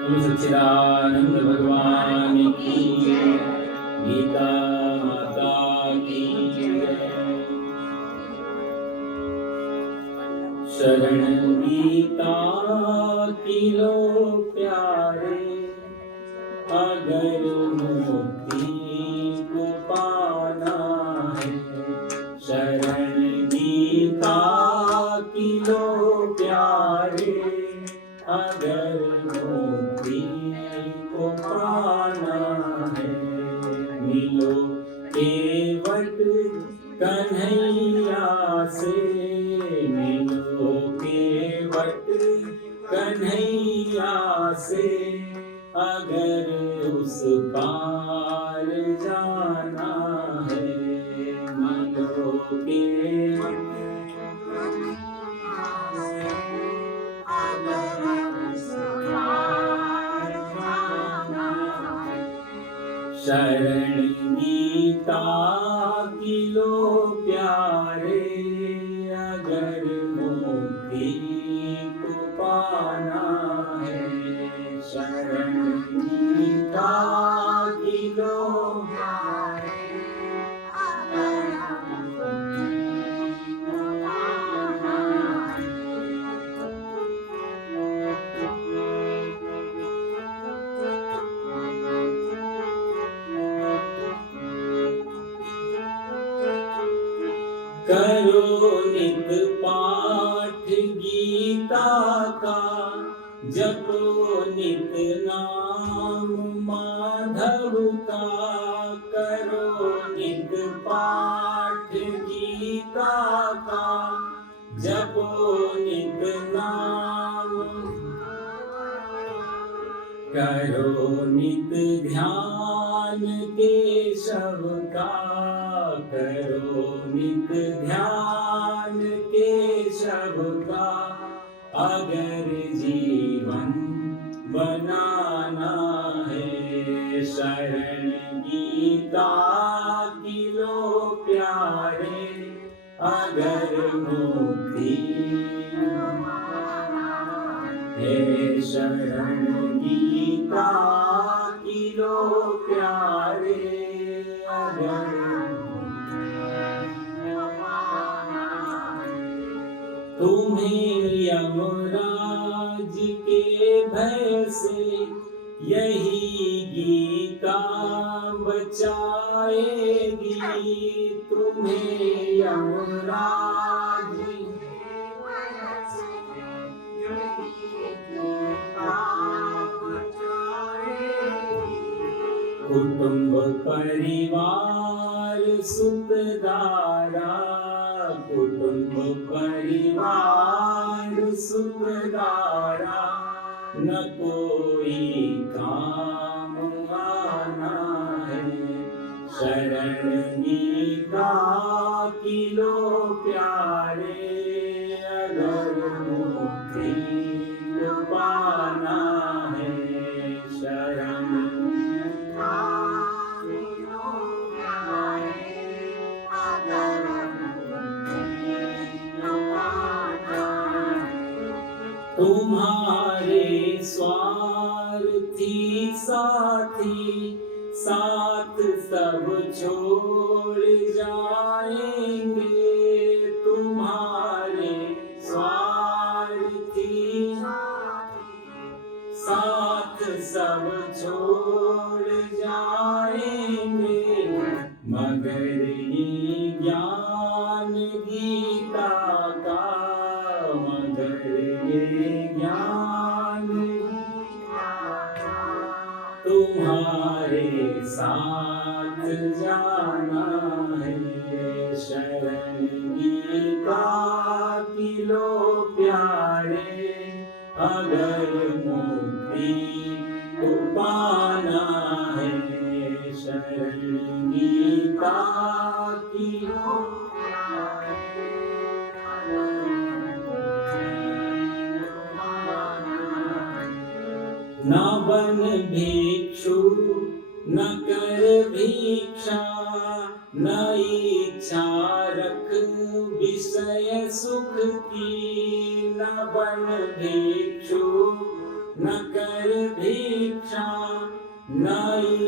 बोलो सच्चिदानंद भगवान की जय। गीता माता की जय। शरण गीता की लो प्यारे, अगर मुक्ति को पाना है। शरण गीता की लो प्यारे, अगर मुक्ति को पाना है। मिलो केवट कन्हैया से, मिलो केवट कन्हैया से, अगर उस पार जाना है। मिलो केवट शरण गीता की लो प्यारे, अगर मुक्ति को पाना है। शरण गीता की लो प्यारे, अगर मुक्ति को पाना है। करो नित पाठ गीता का, जपो नित नाम माधव का। करो नित पाठ गीता का, जपो नित नाम। करो नित ध्यान केशव का, करो नित ध्यान केशव का। अगर जीवन बनाना है। शरण गीता की लो प्यारे, अगर मुक्ति है। शरण गीता की लो प्यारे, अगर तुम्हें यमराज के भय से यही गीता बचाएगी। तुम्हें यमराज कुटुंब परिवार सुखदारा, कुटुंब परिवार सुखदारा। न कोई काम आना है। शरण गीता की लो प्यारे, अगर मुक्ति को पाना है। शरण तुम्हारे स्वार्थी साथी साथ सब छोड़ जाएंगे। तुम्हारे स्वार्थी साथ सब छोड़ जाएंगे। मगर ये ज्ञान गीता का, मगर ये ज्ञान तुम्हारे साथ जाना है। शरण गीता की लो प्यारे, अगर मुक्ति को पाना है। शरण गीता की लो प्यारे, न बन भिक्षु न कर भिक्षा, न इच्छा रख विषय सुख की। न बन भिक्षु न कर भिक्षा, न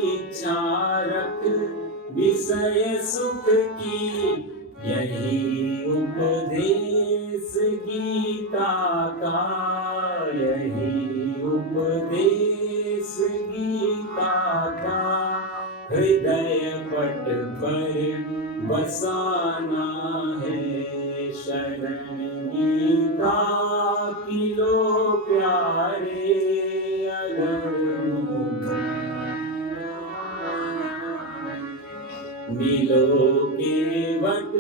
इच्छा रख विषय सुख की, यही उपदेश गीता का, यही उपदेश गीता का। हृदय पट पर बसाना है, शरण गीता की लो प्यारे। अगर मिलोगे वट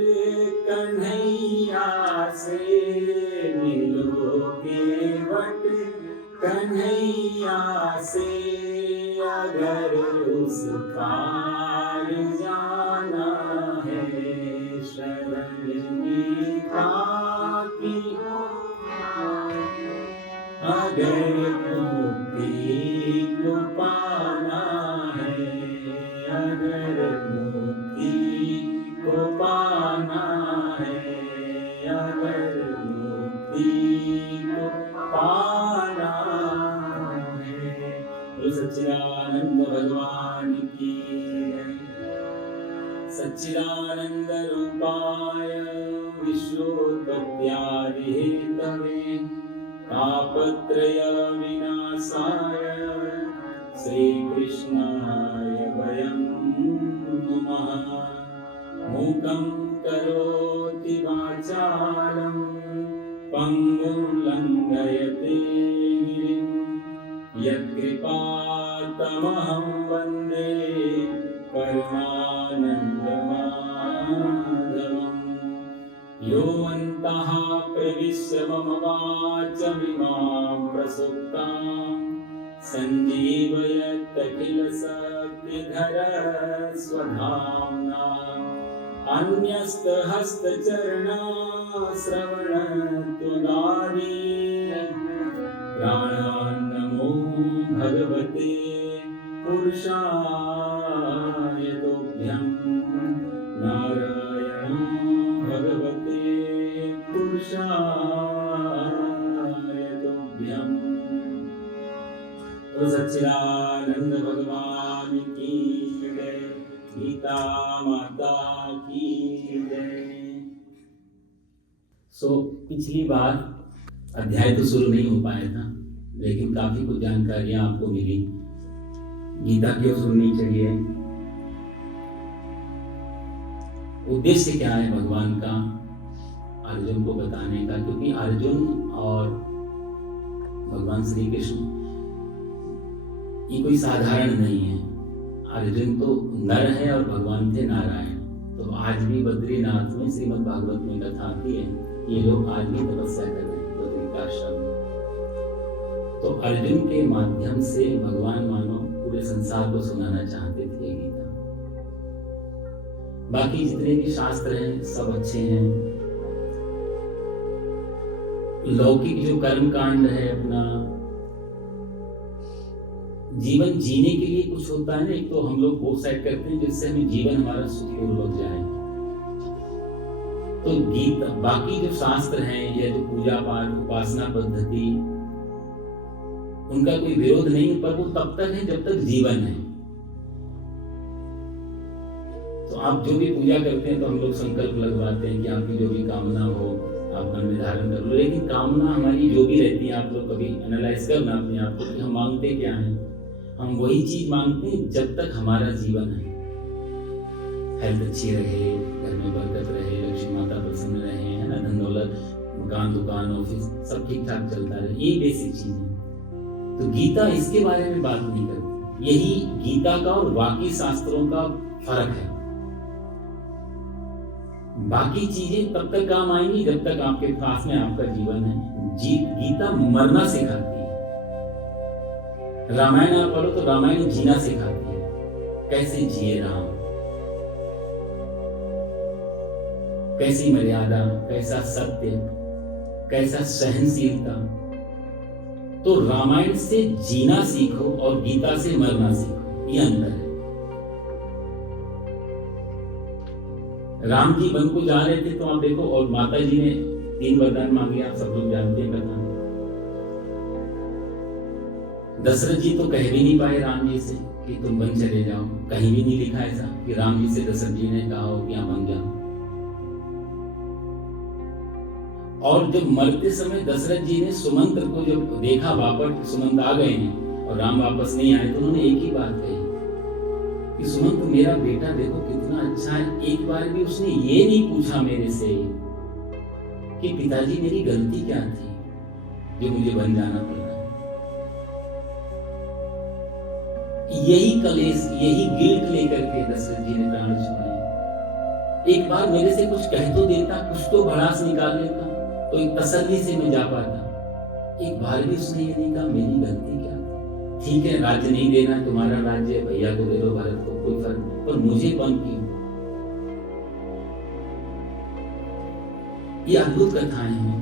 कन्हैया से, मिलोगे वट कन्हैया से, अगर उस पार जाना है, शरण गीता की। अगर मुक्ति को पाना है, अगर मुक्ति को पाना है, अगर मुक्ति को पाना है, तो सच्चिदानंद भगवान की जय। सच्चिदानंद रूपाय विश्वोत्पत्त्यादि हेतवे, तापत्रय विनाशाय श्रीकृष्णाय वयं नमः। मूकं करोति वाचालं पंगुं लङ्घयते गिरिं, यत्कृपातमहं वन्दे परमानन्दमाधवम्। योऽन्तः प्रविश्य मम वाचमिमां प्रसुप्तां, सञ्जीवयत्यखिलशक्तिधर स्वधाम्ना। अन्यस्तहस्तचरणश्रवणत्वगादि, प्राणान्नमो भगवते पुरुषाय तुभ्यं। नारायणो भगवते पुरुषाय तुभ्यं। तो सच्चिदानंद भगवान की जय, गीता माता की जय। पिछली बार अध्याय तो शुरू नहीं हो पाया था, लेकिन काफी कुछ जानकारियां आपको मिली। गीता क्यों सुननी चाहिए, उद्देश्य क्या है भगवान का अर्जुन को बताने का, क्योंकि अर्जुन और भगवान श्री कृष्ण ये कोई साधारण नहीं है। अर्जुन तो नर है और भगवान थे नारायण। तो आज भी बद्रीनाथ में श्रीमद् भागवत में कथा आती है, ये लोग आज भी तपस्या कर रहे हैं बद्रिकाश्रम में। तो अर्जुन के माध्यम से भगवान मानो पूरे संसार को सुनाना चाहते थे गीता। बाकी जितने भी शास्त्र हैं सब अच्छे हैं। लौकिक जो कर्म कांड है, अपना जीवन जीने के लिए कुछ होता है ना, एक तो हम लोग वो सेट करते हैं जिससे हमें जीवन हमारा सुखपूर्वक जाए। तो गीता, बाकी जो शास्त्र हैं या जो पूजा पाठ उपासना पद्धति, उनका कोई विरोध नहीं, पर वो तब तक है जब तक जीवन है। तो आप जो भी पूजा करते हैं तो हम लोग संकल्प लगवाते हैं कि आपकी जो भी कामना हो आप मन में धारण कर लो, लेकिन कामना हमारी जो भी रहती है, आप लोग कभी एनालाइज करना अपने आप को कि हम मांगते क्या हैं। हम वही चीज मांगते हैं जब तक हमारा जीवन है। हेल्थ अच्छी रहे, घर में बरकत रहे, लक्ष्मी माता प्रसन्न रहे, है ना, धन दौलत, मकान दुकान ऑफिस सब ठीक ठाक चलता रहे, ये बेसिक चीज है। तो गीता इसके बारे में बात नहीं करती। यही गीता का और बाकी शास्त्रों का फर्क है। बाकी चीजें तब तक काम आएंगी जब तक आपके पास में आपका जीवन है। गीता मरना सिखाती है। रामायण आप पढ़ो तो रामायण जीना सिखाती है, कैसे जिए राम, कैसी मर्यादा, कैसा सत्य, कैसा सहनशीलता। तो रामायण से जीना सीखो और गीता से मरना सीखो, ये अंतर है। राम जी वन को जा रहे थे तो आप देखो, और माता जी ने 3 वरदान मांगे, आप सब लोग जानते हैं कथा। दशरथ जी तो कह भी नहीं पाए राम जी से कि तुम वन चले जाओ, कहीं भी नहीं लिखा ऐसा कि राम जी से दशरथ जी ने कहा हो कि यहाँ वन जाओ। और जब मरते समय दशरथ जी ने सुमंत्र को जब देखा वापस सुमंत्र आ गए हैं और राम वापस नहीं आए, तो उन्होंने एक ही बात कही कि सुमंत्र मेरा बेटा देखो कितना अच्छा है, एक बार भी उसने ये नहीं पूछा मेरे से कि पिताजी मेरी गलती क्या थी जो मुझे वन जाना पड़ा। यही कलेश, यही गिल्ट लेकर के दशरथ जी ने प्राण छोड़े। एक बार मेरे से कुछ कह तो देता, कुछ तो भड़ास निकाल लेता, तो एक तसल्ली से मैं जा पाता। एक बार भी उसने ये नहीं कहा मेरी गलती क्या थी। ठीक है, राज्य नहीं देना, तुम्हारा राज्य है, भैया को दे दो, भरत को, कोई फर्क नहीं, पर मुझे वन क्यों। ये अद्भुत कथाएं हैं,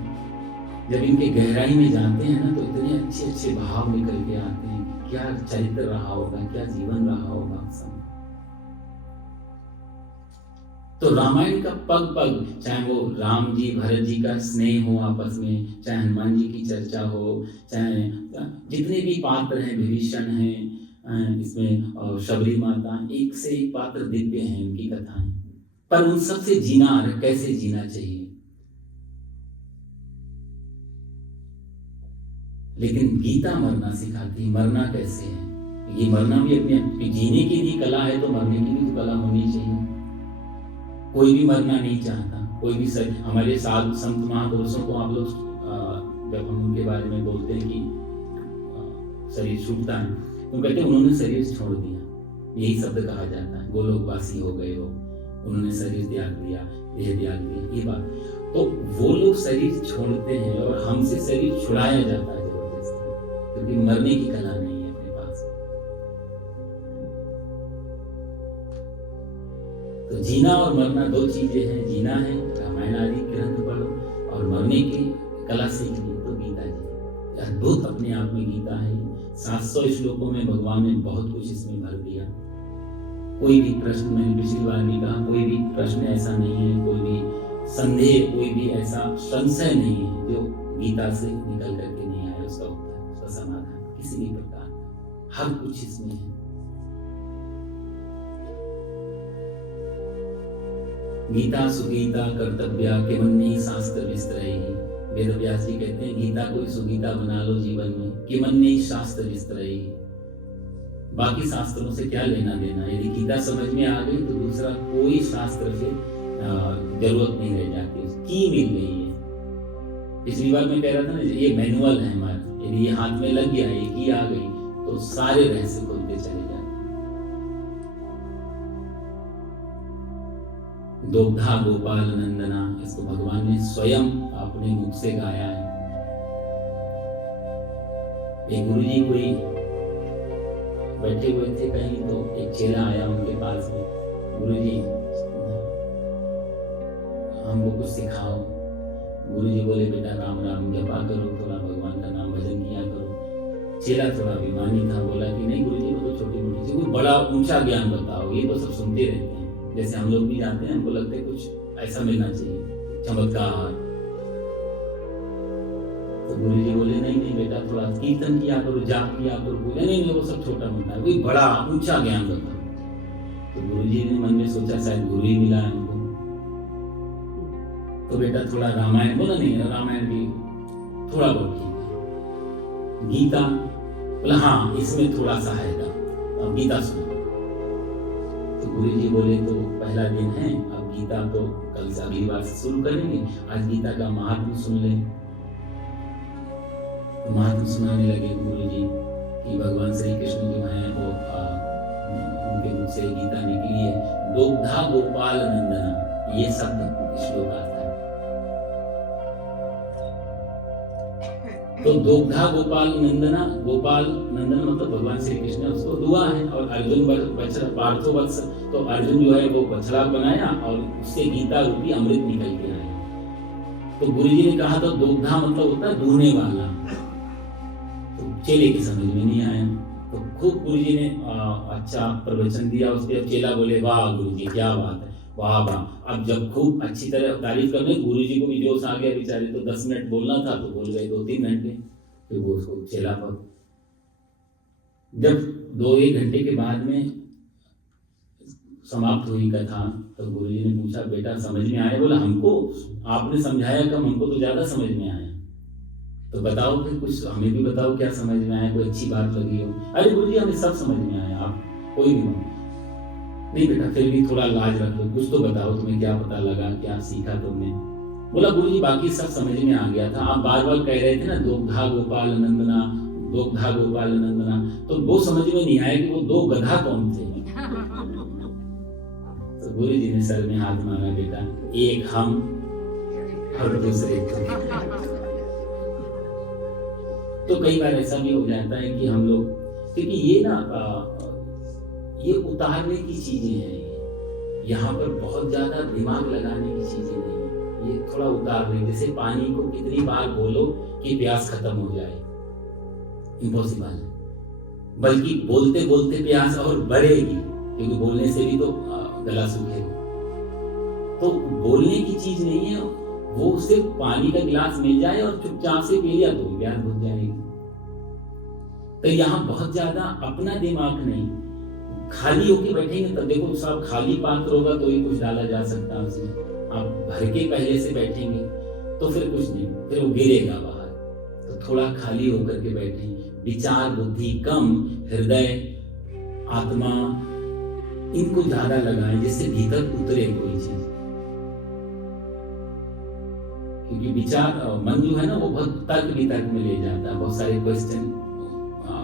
जब इनके गहराई में जाते हैं ना तो इतने अच्छे अच्छे भाव निकल के आते हैं। क्या चरित्र रहा होगा, क्या जीवन रहा होगा समय। तो रामायण का पग पग, चाहे वो राम जी भरत जी का स्नेह हो आपस में, चाहे हनुमान जी की चर्चा हो, चाहे जितने भी पात्र हैं, विभीषण हैं इसमें, और शबरी माता, एक से एक पात्र दिव्य हैं उनकी कथाएं। पर उन सबसे जीना, कैसे जीना चाहिए। लेकिन गीता मरना सिखाती, मरना कैसे है। ये मरना भी अपने जीने की भी कला है, तो मरने की भी तो कला होनी चाहिए। कोई भी मरना नहीं चाहता, कोई भी हमारे साधु संत महापुरुषों को आप लोग जब हम उनके बारे में बोलते हैं कि शरीर छूटता है, तो कहते हैं उन्होंने शरीर छोड़ दिया, यही शब्द कहा जाता है, गोलोकवासी हो गए हो, उन्होंने शरीर त्याग दिया, देह त्याग दिया, ये बात। तो वो लोग शरीर छोड़ते हैं और हमसे शरीर छुड़ाया जाता है क्योंकि मरने की कला नहीं है अपने पास। तो जीना और मरना दो चीजें हैं। जीना है रामायण आदि ग्रंथ पढ़ो, और मरने की कला सीखनी तो गीता जी। अद्भुत अपने आप में गीता है। 700 श्लोकों में भगवान ने बहुत कुछ इसमें भर दिया। कोई भी प्रश्न, मैंने पिछली बार भी कहा, कोई भी प्रश्न ऐसा नहीं है, कोई भी संदेह, कोई भी ऐसा संशय नहीं है जो गीता से निकल करके नहीं आया उसका उत्तर, उसका समाधान किसी भी प्रकार का, हर कुछ इसमें है। गीता सुगीता कर्तव्या किमन्नी शास्त्र विस्तरैहि। वेद व्यास जी कहते हैं गीता को सुगीता बना लो जीवन में, किमन्नी शास्त्र विस्तरैहि। बाकी शास्त्रों से क्या लेना देना, यदि गीता समझ में आ गई तो दूसरा कोई शास्त्र से जरूरत नहीं रह जाती, की मिल गई है। पिछली बार मैं कह रहा था ना, ये मैनुअल है हमारा, यदि ये हाथ में लग गया, ये की आ गई तो सारे रहस्य खुलते चले जाते। दोग्धा गोपाल नंदना, इसको भगवान ने स्वयं अपने मुख से गाया है। एक गुरु जी कोई बैठे हुए थे कहीं, तो एक चेला आया उनके पास में, गुरुजी हमको कुछ सिखाओ। गुरुजी बोले बेटा राम राम जपा करो, थोड़ा भगवान का नाम भजन किया करो। चेला थोड़ा अभिमानी था, बोला कि नहीं गुरुजी वो तो छोटी मोटी चीज, कोई बड़ा ऊंचा ज्ञान बताओ, ये तो सब सुनते रहते हैं। जैसे हम लोग भी जाते हैं, हमको लगता है कुछ ऐसा मिलना चाहिए, चमत्कार। तो गुरुजी बोले नहीं नहीं बेटा थोड़ा कीर्तन किया करो, जाप किया करो। बोले नहीं नहीं वो सब छोटा मोटा है, कोई बड़ा ऊंचा ज्ञान बताओ। तो गुरुजी ने मन में सोचा शायद गुरु ही मिला है हमको, तो बेटा थोड़ा रामायण, बोला नहीं रामायण भी थोड़ा बहुत ठीक है। गीता, बोला हाँ इसमें थोड़ा सा है, अब गीता सुनो। तो गुरुजी बोले तो पहला दिन है, अब गीता तो कल से अगली बार से शुरू करेंगे, आज गीता का महात्म्य सुन लें। महात्म सुनाने लगे गुरुजी कि भगवान श्री कृष्ण जो है वो उनके मुख से गीता निकली है। दोग्धा गोपाल नंदना, ये शब्द श्लोक आता है। तो दोग्धा गोपाल नंदना, गोपाल नंदन मतलब भगवान श्री कृष्ण उसको दुआ है, और अर्जुन बछड़ा पार्थो वत्स, तो अर्जुन जो है वो बछड़ा बनाया और उससे गीता रूपी अमृत निकल के आया। तो गुरुजी ने कहा तो दोग्धा मतलब होता है दूहने वाला, चेले की समझ में नहीं आया। तो खूब गुरुजी ने अच्छा प्रवचन दिया उस पर। चेला बोले वाह गुरुजी क्या बात है, वाह वाह। अब जब खूब अच्छी तरह तारीफ करने, गुरुजी को भी जोश आ गया बेचारे, तो 10 मिनट बोलना था तो बोल गए 2-3 घंटे। फिर वो उसको चेला पर जब 2-1 घंटे के बाद में समाप्त हुई कथा, तो गुरुजी ने पूछा, बेटा समझ में आया? बोला, हमको आपने समझाया कम, हमको तो ज़्यादा समझ में आया। तो बताओ फिर, कुछ हमें भी बताओ क्या समझ में आया, कोई अच्छी बात लगी हो। अरे गुरुजी हमें सब समझ में आया, आप कोई भी नहीं बेटा, फिर भी थोड़ा लाज रख लो, कुछ तो बताओ, तुम्हें क्या पता लगा, क्या सीखा तुमने। बोला, गुरुजी बाकी सब समझ में आ गया था, आप बार बार कह रहे थे ना दोग्धा गोपाल नंदना, दोग्धा गोपाल नंदना, तो वो समझ में नहीं आया कि वो 2 गधा कौन थे। तो गुरुजी ने सर में हाथ मारा, बेटा एक हम और दूसरे तुम। तो कई बार ऐसा भी हो जाता है कि हम लोग, क्योंकि ये ना ये उतारने की चीजें हैं, यहाँ पर बहुत ज्यादा दिमाग लगाने की चीजें नहीं, ये थोड़ा उतारने, जैसे पानी को कितनी बार बोलो कि प्यास खत्म हो जाए, इम्पॉसिबल है, बल्कि बोलते बोलते प्यास और बढ़ेगी, क्योंकि बोलने से भी तो गला सूखेगा। तो बोलने की चीज नहीं है वो, सिर्फ पानी का गिलास मिल जाए और चुपचाप से पी लिया तो प्यास बुझ जाएगी। तो यहाँ बहुत ज्यादा अपना दिमाग नहीं, खाली होके बैठेंगे तब देखो सब खाली पात्र होगा तो ही कुछ डाला जा सकता है उसमें, आप भर के पहले से बैठेंगे तो फिर कुछ नहीं, फिर वो गिरेगा बाहर। तो थोड़ा खाली होकर के बैठें, विचार बुद्धि कम, हृदय आत्मा इनको ज्यादा लगाएं, जिससे भीतर उतरे कोई चीज, क्योंकि विचार मन जो है ना वो बहुत तर्क वितर्क में ले जाता है, बहुत सारे क्वेश्चन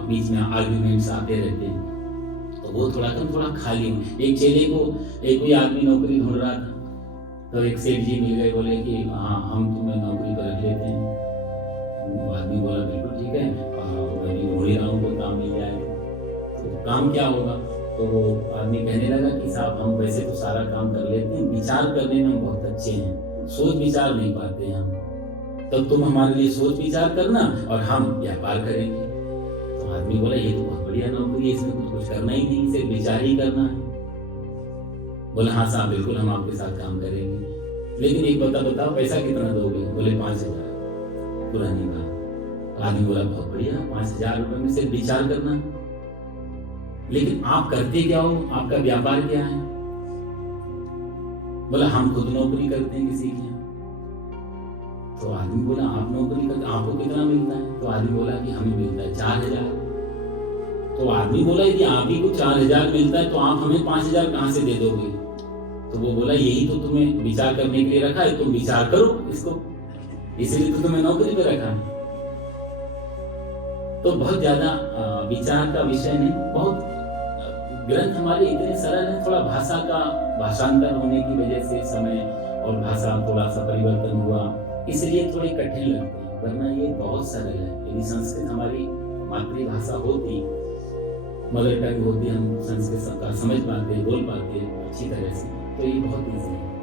बीच में आर्ग्यूमेंट्स आते रहते हैं, तो वो थोड़ा कम, थोड़ा खाली हो। एक चेले को एक कोई आदमी नौकरी ढूंढ रहा था, तो एक सेठ जी मिल गए, बोले कि हाँ हम तुम्हें नौकरी पर रख लेते हैं। वो आदमी बोला बिल्कुल ठीक है, मैं भी ढूंढ ही रहा हूँ, कोई काम मिल जाए तो काम क्या होगा। तो वो आदमी कहने लगा कि साहब हम वैसे तो सारा काम कर लेते हैं, विचार करने में हम बहुत अच्छे हैं, सोच विचार नहीं पाते हैं हम, तब तुम हमारे लिए सोच विचार करना और हम व्यापार करेंगे। तो आदमी बोला ये तो बहुत बढ़िया नौकरी है, इसमें कुछ करना ही नहीं, सिर्फ विचार ही करना है। बोला हाँ साहब बिल्कुल हम आपके साथ काम करेंगे, लेकिन एक बताओ पैसा कितना दोगे। बोले 5,000। पुरानी बात। आदमी बोला बहुत बढ़िया, 5,000 रुपए में सिर्फ विचार करना, लेकिन आप करते क्या हो, आपका व्यापार क्या है। बोला हम खुद नौकरी करते हैं किसी के यहाँ। तो आदमी बोला आप नौकरी करते, आपको कितना मिलता है। तो आदमी बोला कि हमें मिलता है 4,000। तो आदमी बोला यदि आप ही को 4,000 मिलता है तो आप हमें 5,000 कहाँ से दे दोगे। तो वो बोला यही तो तुम्हें विचार करने के लिए रखा है, तुम विचार करो इसको, इसीलिए तो तुम्हें नौकरी पे रखा है। तो बहुत ज्यादा विचार का विषय नहीं, बहुत ग्रंथ हमारे इतने सरल हैं, थोड़ा भाषा का भाषांतर होने की वजह से समय और भाषा थोड़ा सा परिवर्तन हुआ, इसलिए थोड़े कठिन लगते हैं, वरना ये बहुत सरल है। यदि संस्कृत हमारी मातृभाषा होती, मदर टंग होती, हम संस्कृत का समझ पाते, बोल पाते अच्छी तरह से, तो ये बहुत ईजी है।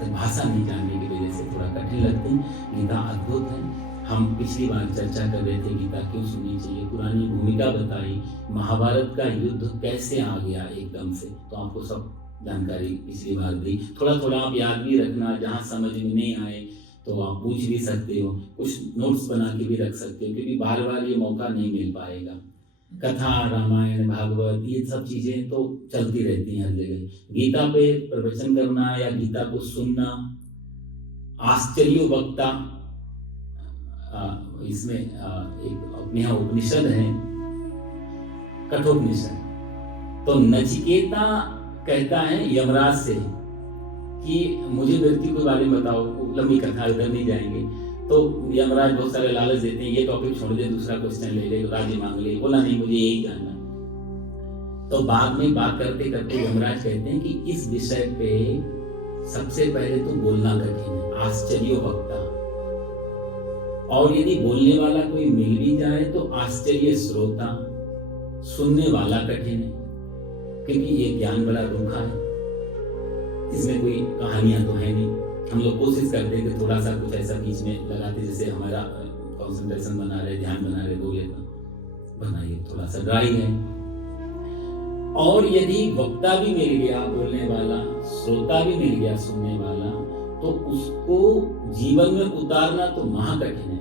तो भाषा नहीं जानने की वजह से थोड़ा कठिन लगते हैं। गीता अद्भुत है, हम पिछली बार चर्चा कर रहे थे गीता क्यों सुननी चाहिए, पुरानी भूमिका बताई, महाभारत का युद्ध कैसे आ गया एकदम से, तो आपको सब जानकारी पिछली बार दी। थोड़ा थोड़ा आप याद भी रखना, जहाँ समझ में नहीं आए तो आप पूछ भी सकते हो, कुछ नोट्स बना के भी रख सकते हो, क्योंकि बार बार ये मौका नहीं मिल पाएगा। कथा, रामायण, भागवत, ये सब चीजें तो चलती रहती हैं हर जगह। गीता पे प्रवचन करना या गीता को सुनना, आश्चर्य वक्ता, इसमें एक अपने यहाँ उपनिषद है, कठोपनिषद। तो नचिकेता कहता है यमराज से कि मुझे मृत्यु के बारे में बताओ, लंबी कथा इधर नहीं जाएंगे। तो यमराज बहुत सारे लालच देते हैं, ये टॉपिक छोड़ दे, दूसरा क्वेश्चन ले ले, राज्य मांग ले। बोला नहीं मुझे यही जानना। तो बाद में बात करते करते यमराज कहते हैं कि इस विषय पे सबसे पहले तो बोलना कठिन है, आश्चर्य वक्ता, और यदि बोलने वाला कोई मिल भी जाए तो आश्चर्य श्रोता, सुनने वाला कठिन है, क्योंकि ये ज्ञान बड़ा रूखा है, इसमें कोई कहानियां तो है नहीं। हम लोग कोशिश करते हैं कि थोड़ा सा कुछ ऐसा बीच में लगाते, जैसे हमारा कंसंट्रेशन बना रहे, ध्यान बना रहे, बोले तो बनाइए, थोड़ा सा ड्राई है। और यदि वक्ता भी मिल गया बोलने वाला, श्रोता भी मिल गया सुनने वाला, तो उसको जीवन में उतारना तो महाकठिन है।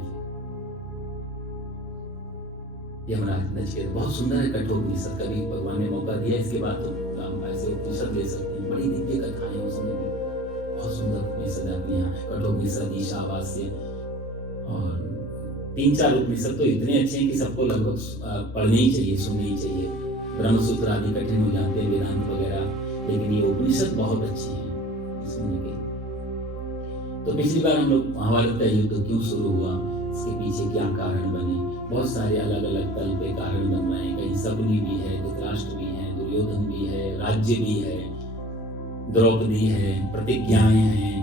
यमराज नचिकेता, बहुत सुंदर है कठोपनिषद। कभी भगवान ने मौका दिया इसके बाद तो हम ऐसे उपनिषद ले सकते हैं, बड़ी दिव्य कथाएं हैं उसमें भी, बहुत सुंदर उपनिषद है अपने यहाँ। कठोपनिषद, ईशावास्य और 3-4 उपनिषद तो इतने अच्छे हैं कि सबको लगभग पढ़ने ही चाहिए, सुनने ही चाहिए। ब्रह्मसूत्र आदि कठिन हो जाते हैं, वेदांत वगैरह, लेकिन ये उपनिषद बहुत अच्छी है सुनने के। तो पिछली बार हम लोग महाभारत का युद्ध क्यों शुरू हुआ, इसके पीछे क्या कारण बने, बहुत सारे अलग अलग तल पे कारण बन रहे हैं। कहीं शकुनी भी है, धृतराष्ट्र भी है, दुर्योधन भी है, राज्य भी है, द्रौपदी है, प्रतिज्ञाएं हैं,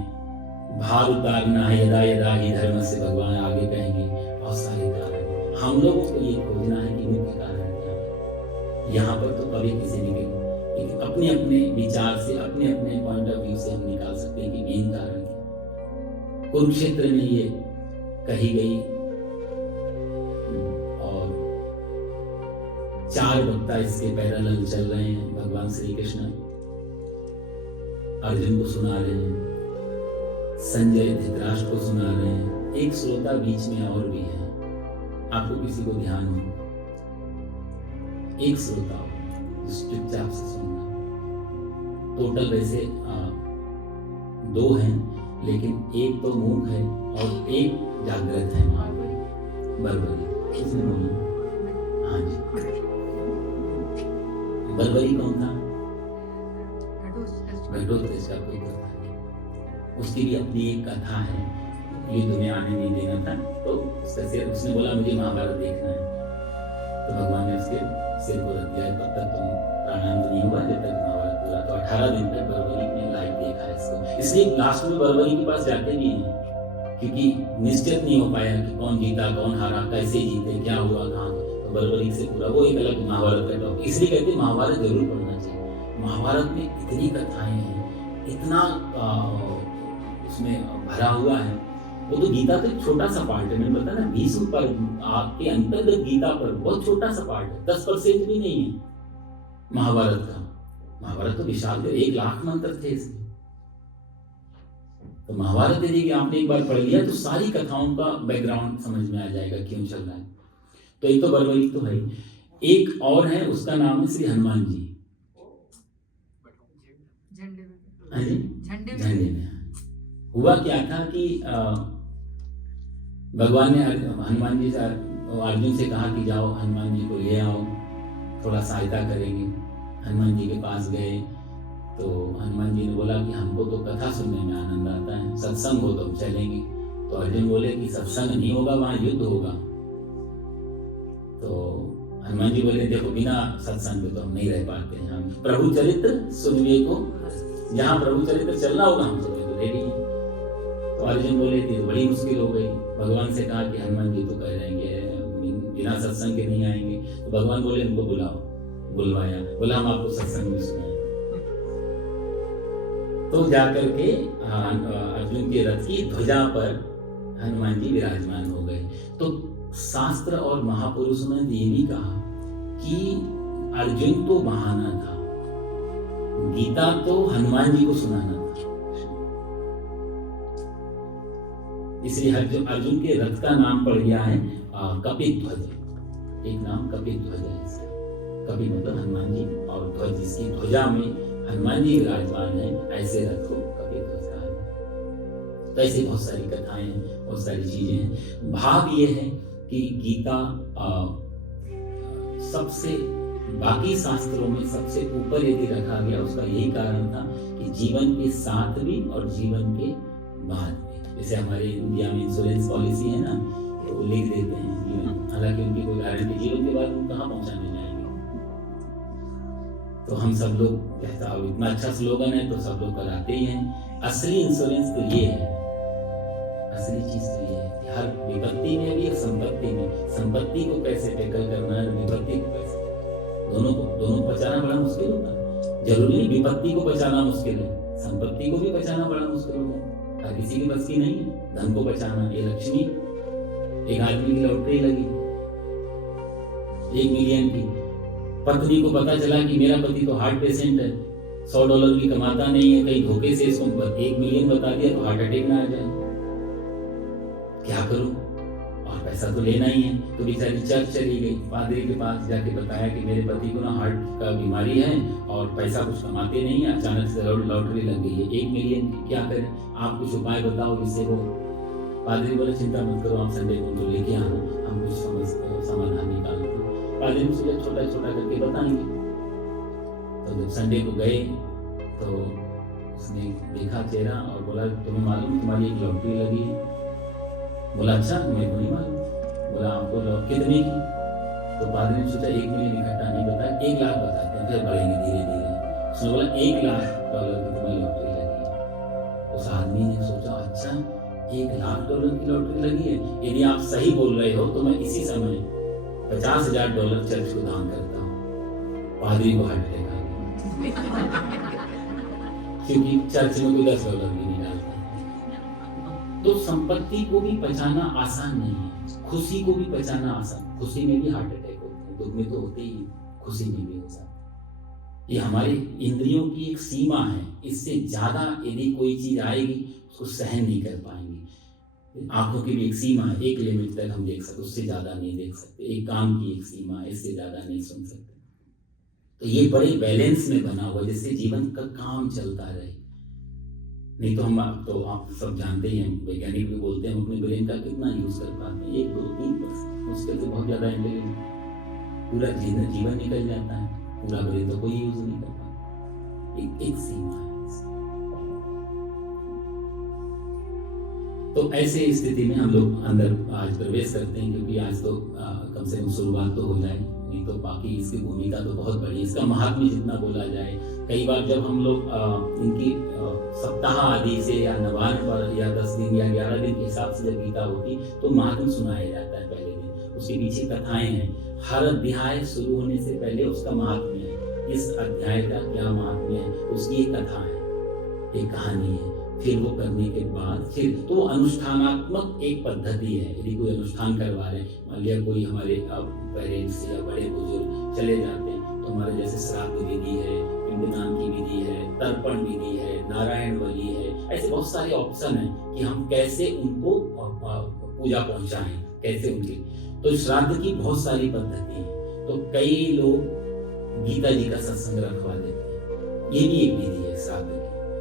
भार उतारना है, यदा यदा ही धर्म से, भगवान आगे कहेंगे। बहुत सारे कारण हम लोगों को ये खोजना है कि मुख्य कारण क्या है। यहाँ पर तो कभी किसी ने लेकिन अपने अपने विचार से, अपने अपने पॉइंट ऑफ व्यू से हम निकाल सकते हैं कि मेन कारण क्या। कुरुक्षेत्र में ये कही गई और 4 वक्ता इसके पैरेलल चल रहे हैं। भगवान श्री कृष्ण अर्जुन को सुना रहे हैं, संजय धृतराष्ट्र को सुना रहे हैं, एक श्रोता बीच में और भी है। आपको किसी को ध्यान हो, एक श्रोता हो चुपचाप से सुनना। टोटल वैसे 2 हैं, लेकिन एक तो मूक है और एक जागृत है। बर्बरी, किसने बोला? हाँ जी, बर्बरी कौन था? घटोत्कच का कोई कथा है, उसकी भी अपनी एक कथा है। युद्ध में आने नहीं देना था, तो उसने बोला मुझे महाभारत देखना है, तो भगवान ने उसके सिर को रख दिया, तब तक तुम प्राणांत नहीं हुआ जब तक महाभारत पूरा। तो 18 दिन तक बर्बरी ने लाइव देखा है इसको, इसलिए लास्ट में बर्बरी के पास जाते भी हैं, क्योंकि निश्चित नहीं हो पाया कि कौन जीता कौन हारा, कैसे जीते, क्या हुआ, कहाँ। तो बर्बरी से पूरा वो एक अलग महाभारत का टॉपिक, इसलिए कहते हैं महाभारत जरूर पढ़ना चाहिए। महाभारत में इतनी कथाएं हैं, इतना उसमें भरा हुआ है। वो तो गीता तो एक छोटा सा पार्ट है, मैंने बताया ना, भीष्म पर आपके अंतर्गत गीता पर बहुत छोटा सा पार्ट है, 10% भी नहीं है महाभारत का। महाभारत तो विशाल है, 1 लाख मंत्र थे इसमें। तो महाभारत यदि आपने एक बार पढ़ लिया तो सारी कथाओं का बैकग्राउंड समझ में आ जाएगा क्यों चल रहा है। तो एक तो बर्बरी तो है, एक और है, उसका नाम है श्री हनुमान जी। झंडे में हुआ क्या था कि भगवान ने हनुमान जी से, अर्जुन से कहा कि जाओ हनुमान जी को ले आओ, थोड़ा सहायता करेंगे। हनुमान जी के पास गए तो हनुमान जी ने बोला कि हमको तो कथा सुनने में आनंद आता है, सत्संग हो तो हम चलेंगे। तो अर्जुन बोले कि सत्संग नहीं होगा, वहां युद्ध होगा। तो हनुमान जी बोले देखो बिना सत्संग के तो हम नहीं रह पाते हैं, हम प्रभु चरित्र सुनने को, जहाँ प्रभु चरित्र चलना होगा हम सब तो रेडी हैं। तो अर्जुन बोले थी बड़ी मुश्किल हो गई। भगवान से कहा कि हनुमान जी तो कह रहेंगे बिना सत्संग के नहीं आएंगे। तो भगवान बोले उनको बुलाओ, बुलवाया, बोला हम आपको सत्संग में सुनाए। तो जाकर के अर्जुन के रथ की ध्वजा पर हनुमान जी विराजमान हो गए। तो शास्त्र और महापुरुषों ने ये भी कहा कि अर्जुन तो बहाना था, गीता तो हनुमान जी को सुनाना था। इसलिए अर्जुन के रथ का नाम पड़ गया है कपिध्वज। एक नाम कपिध्वज है इसका। कपि मतलब हनुमान जी और ध्वज, जिसकी ध्वजा में हनुमान जी विराजमान है, ऐसे रथ को कपिध्वज कहा है। तो ऐसी बहुत सारी कथाएं हैं, बहुत सारी चीजें हैं। भाव ये है कि गीता सबसे बाकी शास्त्रों में सबसे ऊपर यदि रखा गया, उसका यही कारण था कि जीवन के साथ भी और जीवन के बाद भी। जैसे हमारे इंडिया में इंश्योरेंस पॉलिसी है ना, तो वो लिख देते हैं जीवन, हालांकि उनकी कोई गारंटी जीवन के बाद उनको कहाँ पहुंचाने जाएंगे। तो हम सब लोग कहता है इतना अच्छा स्लोगन है तो सब लोग कराते ही हैं। असली इंश्योरेंस तो ये है, असली चीज तो ये है कि हर विपत्ति में भी और संपत्ति में, संपत्ति को कैसे टैकल करना है, विपत्ति को कैसे, दोनों को बचाना बड़ा मुश्किल होता है। जरूरी नहीं विपत्ति को बचाना मुश्किल है, संपत्ति को भी बचाना बड़ा मुश्किल होता है। हर किसी की बस की नहीं है धन को बचाना। ये लक्ष्मी, एक आदमी की लॉटरी लगी 1 मिलियन की, पत्नी को पता चला कि मेरा पति तो हार्ट पेशेंट है, $100 भी कमाता नहीं है, कहीं धोखे से इसको 1 मिलियन बता दिया तो हार्ट अटैक ना आ जाए, क्या करूं, और पैसा तो लेना ही है। तो बेचारी चर्च चली गई, पादरी के पास जाके बताया कि मेरे पति को ना हार्ट का बीमारी है और पैसा कुछ कमाते नहीं है, अचानक से लॉटरी लग गई है 1 मिलियन की, क्या करें, आप कुछ उपाय बताओ जिससे वो। पादरी बोले चिंता मत करो, आप संडे को उनको लेके आना, हम कुछ समाधान निकालते हैं। पादरी ने सोचा छोटा छोटा करके बताएंगे। तो जब संडे को गए तो उसने देखा चेहरा और बोला तुम्हें मालूम है तुम्हारी एक लॉटरी लगी है? बोला अच्छा, मेरे को नहीं मालूम। बोला आपको कितने की? तो पादरी ने सोचा 1 मिलियन इकट्ठा नहीं बताया, 1 लाख बताते हैं, फिर बढ़ेंगे धीरे धीरे। उसने बोला $1 लाख की तुम्हें लॉटरी लगी है। उस आदमी ने सोचा अच्छा $1 लाख की लॉटरी लगी है, यदि आप सही बोल रहे हो तो मैं इसी समय $50,000 चर्च को दान करता हूँ। पादरी को हार्ट अटैक आ गया क्योंकि चर्च में कोई $10 भी नहीं डालता। तो संपत्ति को भी बचाना आसान नहीं है, खुशी को भी बचाना आसान। खुशी में भी हार्ट अटैक होते हैं, दुख में तो होते ही, खुशी में भी हो जाता है। ये हमारे इंद्रियों की एक सीमा है, इससे ज्यादा यदि कोई चीज आएगी उसको सहन नहीं कर पाएंगे। आंखों की भी एक सीमा है, एक लिमिट तक हम देख सकते, उससे ज्यादा नहीं देख सकते। एक कान की एक सीमा है, इससे ज्यादा नहीं सुन सकते। तो ये बड़े बैलेंस में बना हुआ जिससे जीवन का काम चलता रहे। नहीं तो आप सब जानते ही हैं, वैज्ञानिक भी बोलते हैं हम अपने ब्रेन का कितना यूज कर पाते हैं, 1, 2, 3%। मुश्किल से बहुत ज्यादा इंटेलिजेंट, पूरा जीवन निकल जाता है, पूरा ब्रेन तो कोई यूज नहीं कर पाता। एक सीमा है। तो ऐसे स्थिति में हम लोग अंदर आज प्रवेश करते हैं, क्योंकि आज तो कम से कम शुरुआत तो हो जाए, नहीं तो बाकी इसकी भूमिका तो बहुत बड़ी है। इसका महात्म्य जितना बोला जाए, कई बार जब हम लोग इनकी सप्ताह आदि से या नवान पर या 10 दिन या 11 दिन के हिसाब से जब गीता होती तो महात्म्य सुनाया जाता है पहले दिन, उसके पीछे कथाएं हैं। हर अध्याय शुरू होने से पहले उसका महात्म्य है, इस अध्याय का क्या महात्म्य है, उसकी एक कथा है, एक कहानी है। फिर वो करने के बाद फिर तो अनुष्ठानात्मक एक पद्धति है। यदि कोई अनुष्ठान करवा रहे, मान लिया कोई हमारे पेरेंट्स या बड़े बुजुर्ग चले जाते हैं, तो हमारे जैसे श्राद्ध विधि है, पिंडदान की विधि है, तर्पण विधि है, नारायण बलि है, ऐसे बहुत सारे ऑप्शन हैं कि हम कैसे उनको पूजा पहुंचाएं, कैसे उनके। तो श्राद्ध की बहुत सारी पद्धति है। तो कई लोग गीता जी का सत्संग रखवा देते हैं, ये भी एक विधि है श्राद्ध की।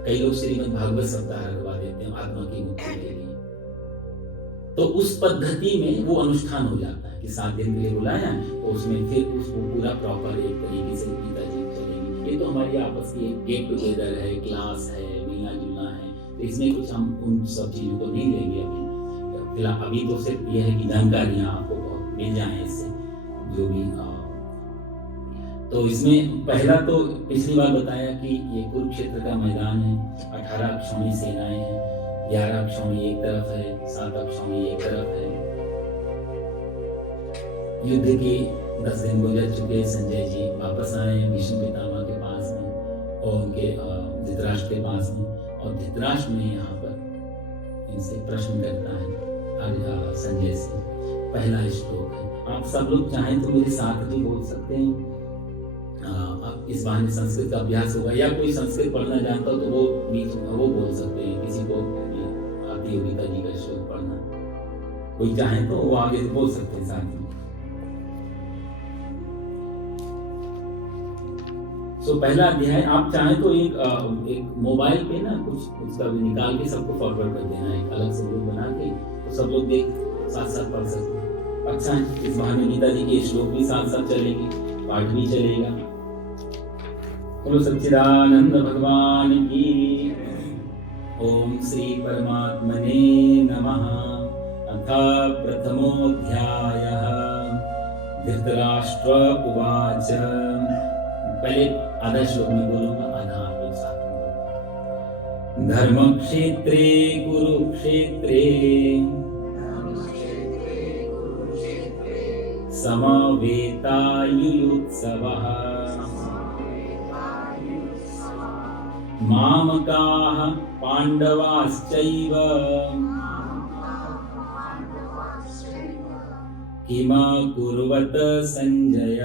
कई लोग श्रीमद् भागवत सप्ताह रखवा देते हैं आत्मा की मुक्ति के लिए। तो उस पद्धति में वो अनुष्ठान हो जाता है कि 7 दिन के लिए बुलाया, तो उसमें फिर उसको पूरा प्रॉपर एक तरीके से गीता जी चलेंगे। ये तो हमारी आपस की एक गेट टुगेदर है, क्लास है, मिलना जुलना है, तो इसमें कुछ हम उन सब चीजों को नहीं लेंगे अभी फिलहाल। अभी तो सिर्फ ये है कि जानकारियां आपको बहुत मिल जाए इससे जो भी। तो इसमें पहला तो पिछली बार बताया कि ये कुरुक्षेत्र का मैदान है, 18 अक्षौणी सेनाएं हैं, 11 अक्षौणी एक तरफ है, 7 अक्षौणी एक तरफ है। युद्ध के 10 दिन गुजर चुके, संजय जी वापस आए हैं भीष्म पितामह के पास में और उनके धृतराष्ट्र के पास में, और धृतराष्ट्र में यहाँ पर इनसे प्रश्न करता है संजय से। पहला श्लोक है, आप सब लोग चाहें तो मेरे साथ भी बोल सकते हैं। अब इस बहाने संस्कृत का अभ्यास होगा, या कोई संस्कृत पढ़ना जानता हो तो वो बीच में वो बोल सकते हैं। किसी को आती हो गीता जी का श्लोक पढ़ना, कोई चाहे तो वो आगे से बोल सकते हैं साथ में। तो पहला अध्याय आप चाहें तो एक मोबाइल पे ना कुछ उसका भी निकाल के सबको फॉरवर्ड कर देना, एक अलग से ग्रुप बना के, तो सब लोग देख साथ साथ पढ़ सकते हैं। अच्छा है, इस बहाने गीता जी के श्लोक भी साथ साथ चलेंगे, पाठ भी चलेगा। बोलो सच्चिदानंद भगवान की। ओम श्री परमात्मने नमः। अथ प्रथमोऽध्यायः। धृतराष्ट्र उवाच। पहले आधा श्लोक में बोलूंगा, आधा आप लोग साथ में बोलूंगा। धर्मक्षेत्रे कुरुक्षेत्रे समवेतायुयुत्सवः। मामकाः पाण्डवाश्चैव किमकुर्वत संजय।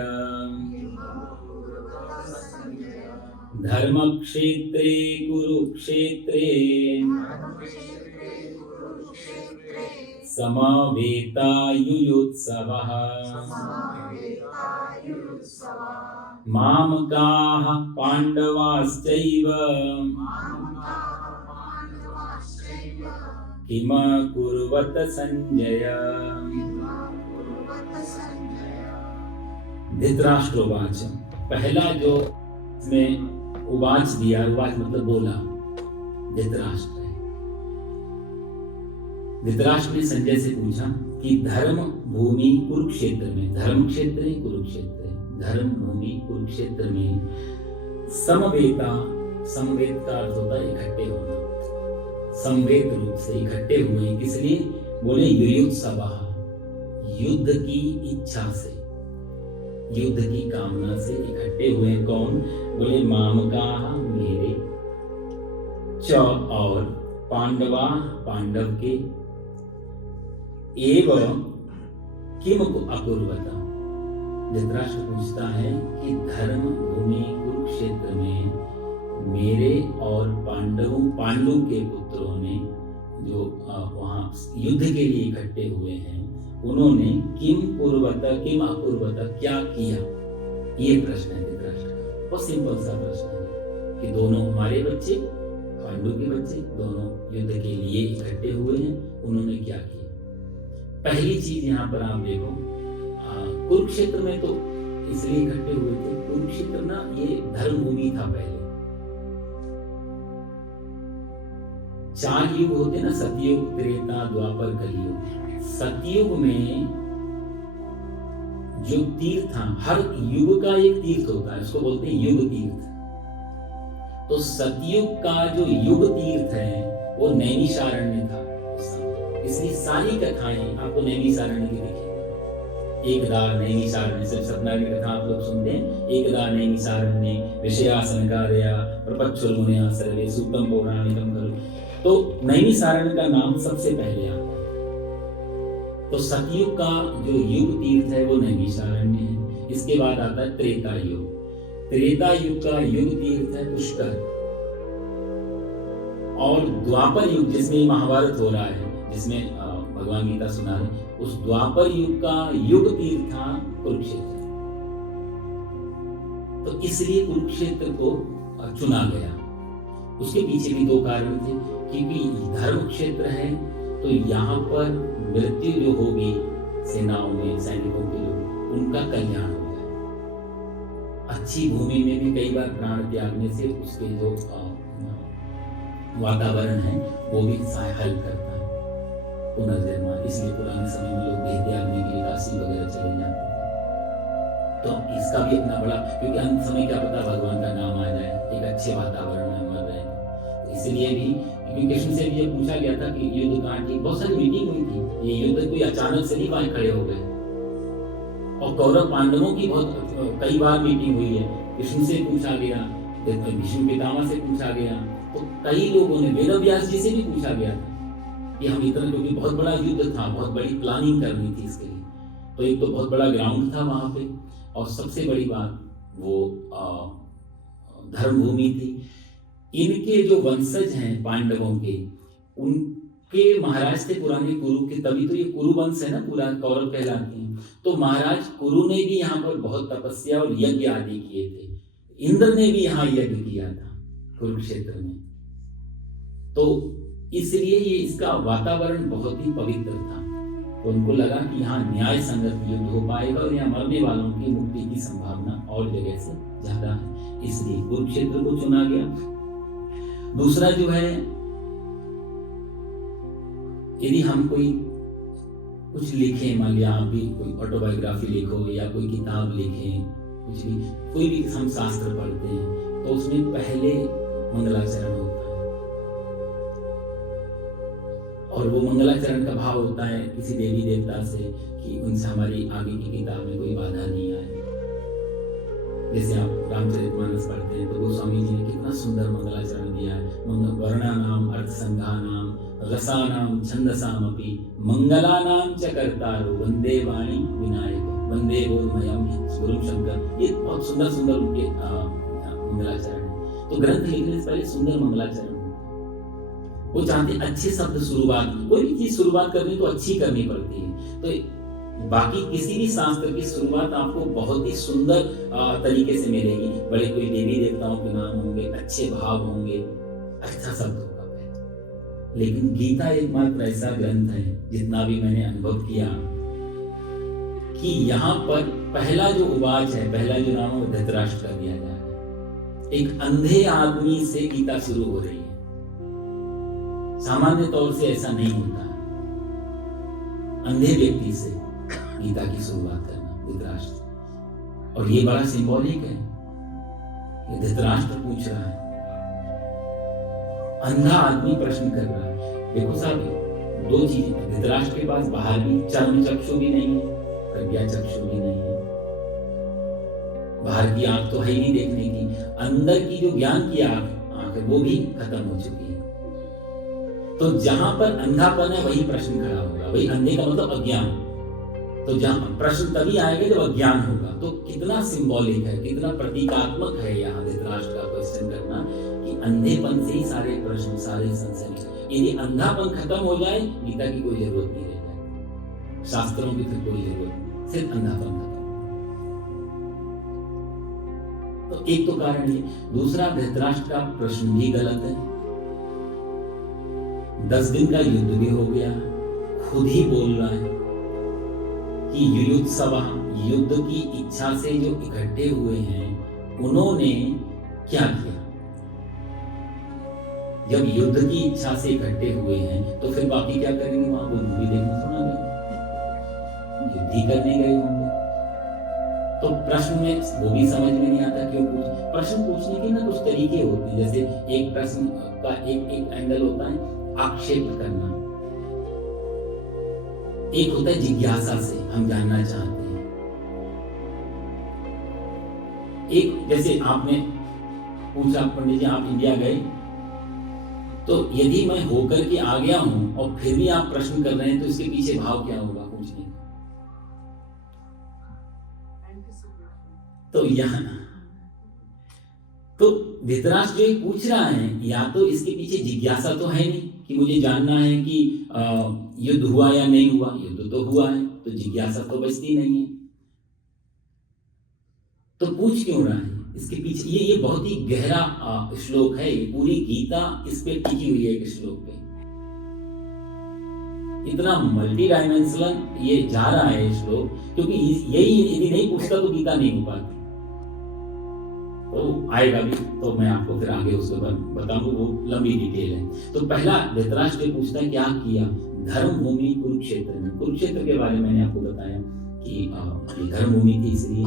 धर्मक्षेत्रे कुरुक्षेत्रे समवेतायुयुत्सवः मामकाः पाण्डवाश्चैव किम कुर्वत संजय। धृतराष्ट्रोवाच, पहला जो इसमें उवाच दिया, उवाच मतलब बोला, धृतराष्ट्र है। धृतराष्ट्र ने संजय से पूछा कि धर्म भूमि कुरुक्षेत्र में, धर्म क्षेत्र है कुरुक्षेत्र है, धर्म भूमि कुरुक्षेत्र में समवेता, समवेत का अर्थ होता है इकट्ठे होना, समवेत रूप से इकट्ठे हुए, किस लिए? बोले युयुत्सवः, युद्ध की इच्छा से, युद्ध की कामना से इकट्ठे हुए। कौन? बोले मामकाः, मेरे, च और पांडवा, पांडव के, एवं किम अकुर्वत। धृतराष्ट्र पूछता है कि धर्म भूमि कुरुक्षेत्र में मेरे और पांडु के पुत्रों ने जो वहां युद्ध के लिए इकट्ठे हुए हैं, उन्होंने किम कुर्वत, किम अकुर्वत, क्या किया? ये प्रश्न है धृतराष्ट्र का। बहुत सिंपल सा प्रश्न है कि दोनों हमारे बच्चे, पांडु के बच्चे, दोनों युद्ध के लिए इकट्ठे हुए हैं, उन्होंने क्या किया? पहली चीज यहाँ पर आप देखो, कुरुक्षेत्र में तो इसलिए इकट्ठे हुए थे, कुरुक्षेत्र ना ये धर्म भूमि था पहले। 4 युग होते ना, सतयुग, त्रेता, द्वापर, कलयुग। सतयुग में जो तीर्थ था, हर युग का एक तीर्थ होता है, उसको बोलते हैं युग तीर्थ। तो सतयुग का जो युग तीर्थ है वो नैमिषारण्य था उस समय, इसलिए सारी कथाएं आपको नैमिषारण्य की दिखेंगी। एकदा नैमिषारण्य, सिर्फ सत्यनारायण की कथा आप लोग सुनते हैं, एकदा नैमिषारण्य विषयासनकार्या प्रपच्छुर्मुनयः सर्वे सूक्तम पौराणिकम खलु। तो नैमिषारण्य का नाम सबसे पहले आता है। तो सतयुग का जो युग तीर्थ है वो नैमिषारण्य है। इसके बाद आता है त्रेता युग। त्रेता युग का युग तीर्थ है पुष्कर। और द्वापर युग, जिसमें महाभारत हो रहा है, जिसमें भगवान गीता सुना रहे, उस द्वापर युग का युग तीर्थ था कुरुक्षेत्र। तो इसलिए कुरुक्षेत्र को चुना गया। उसके पीछे भी 2 कारण थे, क्योंकि धर्म क्षेत्र है तो यहाँ पर मृत्यु जो होगी सेनाओं में, सैनिकों के लोग, उनका कल्याण हो जाए। अच्छी भूमि में भी कई बार प्राण त्यागने से उसके जो वातावरण है वो भी हेल्प करता है पुनर्जन्म। इसलिए पुराने समय में लोग देह त्यागने के लिए काशी वगैरह चले जाते थे। तो इसका भी अपना बड़ा, क्योंकि अंत समय क्या पता भगवान का नाम आ जाए, एक अच्छे वातावरण में मर रहे हैं। इसलिए भी, क्योंकि कृष्ण से भी ये पूछा गया था कि युद्ध कांड की बहुत सारी मीटिंग हुई थी, ये युद्ध कोई अचानक से नहीं वहां खड़े हो गए। और कौरव पांडवों की बहुत कई बार मीटिंग हुई है। कृष्ण से पूछा गया, भीष्म पितामह से पूछा गया, तो कई लोगों ने, वेदव्यास जी से भी पूछा गया था कि हम इतना, क्योंकि बहुत बड़ा युद्ध था, बहुत बड़ी प्लानिंग करनी थी इसके लिए। तो एक तो बहुत बड़ा ग्राउंड था वहां पे, और सबसे बड़ी बात वो धर्म भूमि थी। इनके जो वंशज हैं पांडवों के, उनके महाराज थे पुराने कुरु के, तभी तो ये कुरु वंश है ना, पूरा कौरव कहलाते हैं। तो महाराज कुरु ने भी यहाँ पर बहुत तपस्या और यज्ञ आदि किए थे। इंद्र ने भी यहाँ यज्ञ किया था कुरुक्षेत्र में। तो इसलिए ये इसका वातावरण बहुत ही पवित्र था। तो उनको लगा कि यहाँ न्याय संगत युद्ध हो पाएगा और यहाँ मरने वालों की मुक्ति की संभावना और जगह से ज्यादा है, इसलिए कुरुक्षेत्र को चुना गया। दूसरा जो है, यदि हम कोई कुछ लिखें, मान लिया आप भी कोई ऑटोबायोग्राफी लिखो या कोई किताब लिखें, कुछ भी, कोई भी हम शास्त्र पढ़ते हैं, तो उसमें पहले मंगलाचरण होता है। और वो मंगलाचरण का भाव होता है किसी देवी देवता से कि उनसे हमारी आगे की किताब में कोई बाधा नहीं आए। जैसे आप रामचरितमानस पढ़ते हैं तो गोस्वामी जी ने कितना सुंदर मंगलाचरण दिया है। वर्णानाम अर्थसंघानाम रसानाम छंदसामपि मंगलानाम च कर्तारो वंदे वाणी विनायको वंदे बोधमयम गुरुम शंकर। ये बहुत सुंदर सुंदर उनके मंगलाचरण है। तो ग्रंथ लिखने से पहले सुंदर मंगलाचरण, वो चाहते हैं अच्छे शब्द शुरुआत, कोई भी चीज शुरुआत करनी तो अच्छी करनी पड़ती है। तो बाकी किसी भी शास्त्र की शुरुआत आपको बहुत ही सुंदर तरीके से मिलेगी। बड़े कोई देवी देवताओं के नाम होंगे, अच्छे भाव होंगे, अच्छा शब्द होगा पहले। लेकिन गीता एकमात्र ऐसा ग्रंथ है, जितना भी मैंने अनुभव किया, कि यहाँ पर पहला जो उवाच है, पहला जो नाम है वो धृतराष्ट्र का दिया जा रहा है। एक अंधे आदमी से गीता शुरू हो रही है। सामान्य तौर से ऐसा नहीं होता, अंधे व्यक्ति से गीता की शुरुआत करना, धृतराष्ट्र। और ये बड़ा सिंबॉलिक है कि धृतराष्ट्र पूछ रहा है, अंधा आदमी प्रश्न कर रहा है। देखो साहब, दो चीजें, धृतराष्ट्र के पास बाहर भी चर्म चक्षु भी नहीं है, प्रज्ञा चक्षु भी नहीं है, बाहर की आंख तो है ही नहीं देखने की, अंदर की जो ज्ञान की आंख है वो भी खत्म हो चुकी है। तो जहां पर अंधापन है वही प्रश्न खड़ा होगा, वही अंधे का मतलब अज्ञान। तो जहां प्रश्न तभी आएगा जब अज्ञान होगा। तो कितना सिंबॉलिक है, कितना प्रतीकात्मक है यहाँ धृतराष्ट्र का क्वेश्चन करना, कि अंधेपन से ही सारे प्रश्न, सारे संशय। यदि अंधापन खत्म हो जाए, गीता की कोई जरूरत नहीं रह जाए, शास्त्रों की फिर कोई जरूरत नहीं, सिर्फ अंधापन खत्म। तो एक तो कारण ये। दूसरा, धृतराष्ट्र का प्रश्न भी गलत है। 10 दिन का युद्ध भी हो गया, खुद ही बोल रहा है कि युयुत्सवा, युद्ध की इच्छा से जो इकट्ठे हुए हैं, उन्होंने क्या किया। जब युद्ध की इच्छा से इकट्ठे हुए हैं तो फिर बाकी क्या करेंगे, वहां कोई मूवी देखने सुना गया, युद्ध ही करने गए होंगे। तो प्रश्न में वो भी समझ में नहीं आता क्यों पूछ। प्रश्न पूछने के ना कुछ तरीके होते हैं, जैसे एक प्रश्न का एक एंगल होता है आक्षेप करना, एक होता है जिज्ञासा से हम जानना चाहते हैं। एक जैसे आपने पूछा, पंडित जी आप इंडिया गए, तो यदि मैं होकर के आ गया हूं और फिर भी आप प्रश्न कर रहे हैं, तो इसके पीछे भाव क्या होगा पूछने का। तो यहाँ तो धृतराष्ट्र जो पूछ रहा है, या तो इसके पीछे जिज्ञासा तो है नहीं कि मुझे जानना है कि युद्ध हुआ या नहीं हुआ। युद्ध तो हुआ है, तो जिज्ञासा तो बचती नहीं है। तो पूछ क्यों रहा है, इसके पीछे ये बहुत ही गहरा श्लोक है। पूरी गीता इस पे टिकी हुई है, एक श्लोक पे। इतना मल्टी डायमेंशनल ये जा रहा है श्लोक, क्योंकि यही यदि नहीं पूछता तो गीता नहीं हो पाती। तो आएगा भी, तो मैं आपको फिर आगे उसके बाद बताऊंगा, वो लंबी डिटेल है। तो पहला धृतराष्ट्र पूछता है क्या किया धर्म भूमि कुरुक्षेत्र में। कुरुक्षेत्र के बारे में मैंने आपको बताया कि धर्म भूमि थी, इसलिए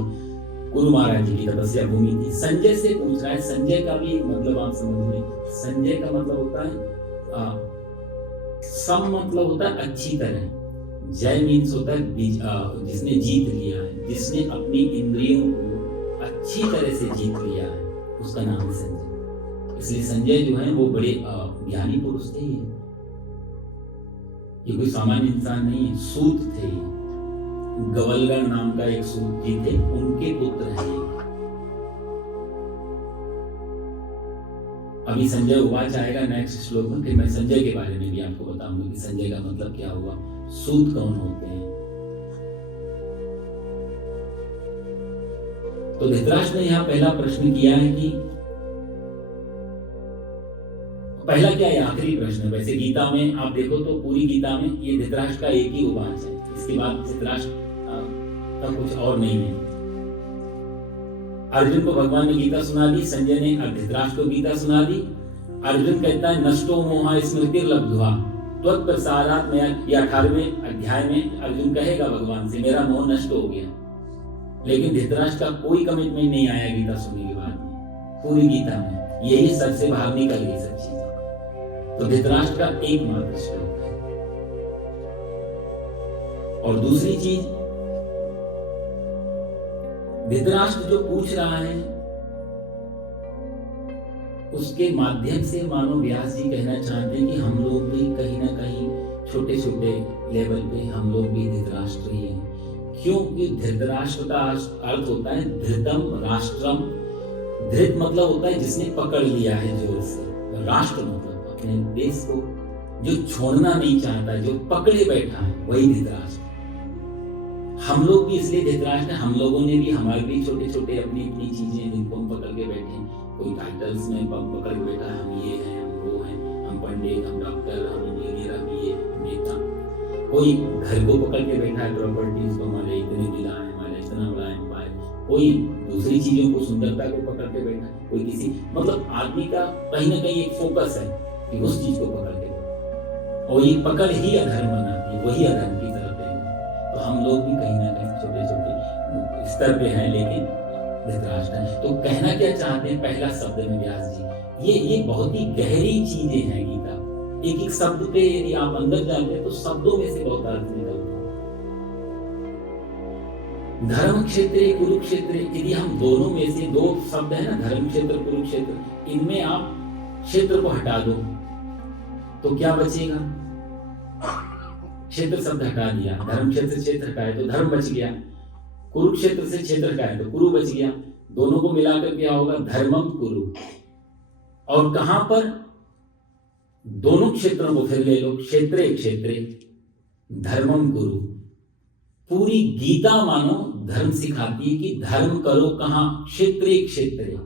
कुरु महाराज जी की तपस्या भूमि थी। संजय से पूछ रहा है, संजय का भी मतलब आप समझ लें, संजय का मतलब होता है सम, मतलब होता है अच्छी तरह। जय मीन्स होता है जिसने जीत लिया है, जिसने अपनी इंद्रियों को अच्छी तरह से जीत लिया है, उसका नाम है संजय। इसलिए संजय जो है वो बड़े ज्ञानी पुरुष थे। ये कोई सामान्य इंसान नहीं है, सूत थे। गवलगढ़ नाम का एक सूत जी थे, उनके पुत्र हैं। अभी संजय उवाच आएगा नेक्स्ट श्लोक में, फिर मैं संजय के बारे में भी आपको बताऊंगा कि संजय का मतलब क्या हुआ, सूत कौन होते हैं। तो धृतराष्ट्र ने यहाँ पहला प्रश्न किया है कि पहला क्या है, आखिरी प्रश्न है। वैसे गीता में आप देखो तो पूरी गीता में ये धृतराष्ट्र का एक ही उवाच है, इसके बाद धृतराष्ट्र का कुछ और नहीं है। अर्जुन को भगवान ने गीता सुना दी, संजय ने धृतराष्ट्र को गीता सुना दी। अर्जुन कहता है नष्टो मोह स्मृतिर्लब्ध्वा त्वत्प्रसादात् मया, ये 18वें अध्याय में अर्जुन कहेगा भगवान से मेरा मोह नष्ट हो गया। लेकिन धृतराष्ट्र का कोई कमिटमेंट नहीं आया गीता सुनने के बाद में। पूरी गीता में यही सच से बाहर निकल गई सब चीजें। तो धृतराष्ट्र का एकमात्र श्लोक है। और दूसरी चीज, धृतराष्ट्र जो पूछ रहा है उसके माध्यम से मानो व्यास जी कहना चाहते हैं कि हम लोग भी कहीं ना कहीं छोटे छोटे लेवल पे हम लोग भी धृतराष्ट्र ही हैं। क्योंकि धृतराष्ट्र का अर्थ होता है धृतम राष्ट्रम। धृत मतलब होता है जिसने पकड़ लिया है जोर से, राष्ट्र मतलब अपने देश को जो छोड़ना नहीं चाहता, जो पकड़े बैठा है, वही धृतराष्ट्र। हम लोग भी इसलिए धृतराष्ट्र, हम लोगों ने भी, हमारे भी छोटे छोटे अपनी अपनी चीजें जिनको हम पकड़ के बैठे हैं। कोई टाइटल्स में पकड़ के बैठा है, हम ये हैं, हम वो हैं, हम पंडित, हम डॉक्टर, हम इंजीनियर, हम ये नेता। कोई घर को पकड़ के बैठा है, प्रॉपर्टीज को, हमारे इतने मिला है, हमारा इतना बड़ा एम्पायर। कोई दूसरी चीजों को, सुंदरता को पकड़ के बैठा है, कोई किसी, मतलब आदमी का कहीं ना कहीं एक फोकस है कि उस चीज को पकड़ के बैठा, और ये पकड़ ही अधर्म बनाती है, वही अधर्म की तरफ है। तो हम लोग भी कहीं ना कहीं छोटे छोटे स्तर पे हैं, लेकिन धृतराष्ट्र है। तो कहना क्या चाहते हैं पहला शब्द में व्यास जी, ये बहुत ही गहरी चीजें हैं गीता। एक एक शब्द पे यदि आप अंदर जाते हैं तो शब्दों में से बहुत अर्थ निकलते हैं। धर्म क्षेत्र, कुरुक्षेत्र, यदि हम दोनों में से दो शब्द है ना, धर्म क्षेत्र, कुरुक्षेत्र, इनमें आप क्षेत्र को हटा दो तो क्या बचेगा? क्षेत्र शब्द हटा दिया, धर्म क्षेत्र क्षेत्र हटाए तो धर्म बच गया, कुरुक्षेत्र से क्षेत्र हटाए तो कुरु बच गया। दोनों को मिलाकर क्या होगा? धर्मम कुरु। और कहां पर? दोनों क्षेत्रों को फिर ले लो, क्षेत्रे क्षेत्रे धर्मम कुरु। पूरी गीता मानो धर्म सिखाती है कि धर्म करो कहां? क्षेत्रे क्षेत्रे।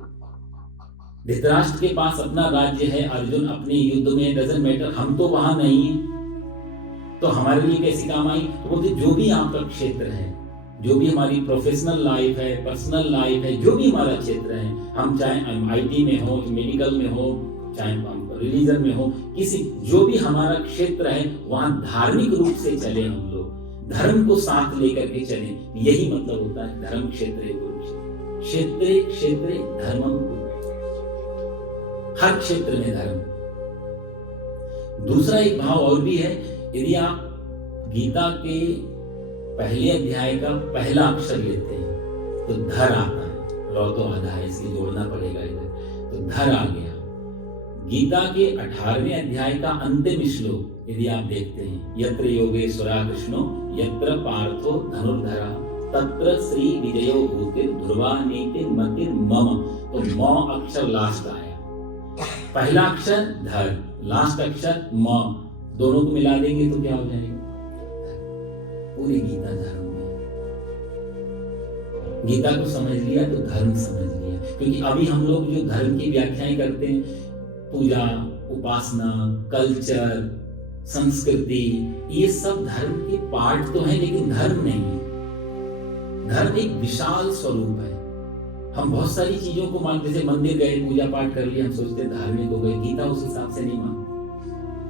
धृतराष्ट्र के पास अपना राज्य है, अर्जुन अपने युद्ध में, डजंट मैटर, हम तो वहां नहीं है, तो हमारे लिए कैसी काम आई? तो बोलते जो भी आपका क्षेत्र है, जो भी हमारी प्रोफेशनल लाइफ है, पर्सनल लाइफ है, जो भी हमारा क्षेत्र है, हम चाहे आईटी में हो, मेडिकल में हो, चाहे हम रिलीजन में हो, किसी जो भी हमारा क्षेत्र है वहां धार्मिक रूप से चले, हम लोग धर्म को साथ लेकर के चले। यही मतलब होता है धर्म क्षेत्रे कुरुक्षेत्र। क्षेत्रे क्षेत्रे धर्मम कुरु। हर क्षेत्र में धर्म। दूसरा एक भाव और भी है, यदि आप गीता के पहले अध्याय का पहला अक्षर लेते हैं तो धर आता है, रौ तो आधा है इसलिए जोड़ना पड़ेगा इधर, तो धर आ गया। गीता के 18वें अध्याय का अंतिम श्लोक यदि आप देखते हैं, यत्र योगेश्वरा कृष्णो यत्र पार्थो धनुर्धरा तत्र श्री विजयो भूतिर ध्रुवा नीति मतिर मम। तो म अक्षर लास्ट आया, पहला अक्षर धर, लास्ट अक्षर म, दोनों को मिला देंगे तो क्या हो जाएगा? पूरी गीता धर्म में। गीता को समझ लिया तो धर्म समझ लिया। क्योंकि अभी हम लोग जो धर्म की व्याख्याएं करते हैं, पूजा, उपासना, कल्चर, संस्कृति, ये सब धर्म के पार्ट तो हैं, लेकिन धर्म नहीं है। धर्म एक विशाल स्वरूप है। हम बहुत सारी चीजों को मान, जैसे मंदिर गए, पूजा पाठ कर लिया, हम सोचते धार्मिक हो गए। गीता उस हिसाब से नहीं मानती।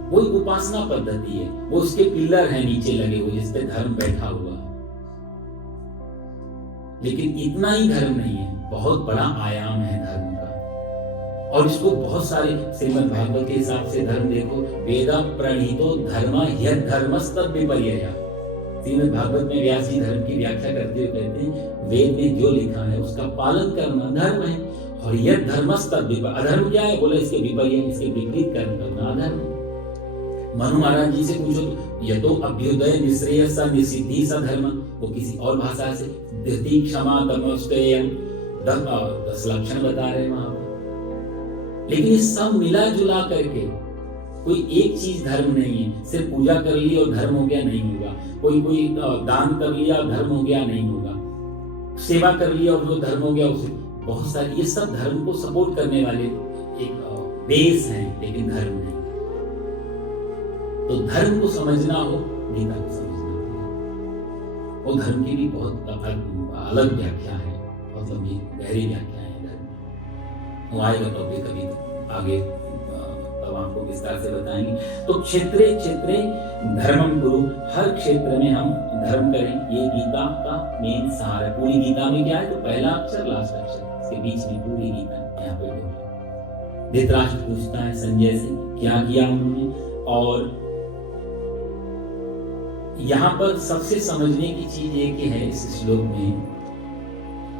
वो एक उपासना पद्धति है, वो उसके पिलर है नीचे लगे हुए जिस पे धर्म बैठा हुआ है। लेकिन इतना ही धर्म नहीं है, बहुत बड़ा आयाम है धर्म का। और इसको बहुत सारे, श्रीमद् भागवत के हिसाब से धर्म देखो, वेद प्रणीतो धर्म यद धर्मस्तद विपर्यया। श्रीमद् भागवत में व्यास जी धर्म की व्याख्या करते हुए कहते हैं, वेद में जो लिखा है उसका पालन करना धर्म है, और यद धर्मस्तद विपर्यया। अधर्म क्या है? बोले इसके विपर्य, इसके विपरीत कर्म करना अधर्म है। मनु महाराज जी से पूछो तो यतो अभ्युदय निश्रेय स निसिद्धि स धर्म, वो किसी और भाषा से धृति क्षमा तमस्तेयम 10 लक्षण बता रहे हैं वहां पर। लेकिन ये सब मिला जुला करके कोई एक चीज धर्म नहीं है। सिर्फ पूजा कर ली और धर्म हो गया, नहीं होगा। कोई दान कर लिया धर्म हो गया, नहीं होगा। सेवा कर लिया और वो धर्म हो गया, उसे बहुत सारे, ये सब धर्म को सपोर्ट करने वाले एक बेस हैं, लेकिन धर्म नहीं। तो धर्म को समझना हो, गीता को समझना हो। वो धर्म की भी बहुत अलग व्याख्या है, बहुत लंबी गहरी व्याख्या है धर्म। वो आएगा टॉपिक कभी आगे, तब आपको विस्तार से बताएंगे। तो क्षेत्रे क्षेत्रे धर्मम गुरु, हर क्षेत्र में हम धर्म करें, ये गीता का मेन सार है। पूरी गीता में क्या है? तो पहला अक्षर, लास्ट अक्षर, इसके बीच में पूरी गीता यहाँ पे। धृतराष्ट्र पूछता है संजय से क्या किया उन्होंने, और यहां पर सबसे समझने की चीज एक है इस श्लोक में।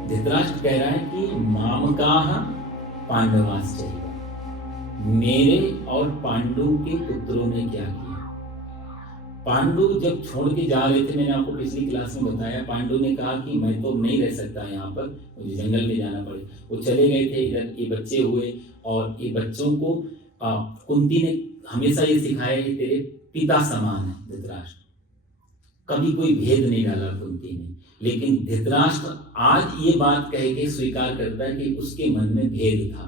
धृतराष्ट्र कह रहा है कि मामकाः पांडवाश्चैव, मेरे और पांडु के पुत्रों ने क्या किया। पांडु जब छोड़ के जा रहे थे, मैंने आपको पिछली क्लास में बताया, पांडु ने कहा कि मैं तो नहीं रह सकता यहाँ पर, मुझे जंगल में जाना पड़े। वो चले गए थे, इधर ये बच्चे हुए, और ये बच्चों को कुंती ने हमेशा ये सिखाया कि तेरे पिता समान है धृतराष्ट्र, कभी कोई भेद नहीं डाला कुंती ने। लेकिन धृतराष्ट्र आज ये बात कह के स्वीकार करता है कि उसके मन में भेद था,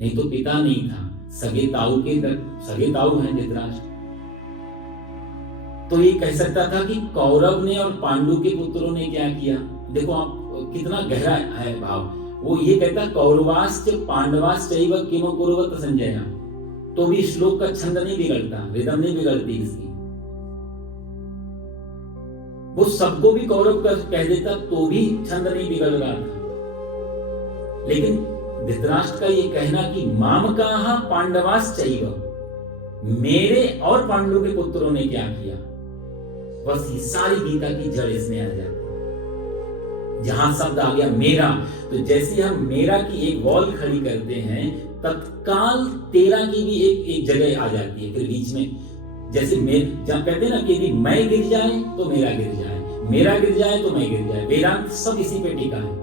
नहीं तो पिता नहीं था, सगे ताऊ हैं धृतराष्ट्र। तो ये कह सकता था कि कौरव ने और पांडु के पुत्रों ने क्या किया। देखो आप कितना गहरा है भाव। वो ये कहता कौरवाश्च पांडवाश्च चैव किम कुर्वत संजय, तो भी श्लोक का छंद नहीं बिगड़ता, रिदम नहीं बिगड़ती इसकी। वो सबको भी कौरव का कह देता तो भी छंद नहीं बिगड़ रहा था। लेकिन धृतराष्ट्र का ये कहना कि मामकाः पांडवाश्चैव, मेरे और पांडु के पुत्रों ने क्या किया, बस ये सारी गीता की जड़ इसमें आ जाती है। जहां शब्द आ गया मेरा, तो जैसे हम मेरा की एक वॉल खड़ी करते हैं, तत्काल तेरा की भी एक जगह आ जाती है। फिर बीच में जैसे जहां कहते हैं ना कि यदि मैं गिर जाए तो मेरा गिर जाए, मेरा गिर जाए तो मैं गिर जाए, वेदांत सब इसी पे टिका है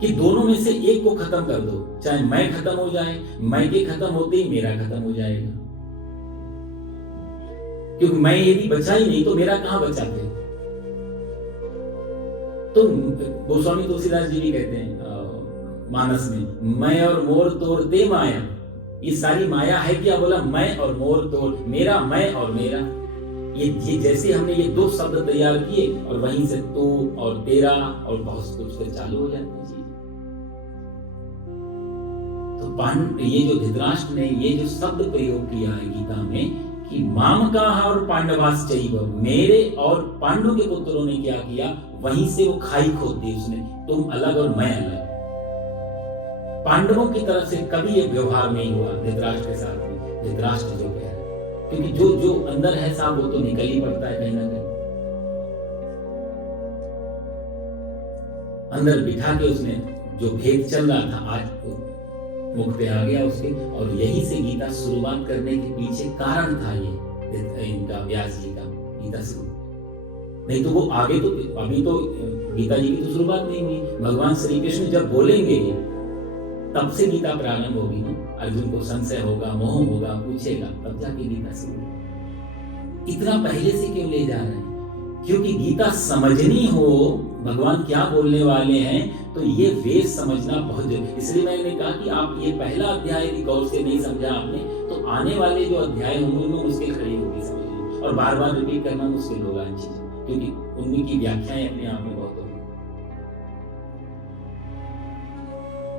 कि दोनों में से एक को खत्म कर दो, चाहे मैं खत्म हो जाए, मैं के खत्म होते ही मेरा खत्म हो जाएगा। क्योंकि मैं यदि बचा ही नहीं तो मेरा कहां बचा थे। तो गोस्वामी तुलसीदास जी भी कहते हैं मानस में, मैं और मोर तोड़ते माया, ये सारी माया है क्या, बोला मैं और मोर तोड़, मेरा मैं और मेरा। ये जैसे हमने ये दो शब्द तैयार किए और वहीं से तू और तेरा और बहुत कुछ फिर चालू हो जाती है चीज। तो ये जो धृतराष्ट्र ने ये जो शब्द प्रयोग किया है गीता में कि मामकाः और पांडवाश्चैव, मेरे और पांडु के पुत्रों ने क्या किया, वहीं से वो खाई खोद दी उसने, तुम अलग और मैं अलग। पांडवों की तरफ से कभी ये व्यवहार नहीं हुआ धृतराष्ट्र के साथ में। धृतराष्ट्र जो कह रहा है, क्योंकि जो अंदर है साहब वो तो निकल ही पड़ता है कहीं ना कहीं। अंदर बिठा के उसने जो भेद चल रहा था आज मुख पे आ गया उसके, और यही से गीता शुरुआत करने के पीछे कारण था ये इनका व्यास जी का गीता शुरू। नहीं तो वो आगे तो अभी तो गीता जी की तो शुरुआत नहीं हुई, भगवान श्री कृष्ण जब बोलेंगे तब से गीता प्रारंभ होगी ना। अर्जुन को संशय होगा, मोह होगा, पूछेगा, तब जाके गीता शुरू। इतना पहले से क्यों ले जा रहे हैं? क्योंकि गीता समझनी हो भगवान क्या बोलने वाले हैं, तो ये वेद समझना बहुत जरूरी। इसलिए मैंने कहा कि आप ये पहला अध्याय यदि गौर से नहीं समझा आपने, तो आने वाले जो अध्याय होंगे उनमें मुश्किल खड़ी होगी समझने, और बार बार रिपीट करना मुश्किल होगा इन चीजों, क्योंकि उनकी व्याख्याएं अपने आप में बहुत होगी।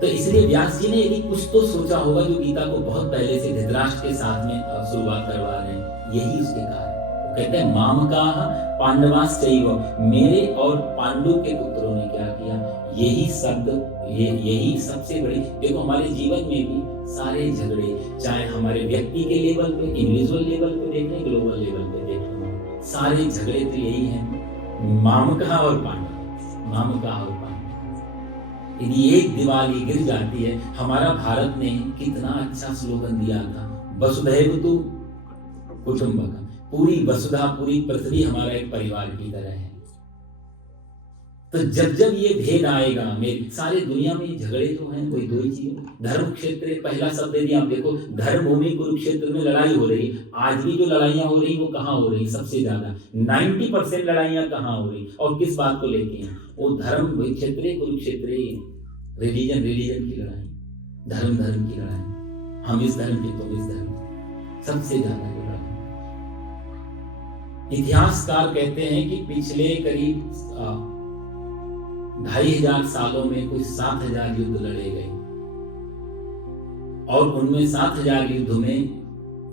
तो इसलिए व्यास जी ने यदि कुछ तो सोचा होगा जो गीता को बहुत पहले से धृतराष्ट्र के साथ में शुरुआत करवा रहे हैं, यही उसके कारण। वो कहते हैं मामकाः पांडवाश्चैव, मेरे और पांडु के पुत्रों ने क्या किया। यही शब्द यही सबसे बड़ी। देखो हमारे जीवन में भी सारे झगड़े, चाहे हमारे व्यक्ति के लेवल पे, इंडिविजुअल लेवल पे देख लें, ग्लोबल लेवल पे देख लें, सारे झगड़े तो यही हैं, मामकाः और पांडव, मामकाः और पांडव। यदि एक दीवार गिर जाती है, हमारा भारत ने कितना अच्छा स्लोगन दिया था, वसुधैव तु कुटुंबकम्, पूरी वसुधा, पूरी पृथ्वी हमारा एक परिवार की तरह है। तो जब जब ये भेद आएगा, मेरे सारे दुनिया में झगड़े जो हैं कोई दो ही चीज, धर्म क्षेत्र, पहला शब्द यदि आप देखो, धर्म भूमि कुरुक्षेत्र में लड़ाई हो रही। आज भी जो लड़ाइयां हो रही वो कहाँ हो रही? सबसे ज्यादा 90% लड़ाइयां कहाँ हो रही और किस बात को लेके हैं? वो धर्म क्षेत्र, कुरुक्षेत्र, रिलीजन की लड़ाई, धर्म की लड़ाई, हम इस धर्म के तुम इस धर्म, सबसे ज्यादा लड़ाई। इतिहासकार कहते हैं कि पिछले करीब 2500 सालों में कुछ 7000 युद्ध लड़े गए, और उनमें 7000 युद्ध में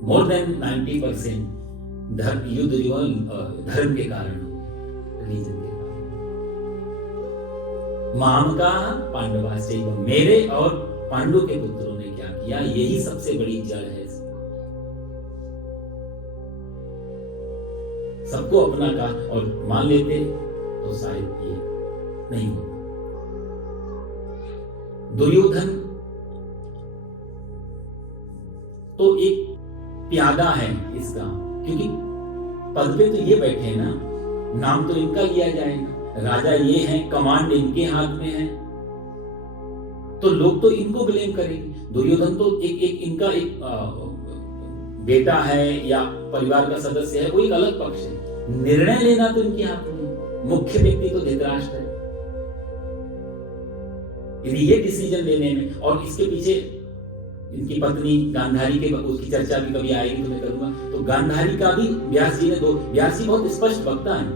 मोर देन 90% युद्ध जो है धर्म के कारण, रिलीजन के कारण। मामकाः पांडवाश्चैव, मेरे और पांडु के पुत्रों ने क्या किया, यही सबसे बड़ी जड़ है। सबको अपना का और मान लेते तो शायद ये नहीं होता। दुर्योधन तो एक प्यादा है इसका, क्योंकि पद पे तो ये बैठे हैं ना, नाम तो इनका लिया जाएगा, राजा ये हैं, कमांड इनके हाथ में है, तो लोग तो इनको ब्लेम करेंगे। दुर्योधन तो एक इनका एक बेटा है या परिवार का सदस्य है, वो एक अलग पक्ष है। निर्णय लेना तो इनके हाथ में है। मुख्य व्यक्ति तो धृतराष्ट्र है। यदि ये डिसीजन लेने में, और इसके पीछे इनकी पत्नी गांधारी के, उसकी चर्चा भी कभी आएगी तो मैं करूंगा। तो गांधारी का भी व्यास जी ने व्यास जी बहुत स्पष्ट वक्ता है,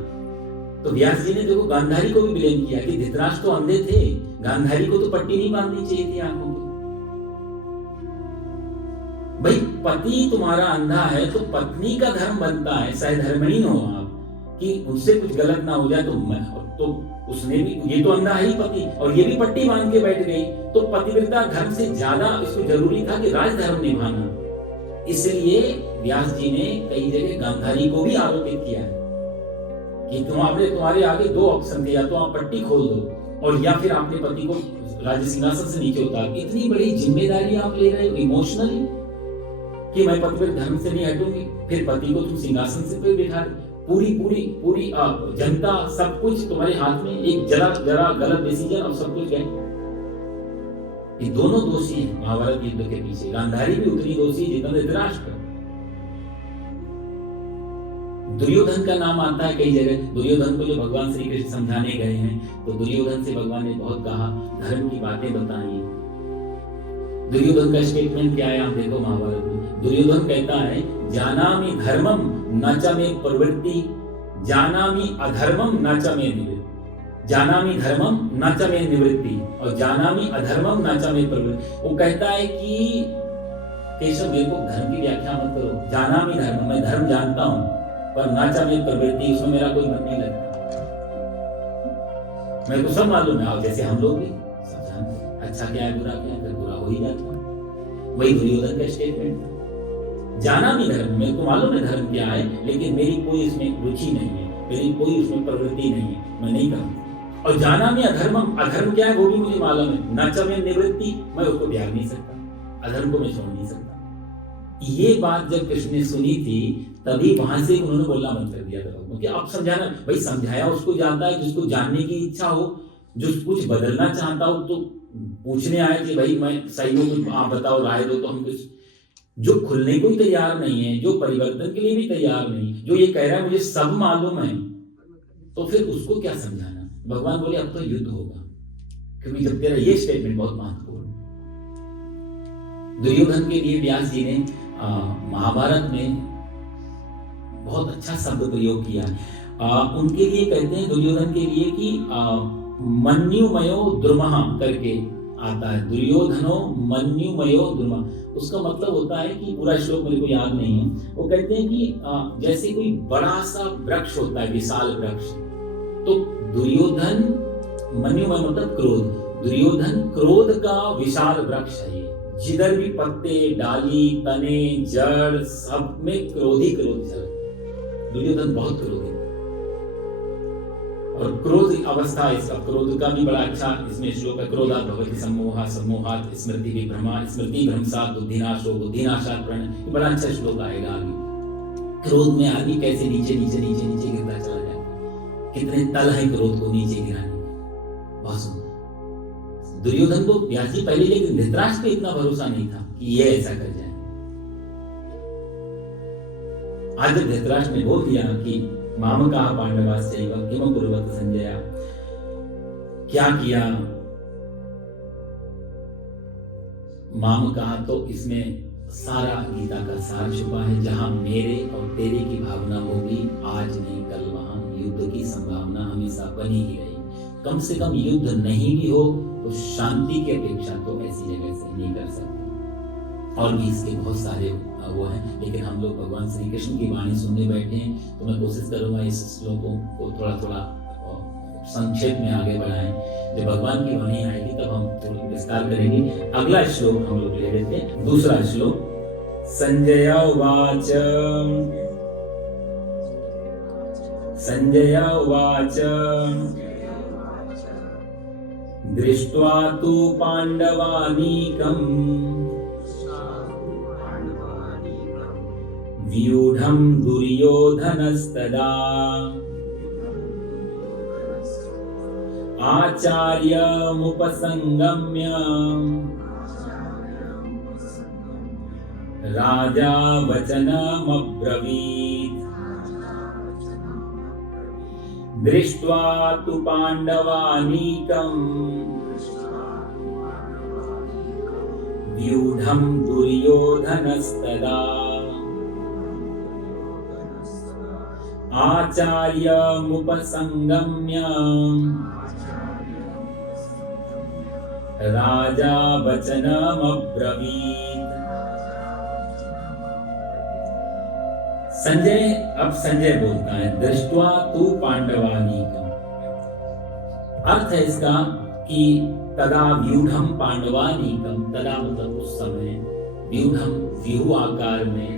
तो व्यास जी ने देखो गांधारी को भी ब्लेम किया कि धृतराष्ट्र तो अंधे थे, गांधारी को तो पट्टी नहीं बांधनी चाहिए थी आंखों की। भाई पति तुम्हारा अंधा है तो पत्नी का धर्म बनता है, सहधर्मिणी हो आप, कि उससे कुछ गलत ना हो जाए। तो उसने भी, ये तो अंधा है ही पति, और ये भी पट्टी बांध के बैठ गई, तो पतिव्रता धर्म से ज्यादा इसको जरूरी था कि राजधर्म निभाना। इसलिए व्यास जी ने कई जगह गांधारी को भी आरोपित किया है कि तुम्हारे आगे दो ऑप्शन थे, या तो आप पट्टी खोल दो और या फिर अपने पति को राज्य सिंहासन से नीचे उतार। इतनी बड़ी जिम्मेदारी आप ले रहे हो इमोशनली कि मैं पतिव्रत धर्म से नहीं हटूंगी, फिर पति को तुम सिंहासन से पे बिठा, पूरी जनता सब कुछ तुम्हारे हाथ में, एक जरा गलत डिसीजन और सब कुछ गए। ये दोनों दोषी हैं महाभारत युद्ध के पीछे। गांधारी भी उतनी दोषी जितना धृतराष्ट्र। दुर्योधन का नाम आता है कई जगह। दुर्योधन को जो भगवान श्री कृष्ण समझाने गए हैं, तो दुर्योधन से भगवान ने बहुत कहा, धर्म की बातें बताई। दुर्योधन का स्टेटमेंट क्या है आप देखो महाभारत में। दुर्योधन कहता है, जानामि धर्मम न च मे प्रवृत्ति, जानामि अधर्मम न च मे निवृत्ति। जानामि धर्मम न च मे निवृत्ति और जानामि अधर्मम न च मे प्रवृत्ति। वो कहता है कि केशव देखो, धर्म की व्याख्या मत करो। जानामि धर्म, मैं धर्म जानता हूं, पर न च मे प्रवृत्ति, उसमें मेरा कोई मन नहीं लगता। मेरे को सब मालूम है, जैसे हम लोग भी सब जानते हैं अच्छा क्या है, बुरा क्या है, फिर बुरा हो ही जाता है। वही दुर्योधन का स्टेटमेंट, जाना भी धर्म, मेरे को मालूम है धर्म क्या है, लेकिन मेरी कोई इसमें रुचि नहीं है, मेरी कोई उसमें प्रवृत्ति नहीं है, मैं नहीं करूँ। और जाना में अधर्मम, अधर्म क्या है वो भी मुझे मालूम है। न च मे निवृत्ति, मैं उसको त्याग नहीं सकता, अधर्म को मैं छोड़ नहीं सकता। ये बात जब कृष्ण ने सुनी थी, तभी वहां से उन्होंने बोलना बंद कर दिया था, क्योंकि अब समझाना, भाई समझाया उसको जाता है जिसको जानने की इच्छा हो, जो कुछ बदलना चाहता हो, तो पूछने आए कि भाई मैं सही में कुछ आप बताओ, राय दो। तो हम कुछ, जो खुलने को ही तैयार नहीं है, जो परिवर्तन के लिए भी तैयार नहीं, जो ये कह रहा है मुझे सब मालूम है, तो फिर उसको क्या समझाना। भगवान बोले अब तो युद्ध होगा, क्योंकि जब तेरा ये स्टेटमेंट बहुत महत्वपूर्ण। दुर्योधन के लिए व्यास जी ने महाभारत में बहुत अच्छा शब्द प्रयोग किया। उनके लिए कहते हैं, दुर्योधन के लिए, कि मन्युमयो द्रुमः करके आता है, दुर्योधनो मन्युमयो द्रुमः। उसका मतलब होता है कि, पूरा श्लोक मेरे को याद नहीं है, वो कहते हैं कि जैसे कोई बड़ा सा वृक्ष होता है, विशाल वृक्ष, तो दुर्योधन, मन्युमय मतलब क्रोध, दुर्योधन क्रोध का विशाल वृक्ष है। जिधर भी पत्ते, डाली, तने, जड़, सब में क्रोध ही क्रोध चल। दुर्योधन बहुत क्रोधी, और क्रोध अवस्था इसका, क्रोध का भी बड़ा अच्छा इसमें श्लोक है। क्रोधात् भवति सम्मोहः, सम्मोहात् स्मृति विभ्रमा, स्मृति भ्रंशात् बुद्धिनाशो, बुद्धिनाशात् प्रणय। ये बड़ा अच्छा श्लोक आएगा आगे। क्रोध में आदमी कैसे नीचे नीचे नीचे नीचे गिरता चला जाता, कितने तल है क्रोध को नीचे गिराने में। बहुत सुंदर। दुर्योधन को व्यास जी पहले, लेकिन धृतराष्ट्र पे इतना भरोसा नहीं था कि ये ऐसा कर जाए। आज जब धृतराष्ट्र ने बोल दिया कि मामकाः पांडवाश्चैव किम कुर्वत संजय, क्या किया मामकाः, तो इसमें सारा गीता का सार छुपा है। जहां मेरे और तेरे की भावना होगी, आज नहीं कल वहां युद्ध की संभावना हमेशा बनी ही रही। कम से कम युद्ध नहीं भी हो तो शांति की अपेक्षा तो ऐसी जगह से नहीं कर सकते। और भी इसके बहुत सारे वो हैं, लेकिन हम लोग भगवान श्री कृष्ण की वाणी सुनने बैठे हैं, तो मैं कोशिश करूंगा इस श्लोकों को थोड़ा थोड़ा संक्षेप में आगे बढ़ाएं। जब भगवान की वाणी आएगी तब हम थोड़ा विस्तार करेंगे। अगला श्लोक हम लोग ले लेते हैं, दूसरा श्लोक। संजय उवाच, संजय उवाच दृष्ट्वा तु पांडवानीकम् व्यूढं दुर्योधनस्तदा आचार्यमुपसंगम्य राजा वचनमब्रवीत् दृष्ट्वा तु पाण्डवानीकम् व्यूढं दुर्योधनस्तदा आचार्यमुपसंगम्य राजा वचनमब्रवीत्। संजय, अब संजय बोलता है, दृष्ट्वा तु पांडवानीकम। अर्थ है इसका कि तदा व्यूढ़म पांडवानीकम, तदा मतलब उस समय, व्यूढ़म व्यूह आकार में,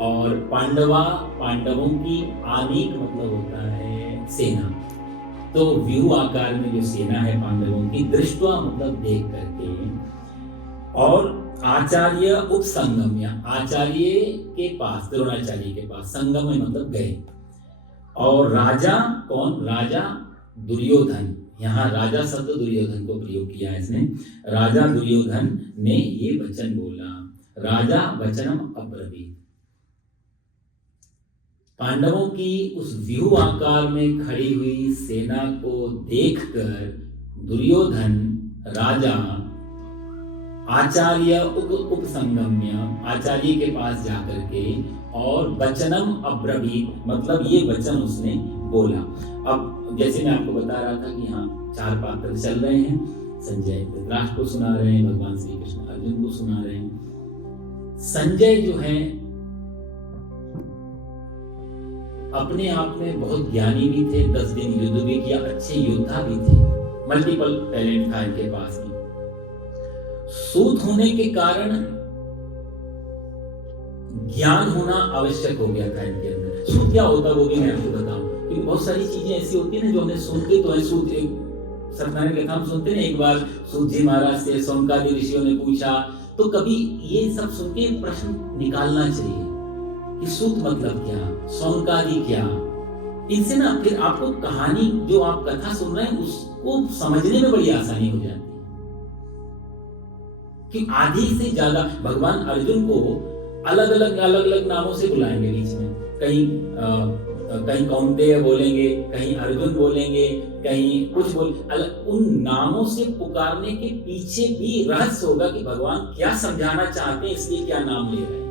और पांडवा पांडवों की, आनीक मतलब होता है सेना। तो व्यूह आकार में जो सेना है पांडवों की, दृष्टवा मतलब देख करके, और आचार्य उपसंगम्य, आचार्य के पास, द्रोणाचार्य के पास, संगम मतलब गए, और राजा कौन, राजा दुर्योधन, यहाँ राजा शब्द दुर्योधन को प्रयोग किया है इसने, राजा दुर्योधन ने ये वचन बोला, राजा वचनम अब्रवीत्। पांडवों की उस व्यूह आकार में खड़ी हुई सेना को देखकर दुर्योधन राजा आचार्य उपसंगम्य, आचार्य के पास जाकर के, और वचनम अब्रवीत् मतलब ये वचन उसने बोला। अब जैसे मैं आपको बता रहा था कि यहाँ 4 पात्र चल रहे हैं, संजय धृतराष्ट्र को सुना रहे हैं, भगवान श्री कृष्ण अर्जुन को सुना रहे हैं। संजय जो है अपने आप में बहुत ज्ञानी भी थे, 10 दिन युद्ध भी किया, अच्छे योद्धा भी थे, मल्टीपल टैलेंट था इनके पास भी। सूत होने के कारण ज्ञान होना आवश्यक हो गया था इनके अंदर। सूत क्या होता है वो भी मैं आपको बताऊं, क्योंकि बहुत सारी चीजें ऐसी होती है ना जो हमें सुनते तो है। सूत, एक सत्यनारायण कथा हम सुनते ना, एक बार सूत जी महाराज से सोनकादि ऋषियों ने पूछा, तो कभी ये सब सुन के प्रश्न निकालना चाहिए कि सूत मतलब क्या, सोनकादि क्या। इनसे ना फिर आपको कहानी, जो आप कथा सुन रहे हैं, उसको समझने में बड़ी आसानी हो जाती है। कि आधी से ज्यादा भगवान अर्जुन को अलग अलग नामों से बुलाएंगे बीच में, कहीं कौन्तेय बोलेंगे, कहीं अर्जुन बोलेंगे, कहीं कुछ उन नामों से पुकारने के पीछे भी रहस्य होगा कि भगवान क्या समझाना चाहते हैं, इसलिए क्या नाम ले रहे हैं।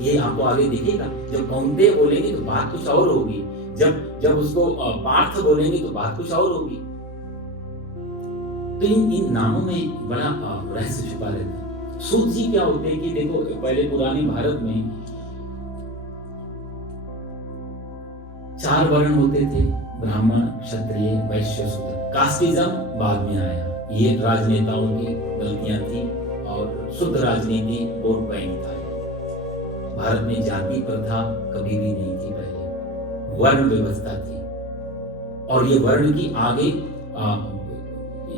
ये आपको आगे दिखेगा। जब कौन्तेय बोलेंगे तो बात कुछ और होगी, जब उसको पार्थ बोलेंगे तो बात कुछ और होगी। तो इन नामों में बड़ा रहस्य छुपा रहता है। सूत जी क्या होते हैं कि देखो, पहले पुराने भारत में 4 वर्ण होते थे, ब्राह्मण, क्षत्रिय, वैश्य, शूद्र। कास्टिज्म बाद में आया, ये राजनेताओं की गलतियां थी, और शुद्ध राजनीति वोट बैंक था। भारत में जाति प्रथा कभी भी नहीं थी, पहले वर्ण व्यवस्था थी। और ये वर्ण की आगे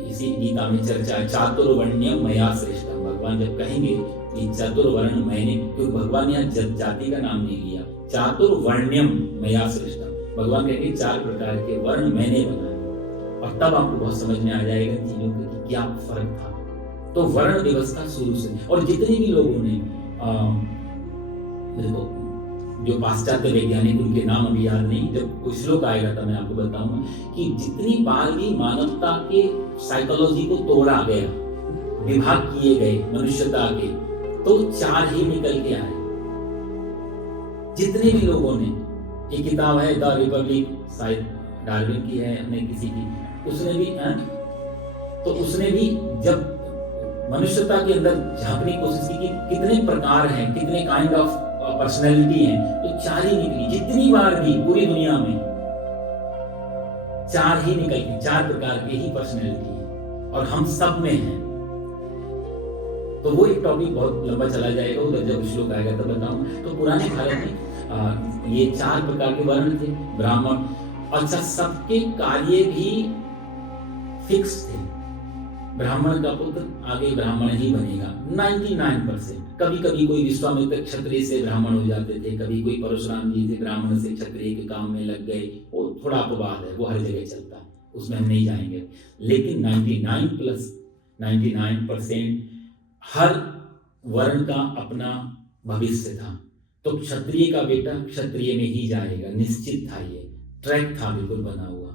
इसी गीता में चर्चा, चातुर्वर्ण्यम मया श्रेष्ठम। भगवान जब कहेंगे कि चतुर्वर्ण मैंने, क्योंकि भगवान यहाँ जाति का नाम नहीं लिया, चातुर्वर्ण्यम मया श्रेष्ठम, भगवान कहेंगे 4 प्रकार के वर्ण मैंने बनाए। और तब आपको बहुत समझ में आ जाएगा चीजों की क्या फर्क था। तो वर्ण व्यवस्था शुरू से, और जितने भी लोगों ने देखो, जो पाश्चात्य वैज्ञानिक, उनके नाम अभी याद नहीं, जब कोई श्लोक आएगा तो मैं आपको बताऊंगा कि जितनी बार भी मानवता के साइकोलॉजी को तोड़ा गया, विभाग किए गए मनुष्यता के, तो 4 ही निकल के आए। जितने भी लोगों ने, एक किताब है द रिपब्लिक, शायद डार्विन की है, अपने किसी की, उसने भी तो उसने भी जब मनुष्यता के अंदर झांकने की कोशिश की कि कितने प्रकार हैं, कितने काइंड ऑफ पर्सनैलिटी हैं, तो 4 ही निकली। जितनी बार भी पूरी दुनिया में 4 ही निकल गई, 4 प्रकार की ही पर्सनैलिटी है, और हम सब में हैं। तो वो एक टॉपिक बहुत लंबा चला जाएगा, उधर जब श्लोक आएगा तब बताऊंगा। तो पुराने भारत में ये 4 प्रकार के वर्ण थे, ब्राह्मण। अच्छा, सबके कार्य भी फिक्स थे। ब्राह्मण का पुत्र आगे ब्राह्मण ही बनेगा 99%। कभी कभी कोई विश्वामित्र क्षत्रिय से ब्राह्मण हो जाते थे, कभी कोई परशुराम जी से ब्राह्मण से क्षत्रिय के काम में लग गए, वो थोड़ा अपवाद है, वो हर जगह चलता है, उसमें हम नहीं जाएंगे। लेकिन 99% हर वर्ण का अपना भविष्य था, तो क्षत्रिय का बेटा क्षत्रिय में ही जाएगा, निश्चित था, ये ट्रैक था बिल्कुल बना हुआ।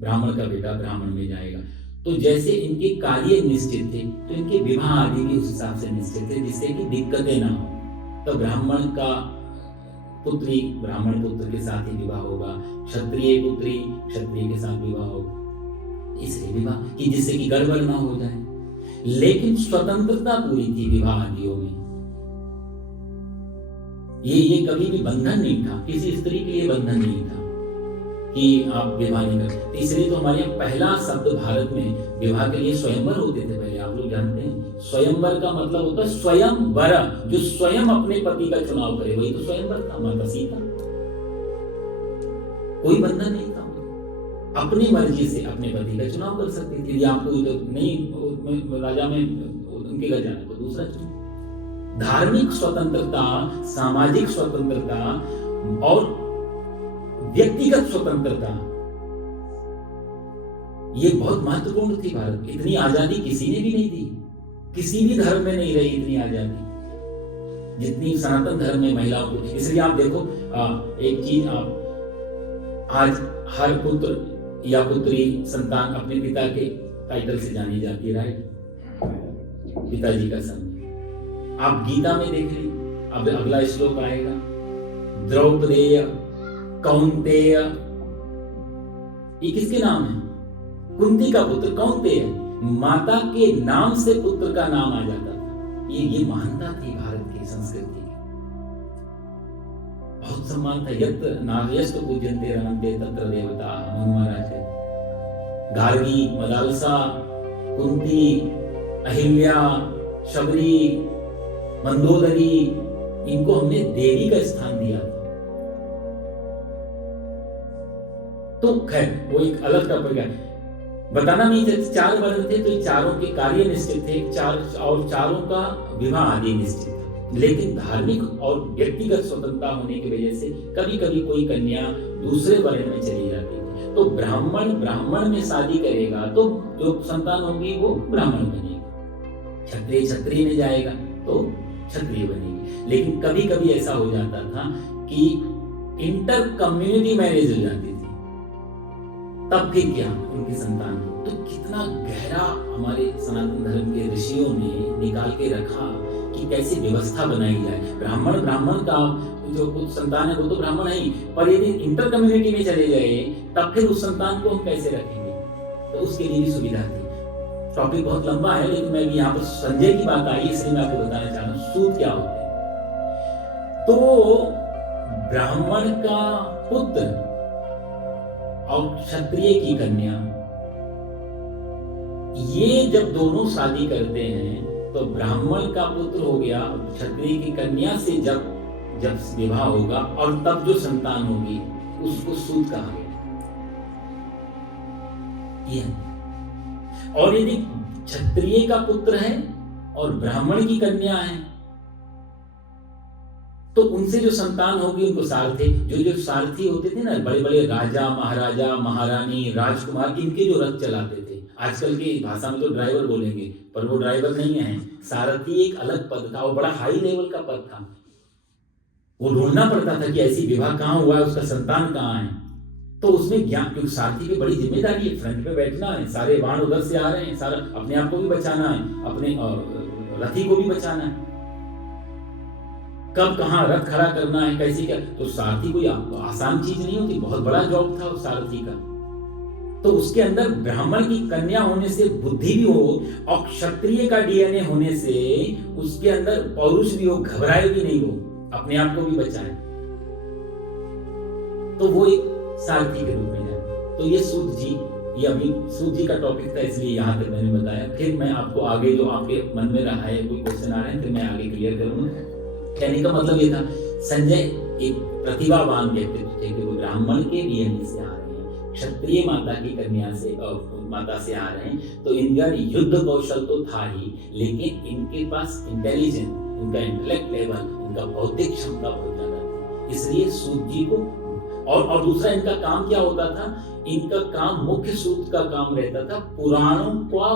ब्राह्मण का बेटा ब्राह्मण में जाएगा। तो जैसे इनके कार्य निश्चित थे, तो इनके विवाह आदि भी उस हिसाब से निश्चित थे, जिससे कि दिक्कतें ना हो। तो ब्राह्मण का पुत्री ब्राह्मण पुत्र के साथ ही विवाह होगा, क्षत्रिय पुत्री क्षत्रिय के साथ विवाह होगा, इसलिए विवाह कि जिससे कि गड़बड़ ना हो जाए। लेकिन स्वतंत्रता पूरी थी विवाह आदियों में। ये कभी भी बंधन नहीं था, किसी स्त्री के लिए बंधन नहीं था कि आप विवाह नहीं करते। इसलिए तो हमारे यहाँ पहला शब्द भारत में विवाह के लिए स्वयंवर होते थे पहले, आप लोग जानते हैं। स्वयंवर का मतलब होता है स्वयंवर, जो स्वयं अपने पति का चुनाव करे, वही तो स्वयंवर था। माता सीता, कोई बंधन नहीं था, अपनी मर्जी से अपने पति का चुनाव कर सकती थी। यदि आपको नहीं राजा में उनके घर जाना तो दूसरा चुनाव। धार्मिक स्वतंत्रता, सामाजिक स्वतंत्रता और व्यक्तिगत स्वतंत्रता, ये बहुत महत्वपूर्ण थी भारत। इतनी आजादी किसी ने भी नहीं दी, किसी भी धर्म में नहीं रही इतनी आजादी जितनी सनातन धर्म में महिलाओं को। इसलिए आप देखो एक चीज, आप आज हर पुत्र या पुत्री संतान अपने पिता के टाइटल से जानी जाती है, राइट, पिताजी का संग। आप गीता में देख लीजिए, अब अगला श्लोक आएगा, द्रौपदेय कौंतेय, ये किसके नाम है? कुंती का पुत्र कौंतेय, माता के नाम से पुत्र का नाम आ जाता था। ये मान्यता थी भारत की संस्कृति की, बहुत सम्मान था। यत् नार्यस्तु पूज्यन्ते रमन्ते तत्र देवता, मनु महाराज है। गार्गी, मदालसा, कुंती, अहिल्या, शबरी, मंदोदरी, इनको हमने देवी का स्थान दिया था। तो खैर वो एक अलग टॉपिक है, बताना नहीं थे। 4 वर्ण थे, तो चारों के कार्य निश्चित थे, और चारों का विवाह आदि निश्चित था। लेकिन धार्मिक और व्यक्तिगत स्वतंत्रता होने की वजह से कभी कभी कोई कन्या दूसरे वर्ण में चली जाती थी। तो ब्राह्मण में शादी करेगा तो जो संतान होगी वो ब्राह्मण बनेगी, क्षत्रिय क्षत्रिय में जाएगा तो क्षत्रिय बनेगी। लेकिन कभी कभी ऐसा हो जाता था कि इंटर कम्युनिटी मैरिज हो जाती थी, तब फिर क्या उनकी संतान। तो कितना गहरा हमारे सनातन धर्म के ऋषियों ने निकाल के रखा कि कैसे व्यवस्था बनाई जाए। ब्राह्मण का जो कुछ संतान है वो तो ब्राह्मण है ही, पर यदि इंटर कम्युनिटी में चले जाए तब फिर उस संतान को हम कैसे रखेंगे, तो उसके लिए भी सुविधा थी। टॉपिक बहुत लंबा है, लेकिन मैं भी यहाँ पर संजय की बात आई इसलिए मैं आपको बताना चाह रहा हूँ सूत क्या होते हैं। तो ब्राह्मण का पुत्र और क्षत्रिय की कन्या, ये जब दोनों शादी करते हैं तो ब्राह्मण का पुत्र हो गया, क्षत्रिय की कन्या से जब विवाह होगा और तब जो संतान होगी उसको सूत कहा गया। और यदि क्षत्रिय का पुत्र है और ब्राह्मण की कन्या है तो उनसे जो संतान होगी उनको सारथी, जो सारथी होते थे ना, बड़े बड़े राजा महाराजा महारानी राजकुमार, इनके जो रथ चलाते थे। आजकल की भाषा में तो ड्राइवर बोलेंगे, पर वो ड्राइवर नहीं है, सारथी एक अलग पद था, वो बड़ा हाई लेवल का पद था। वो ढूंढना पड़ता था कि ऐसी विवाह कहाँ हुआ है, उसका संतान कहाँ है। तो उसमें ज्ञान, क्योंकि सारथी की बड़ी जिम्मेदारी है, फ्रंट पे बैठना है, सारे बाण उधर से आ रहे हैं, सारा अपने आप को भी बचाना है, अपने रथी को भी बचाना है, कब कहाँ रथ खड़ा करना है, कैसे क्या। तो सारथी कोई आसान चीज नहीं होती, बहुत बड़ा जॉब था उस सारथी का। तो उसके अंदर ब्राह्मण की कन्या होने से बुद्धि भी हो और क्षत्रिय का डीएनए होने से उसके अंदर पौरुष भी हो, घबराए भी नहीं हो, अपने आप को भी बचाए, तो वो एक सारथी के रूप में जाए। तो ये सूत जी, ये अभी सूत जी का टॉपिक था, इसलिए यहाँ तक मैंने बताया। फिर मैं आपको आगे जो आपके मन में रहा है, कोई क्वेश्चन आ रहे हैं, फिर मैं आगे क्लियर करूंगा। कहने का मतलब ये था, संजय एक प्रतिभावान व्यक्तित्व थे कि वो ब्राह्मण के डीएनए से आ रहे हैं, क्षत्रिय माता की कन्या से माता से आ रहे हैं, तो इनका युद्ध कौशल तो था ही, लेकिन इनके पास इंटेलिजेंस, इनका इंटेलेक्ट लेवल, इनका बौद्धिक क्षमता बहुत ज्यादा थी। इसलिए सूत जी को, और दूसरा इनका काम क्या होता था, इनका काम, मुख्य सूत का काम रहता था पुराणों का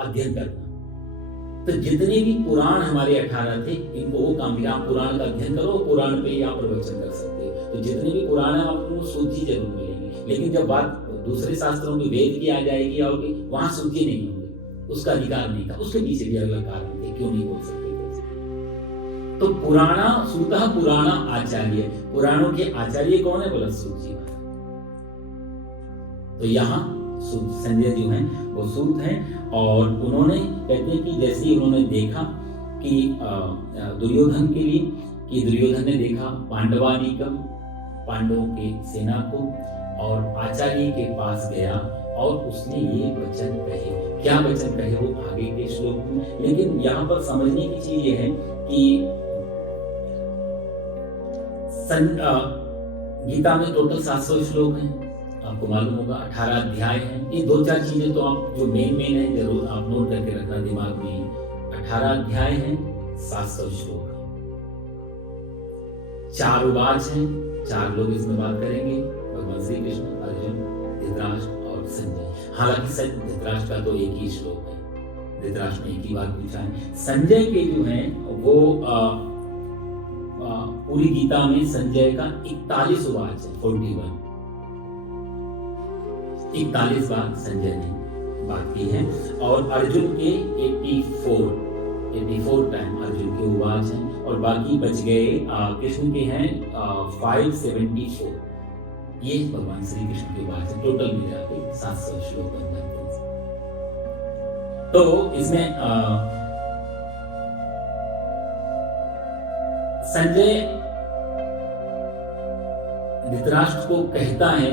अध्ययन करना। तो जितने भी पुराण हमारे 18 थे, इनको वो काम दिया। आप पुराण का अध्ययन करो, पुराण पे ही आप प्रवचन कर सकते हो। तो जितने भी पुराण है आपको सूची जरूर मिलेंगे, लेकिन जब बात दूसरे शास्त्रों की, वेद की आ जाएगी और वहां सूची नहीं होगी, उसका अधिकार नहीं था। उसके पीछे भी अलग कारण थे, क्यों नहीं बोल सकते थे। तो पुराणा सूतः पुराण आचार्य, पुराणों के आचार्य कौन है? बोला सूत जी। तो यहाँ संजय जो हैं वो सूत हैं, और उन्होंने कहते हैं कि जैसे ही उन्होंने देखा कि दुर्योधन के लिए, कि दुर्योधन ने देखा पांडवानीकम, पांडवों की सेना को, और आचार्य के पास गया और उसने ये वचन कहे। क्या वचन कहे वो आगे के श्लोक में, लेकिन यहाँ पर समझने की चीज ये है कि गीता में टोटल 700 श्लोक हैं, आपको मालूम होगा 18 अध्याय हैं। ये 2-4 चीजें तो आप जो मेन है जरूर आप नोट करके रखना दिमाग में। 18 अध्याय हैं, 700 श्लोक हैं, 4 उवाच हैं, 4 लोग इसमें बात करेंगे, भगवान श्री कृष्ण, अर्जुन, धृतराष्ट्र और संजय। हालांकि धृतराष्ट्र का तो एक ही श्लोक है, धृतराष्ट्र ने एक ही बात पूछा है। संजय के जो है वो पूरी गीता में संजय का 41 उवाच है, 41 बार संजय ने बात की है। और अर्जुन के 84 टाइम अर्जुन के उवाच हैं, और बाकी बच गए कृष्ण के हैं 574। ये भगवान श्री कृष्ण के उवाच है। टोटल मिला के 700 श्लोक बन जाते हैं। तो इसमें संजय धृतराष्ट्र को कहता है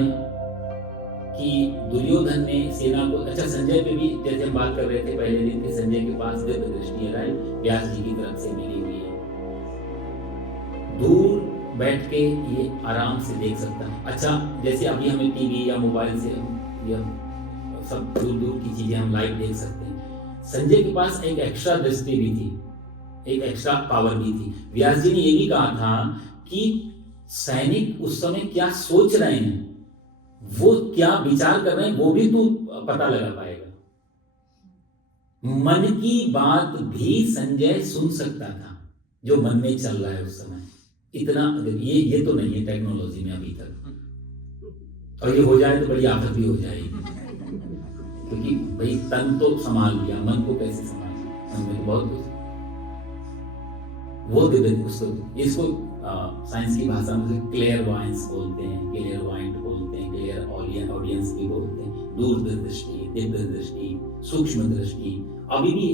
कि दुर्योधन ने सेना को, अच्छा संजय पे भी जैसे हम बात कर रहे थे पहले दिन के, संजय के पास दिव्य दृष्टि है, व्यास जी की तरफ से मिली हुई है, दूर बैठ के ये आराम से देख सकता है। अच्छा जैसे अभी हमें टीवी या मोबाइल से या सब दूर दूर की चीजें हम लाइव देख सकते हैं, संजय के पास एक एक्स्ट्रा दृष्टि भी थी, एक एक्स्ट्रा पावर भी थी। व्यास जी ने ये भी कहा था कि सैनिक उस समय क्या सोच रहे हैं, वो क्या विचार कर रहे हैं, वो भी तू पता लगा पाएगा। मन की बात भी संजय सुन सकता था, जो मन में चल रहा है उस समय। इतना ये तो नहीं है टेक्नोलॉजी में अभी तक, और ये हो जाए तो बड़ी आफत भी हो जाएगी, क्योंकि भाई तन तो संभाल लिया, मन को कैसे संभालना, मन में तो बहुत कुछ वो इसको साइंस की भाषा में क्लेयरवॉयंस बोलते हैं, क्लेयरवॉयंट बोलते हैं, क्लेयर ऑडियंस भी बोलते हैं, दूरदृष्टि, दिव्य दृष्टि, सूक्ष्म दृष्टि। अभी भी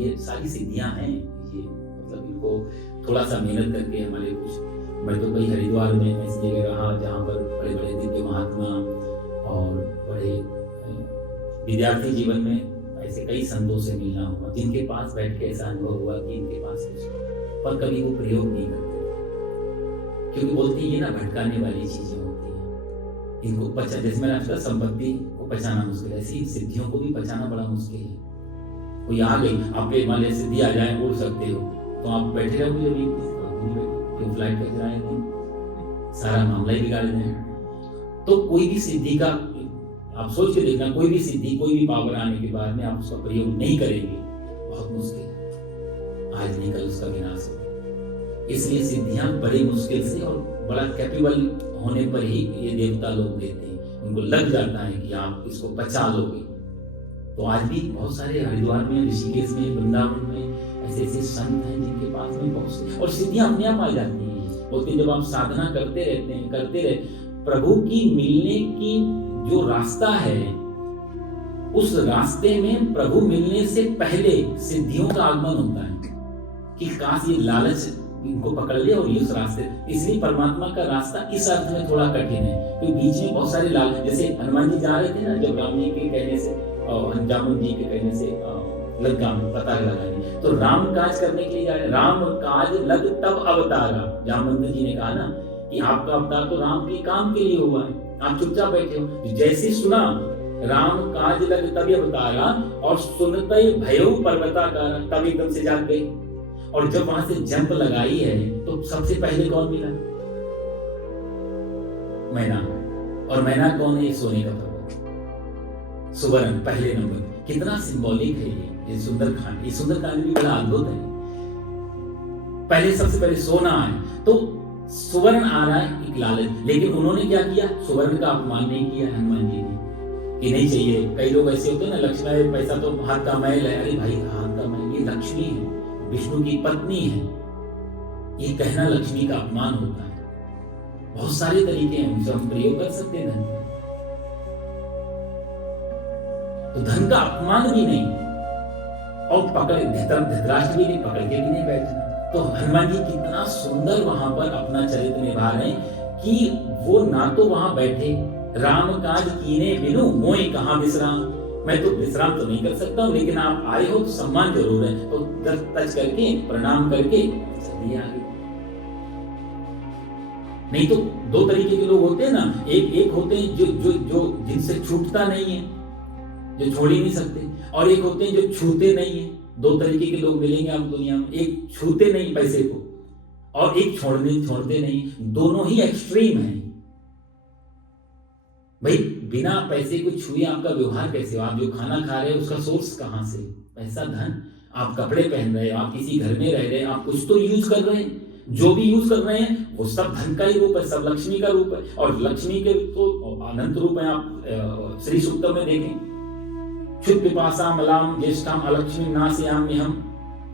ये सारी सिद्धियां हैं। ये मतलब इनको थोड़ा सा मेहनत करके हमारे कुछ, मैं तो कई हरिद्वार में ऐसी जगह रहा जहाँ पर बड़े बड़े दिव्य महात्मा और बड़े विद्यार्थी जीवन में ऐसे कई संतों से मिलना हुआ, जिनके पास बैठ के ऐसा अनुभव हुआ कि इनके पास कुछ, पर कभी वो प्रयोग नहीं करते, क्योंकि बोलते हैं ये ना भटकाने वाली चीजें होती हैं, इनको पचा, जैसे मैंने आपका संपत्ति को पचाना मुश्किल है, ऐसी सिद्धियों को भी पचाना बड़ा मुश्किल है। कोई आ गई, आपके मान लिया सिद्धि आ जाए, उड़ सकते हो, तो आप बैठे रहोगे, क्यों फ्लाइट का किराया दें, सारा मामला ही बिगाड़ दें। तो कोई भी सिद्धि का आप सोच के देखना, कोई भी सिद्धि, कोई भी पावर आने के बाद में आप उसका प्रयोग नहीं करेंगे, बहुत मुश्किल, आज नहीं कल उसका विनाश होगा। इसलिए सिद्धियां बड़ी मुश्किल से और बड़ा कैपेबल होने पर ही ये देवता लोग देते हैं, उनको लग जाता है कि आप इसको पचा लोगे। तो आज भी बहुत सारे हरिद्वार में, ऋषिकेश में, वृंदावन में ऐसे ऐसे संत हैं जिनके पास में बहुत, और सिद्धियां अपने आप आ जाती हैं। बोलते जब आप साधना करते रहते हैं, करते रहे, प्रभु की मिलने की जो रास्ता है, उस रास्ते में प्रभु मिलने से पहले सिद्धियों का आगमन होता है कि काश ये लालच इनको पकड़ ले और ये उस रास्ते। इसलिए परमात्मा का रास्ता इस अर्थ में थोड़ा कठिन है कि बीच में बहुत सारे लालच, जैसे हनुमान जी जा रहे थे ना, जब राम जी के कहने से, जामुन जी के कहने से लंका में पता लगाने, तो राम काज करने के लिए जा रहे, राम काज लग तब अवतारा। जामुन जी ने कहा ना कि आपका अवतार तो राम के काम के लिए हुआ है, आप चुपचाप बैठे हो। जैसे सुना राम काज लग तभी अवतारा, और सुनते भयो पर्वताकारा, तब एकदम से जाग गए। और जब वहां से जंप लगाई है तो सबसे पहले कौन मिला? मैना। और मैना कौन है? सोने का पर्वत, सुवर्ण, पहले नंबर। कितना सिंबॉलिक है ये सुंदरकांड। ये सुंदरकांड भी बड़ा अद्भुत है। पहले सबसे पहले सोना है तो सुवर्ण आ रहा है, एक लालच, लेकिन उन्होंने क्या किया, सुवर्ण का अपमान नहीं किया हनुमान जी ने कि नहीं चाहिए। कई लोग ऐसे होते हैं ना, लक्ष्मी पैसा तो हाथ का मैल है, अरे भाई हाथ का मैल, ये लक्ष्मी है, विष्णु की पत्नी है, ये कहना लक्ष्मी का अपमान होता है। बहुत सारे तरीके हैं उनसे हम प्रयोग कर सकते हैं धन का, तो धन का अपमान भी नहीं और पकड़ धृतराष्ट्र भी नहीं, पकड़ के भी नहीं बैठना। तो हनुमान जी कितना सुंदर वहां पर अपना चरित्र निभा रहे हैं कि वो ना तो वहां बैठे, राम काज कीने बिनु मोहि कहां विश्राम, मैं तो विश्राम तो नहीं कर सकता हूं, लेकिन आप आए हो तो सम्मान जरूर है, तो टच करके प्रणाम करके चलिए आगे। नहीं तो दो तरीके के लोग होते हैं ना, एक होते हैं जो जो जो जिनसे छूटता नहीं है, जो छोड़ ही नहीं सकते, और एक होते हैं जो छूते नहीं है। दो तरीके के लोग मिलेंगे आप दुनिया में, एक छूते नहीं पैसे को और एक छोड़ते नहीं, दोनों ही एक्सट्रीम हैं। भाई बिना पैसे को छुए आपका व्यवहार कैसे हो? आप जो खाना खा रहे हैं उसका सोर्स कहां से? पैसा, धन। आप कपड़े पहन रहे हैं, आप किसी घर में रह रहे हैं, आप कुछ तो यूज कर रहे हैं, जो भी यूज कर रहे हैं वो सब धन का ही रूप है, सब लक्ष्मी का रूप है, और लक्ष्मी के तो अनंत रूप है। आप श्री सूक्तम में देखें, क्षुद्ध पिपासा मलाम ज्येष्ठाम अलक्ष्मी नास्याम्यहम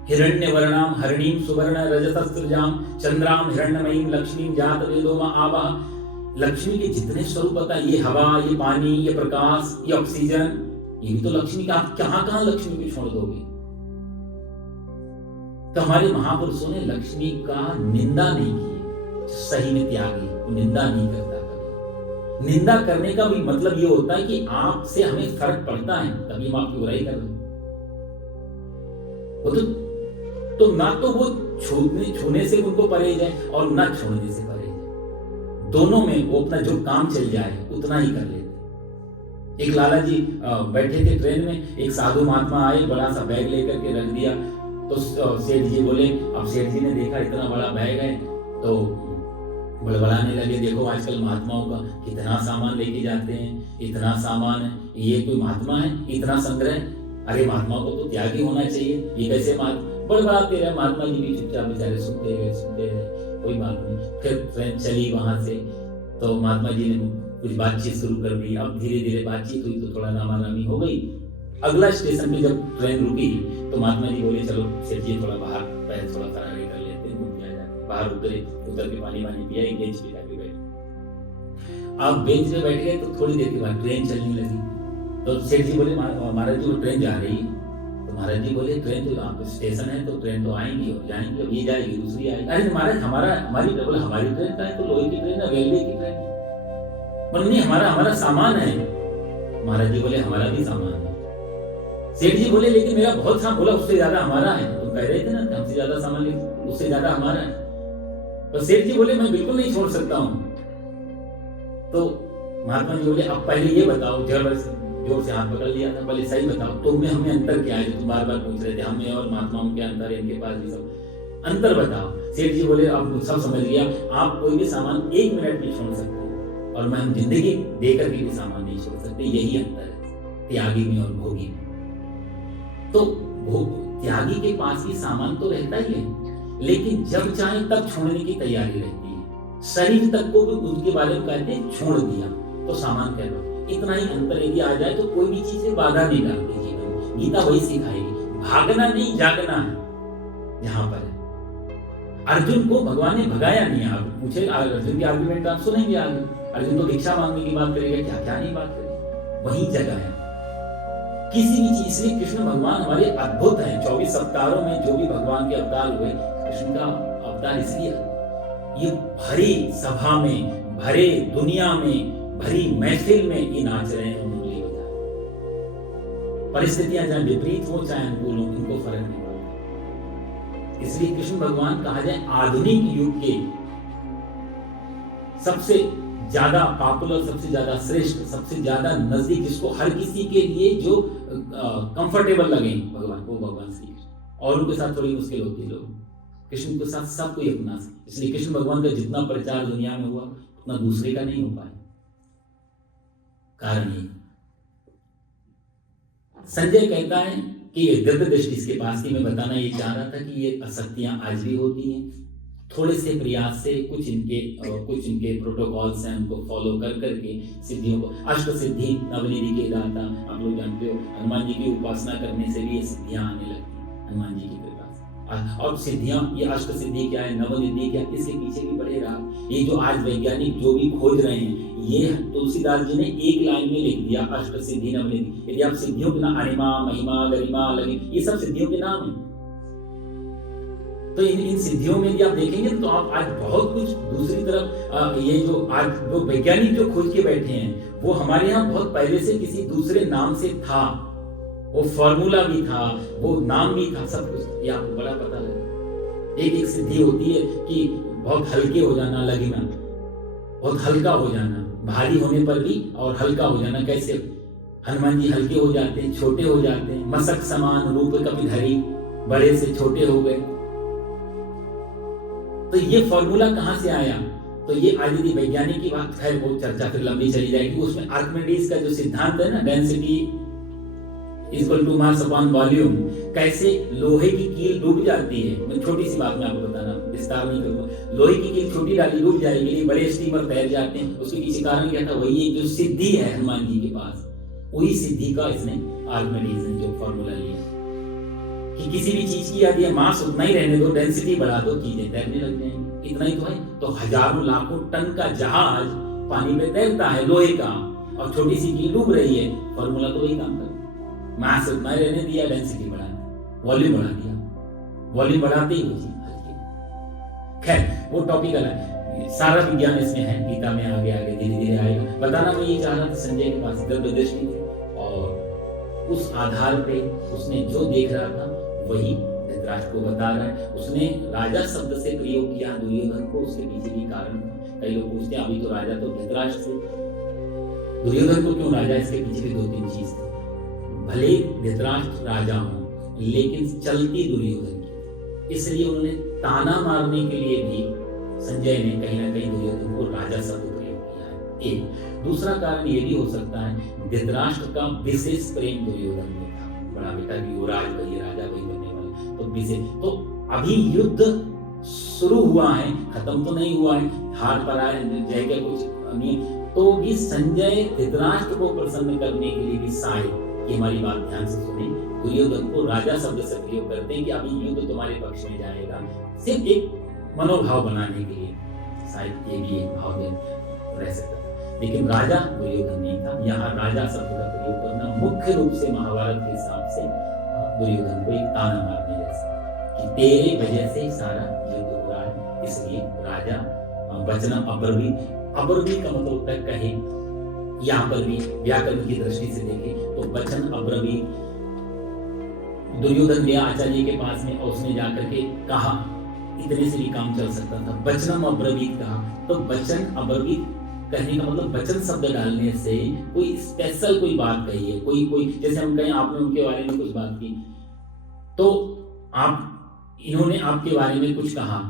हिरण्यवर्णाम हरिणीम सुवर्ण रजतस्त्रजाम चंद्राम हिरण्यमयीम लक्ष्मीम जात वेदो मा आवाह। लक्ष्मी के जितने स्वरूप बता, ये हवा, ये पानी, ये प्रकाश, ये ऑक्सीजन, ये भी तो लक्ष्मी का। आप कहां लक्ष्मी को छोड़ दोगे? तो हमारे महापुरुषों ने लक्ष्मी का निंदा नहीं की, सही में त्यागी, वो निंदा नहीं करता। निंदा करने का भी मतलब ये होता है कि आपसे हमें फर्क पड़ता है, तभी हम आपकी बुराई कर रहे हैं। वो तो ना तो वो छूने से उनको परहेज है और ना छोड़ने से परहेज है, दोनों में वो अपना जो काम चल जाए उतना ही कर लेते। एक लाला जी बैठे थे ट्रेन में, एक साधु महात्मा आए, बड़ा सा बैग लेकर के रख दिया, तो सेठ जी बोले, अब सेठ जी ने देखा इतना बड़ा बैग है तो बड़बड़ाने लगे, देखो आजकल महात्माओं का कितना सामान लेके जाते हैं, इतना सामान है, ये कोई महात्मा है इतना संग्रह? अरे महात्माओं को तो त्यागी होना चाहिए, ये कैसे बड़बड़ाते रहे। महात्मा जी भी चुपचाप बेचारे सुनते रहे, कोई बात नहीं। फिर ट्रेन चली वहां से, तो महात्मा जी ने कुछ बातचीत शुरू कर दी। अब धीरे धीरे बातचीत हुई तो थोड़ा नामानामी हो गई। अगला स्टेशन पे जब ट्रेन रुकी तो महात्मा जी बोले, चलो सेठ जी थोड़ा बाहर पैर थोड़ा करारे कर लेते हैं, घूम के आ जाते। बाहर उतर के पानी वानी पिया, एक बेंच पे जाके बैठे। आप बेंच पे बैठ गए तो थोड़ी देर के बाद ट्रेन चलने लगी। तो सेठ जी बोले, महाराज जी वो ट्रेन जा रही है। तो महाराज जी बोले, ट्रेन तो यहाँ पे स्टेशन है तो ट्रेन तो आएंगी और जाएंगी, अब ये जाएगी दूसरी आएगी। अरे महाराज हमारी ट्रेन का है तो लोहे की ट्रेन है, रेलवे की ट्रेन है। बोले नहीं, हमारा सामान है। महाराज जी बोले, हमारा भी सामान है। सेठ जी बोले, लेकिन मेरा बहुत सामान। बोला, उससे ज्यादा हमारा है। तुम कह रहे थे ना हमसे ज्यादा सामान, उससे ज्यादा हमारा है। तो सेठ जी बोले, मैं बिल्कुल नहीं छोड़ सकता हूँ। तो महात्मा जी बोले, अब पहले ये बताओ, जोर से हाथ पकड़ लिया था, पहले सही बताओ तुम में हमें अंतर क्या है, जो तुम बार बार पूछ रहे थे, हमें और महात्माओं के अंतर है, इनके पास भी सब अंतर बताओ। सेठ जी बोले, अब सब समझ लिया, आप कोई भी सामान 1 मिनट नहीं छोड़ सकते और मैं हम जिंदगी देकर के भी सामान नहीं छोड़ सकते, यही अंतर है त्यागी में और भोगी में। तो त्यागी के पास भी सामान तो रहता ही है, लेकिन जब चाहे तब छोड़ने की तैयारी रहती है। शरीर तक को भी उनके बारे में कहते हैं छोड़ दिया तो सामान कह दो। इतना ही अंतर यदि आ जाए तो कोई भी चीज से बाधा नहीं डालती जीवन में। गीता वही सिखाएगी, भागना नहीं जागना है। यहाँ पर अर्जुन को भगवान ने भगाया नहीं। आप पूछे अर्जुन के आर्गुमेंट आप सुनेंगे आगे। अर्जुन तो भिक्षा मांगने की बात करेगा, क्या क्या नहीं बात करेगी, वही जगह है किसी भी चीज। इसलिए कृष्ण भगवान हमारे अद्भुत हैं। 24 अवतारों में जो भी भगवान के अवतार हुए, कृष्ण का अवतार इसलिए ये भरी सभा में, भरे दुनिया में, भरी महफिल में ये नाच रहे हैं, उंगली बजा रहे। परिस्थितियां चाहे विपरीत हो चाहे अनुकूल हो, इनको फर्क नहीं पड़ता। इसलिए कृष्ण भगवान कहा जाए आधुनिक युग के सबसे ज्यादा पॉपुलर, सबसे ज्यादा श्रेष्ठ, सबसे ज्यादा नजदीक, जिसको हर किसी के लिए जो कंफर्टेबल लगे भगवान, वो भगवान श्री कृष्ण। और उनके साथ थोड़ी मुश्किल होती है, लोग कृष्ण के साथ सब कोई अपना। इसलिए कृष्ण भगवान का जितना प्रचार दुनिया में हुआ उतना दूसरे का नहीं हो पाया। कारण ये संजय कहता है कि दिव्य दृष्टि इसके पास थी, मैं बताना ये चाह रहा था कि ये असत्यां आज भी होती हैं। थोड़े से प्रयास से कुछ इनके प्रोटोकॉल्स हैं, उनको फॉलो कर करके सिद्धियों को, अष्ट सिद्धि नवनिधि के दाता, आप लोग जानते हो हनुमान जी की उपासना करने से भी ये सिद्धियां आने लगती हैं हनुमान जी की कृपा से। और सिद्धियां, ये अष्ट सिद्धि क्या है, नवनिधि क्या, इसके पीछे भी बड़े राज। ये जो आज वैज्ञानिक जो भी खोज रहे हैं, ये तुलसीदास जी ने एक लाइन में लिख दिया, अष्ट सिद्धि नवनिधि। यदि आप सिद्धियों के नाम, अणिमा, महिमा, गरिमा, लगी, ये सब सिद्धियों के नाम हैं। तो इन सिद्धियों में यदि आप देखेंगे तो आप आज बहुत कुछ दूसरी तरफ, ये जो आज जो वैज्ञानिक जो खोज के बैठे हैं, वो हमारे यहाँ बहुत पहले से किसी दूसरे नाम से था, वो फॉर्मूला भी था, वो नाम भी था, सब कुछ। ये आपको बड़ा पता लगे। एक सिद्धि होती है कि बहुत हल्के हो जाना, लगना, बहुत हल्का हो जाना, भारी होने पर भी, और हल्का हो जाना। कैसे हनुमान जी हल्के हो जाते हैं, छोटे हो जाते हैं, मसक समान रूप कपिधरी, बड़े से छोटे हो गए। तो ये फॉर्मूला कहां से आया? तो ये आज यदि वैज्ञानिक की बात है, वो चर्चा फिर लंबी चली जाएगी। उसमें आर्किमिडीज का जो सिद्धांत है ना, density equal to mass upon volume, कैसे लोहे की कील डूब जाती है। मैं छोटी सी बात में आपको बताना, विस्तार नहीं करूंगा। लोहे की कील छोटी डाली डूब जाएगी, बड़े स्टीमर तैर जाते हैं। उसके पीछे कारण क्या था? वही एक जो सिद्धि है हनुमान जी के पास, वही सिद्धि का इसने आर्किमिडीज ने जो फॉर्मूला लिया कि किसी भी चीज की यदि मास उतना ही रहने दो, डेंसिटी बढ़ा दो, चीजें तैरने लग जाएंगी। इतना ही तो है। तो हजारों लाखों टन का जहाज पानी में तैरता है लोहे का, और छोटी सी कील डूब रही है। फॉर्मूला तो वही काम करता है। मास उतना ही रहने दिया, डेंसिटी बढ़ा दिया, वॉल्यूम बढ़ा दिया, वॉल्यूम बढ़ाते ही वो चीज हल्की। खैर वो टॉपिक अलग है, सारा विज्ञान इसमें है, गीता में आगे आगे धीरे धीरे आएगा। बताना मैं ये चाह रहा था, संजय के पास दिव्य दृष्टि थी, और उस आधार पे उसने जो देख रहा था वही धृतराष्ट्र को बता रहा है। उसने राजा शब्द से प्रयोग किया दुर्योधन को, उसके पीछे भी कारण था। कई लोग पूछते हैं अभी तो राजा तो धृतराष्ट्र से, दुर्योधन को क्यों राजा? इसके पीछे भी दो तीन चीज थी। भले धृतराष्ट्र राजा हो, लेकिन चलती दुर्योधन की, इसलिए उन्होंने ताना मारने के लिए भी संजय ने कहीं ना कहीं दुर्योधन को राजा शब्द प्रयोग किया है। एक दूसरा कारण ये भी हो सकता है, धृतराष्ट्र का विशेष प्रेम दुर्योधन में था। बड़ा बेटा भी युवराज वही, राजा वही बनने वाला, तो विशेष। तो अभी युद्ध शुरू हुआ है, खत्म तो नहीं हुआ है, हार पर आए जय के कुछ नहीं, तो भी संजय धृतराष्ट्र को प्रसन्न करने के लिए भी शायद, कि हमारी बात ध्यान से सुने, दुर्योधन को राजा शब्द से प्रयोग करते हैं कि अभी युद्ध तुम्हारे पक्ष में जाएगा, सिर्फ एक मनोभाव बनाने के लिए। शायद ये भी एक भाव रह सकता है, लेकिन राजा दुर्योधन नहीं था। यहाँ राजा शब्द का प्रयोग करना मुख्य रूप से महाभारत के हिसाब से दुर्योधन को एक ताना मारने जैसा, कि तेरे वजह से सारा युद्ध हो रहा है, इसलिए राजा वचनम अब्रवीत। अब्रवीत का मतलब होता है कहे। यहाँ पर भी व्याकरण की दृष्टि से देखें तो वचन अब्रवीत, दुर्योधन गया आचार्य के पास में और उसने जाकर के कहा, इतने से भी काम चल सकता था। वचनम अब्रवीत कहा, तो वचन अब्रवीत कहने का मतलब वचन शब्द डालने से कोई स्पेशल कोई बात कही है, कोई जैसे हम कहें आपने उनके बारे में कुछ बात की, तो इन्होंने आपके बारे में कुछ कहा,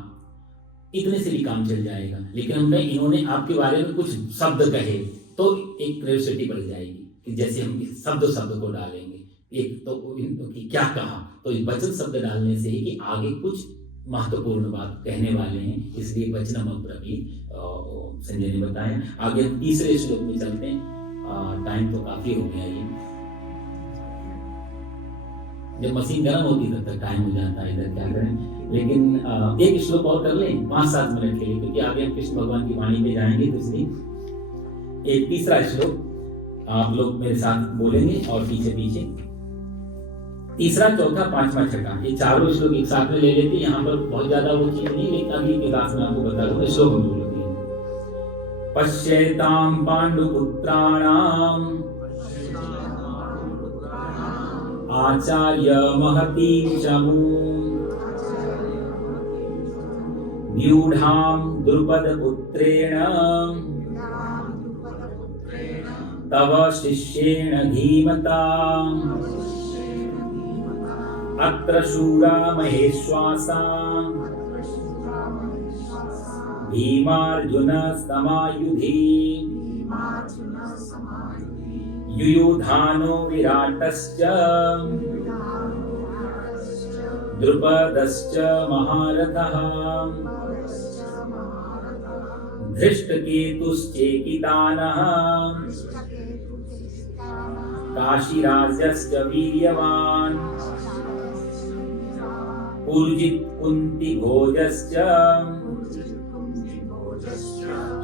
इतने से भी काम चल जाएगा। लेकिन हम कहें इन्होंने आपके बारे में कुछ शब्द कहे, तो एक क्यूरियोसिटी बढ़ जाएगी कि जैसे हम शब्द को डालेंगे, एक तो कि क्या कहा, तो वचन शब्द डालने से ही कि आगे कुछ महत्वपूर्ण बात कहने वाले हैं, इसलिए वचनम अब्रवीत संजय ने बताया। आगे हम तीसरे श्लोक में चलते हैं, टाइम तो काफी हो गया ये, जब मशीन गर्म होती तब तक टाइम हो जाता है, इधर क्या करें। लेकिन एक श्लोक और कर लें 5-7 मिनट के लिए, क्योंकि आगे हम कृष्ण भगवान की वाणी पे जाएंगे, तो इसलिए एक तीसरा श्लोक आप लोग मेरे साथ बोलेंगे और पीछे पीछे तीसरा, चौथा, पांचवा, छठा, ये चारों श्लोक एक साथ में ले लेते हैं। यहाँ पर बहुत ज्यादा वो चीज नहीं, लेकिन अगली क्लास में आपको बता दूंगा श्लोक में बोलोगे। पश्येतां पांडुपुत्राणाम आचार्य महतीं चमूं व्यूढां द्रुपदपुत्रेण तव शिष्येण धीमता अत्र शूरा महेश्वासा भीमार्जुन समायुधि युयुधानो विराटश्च द्रुपदश्च महारथः धृष्टकेतुश्चेकितानः काशीराजश्च वीर्यवान् पुरुजित् कुन्तिभोजश्च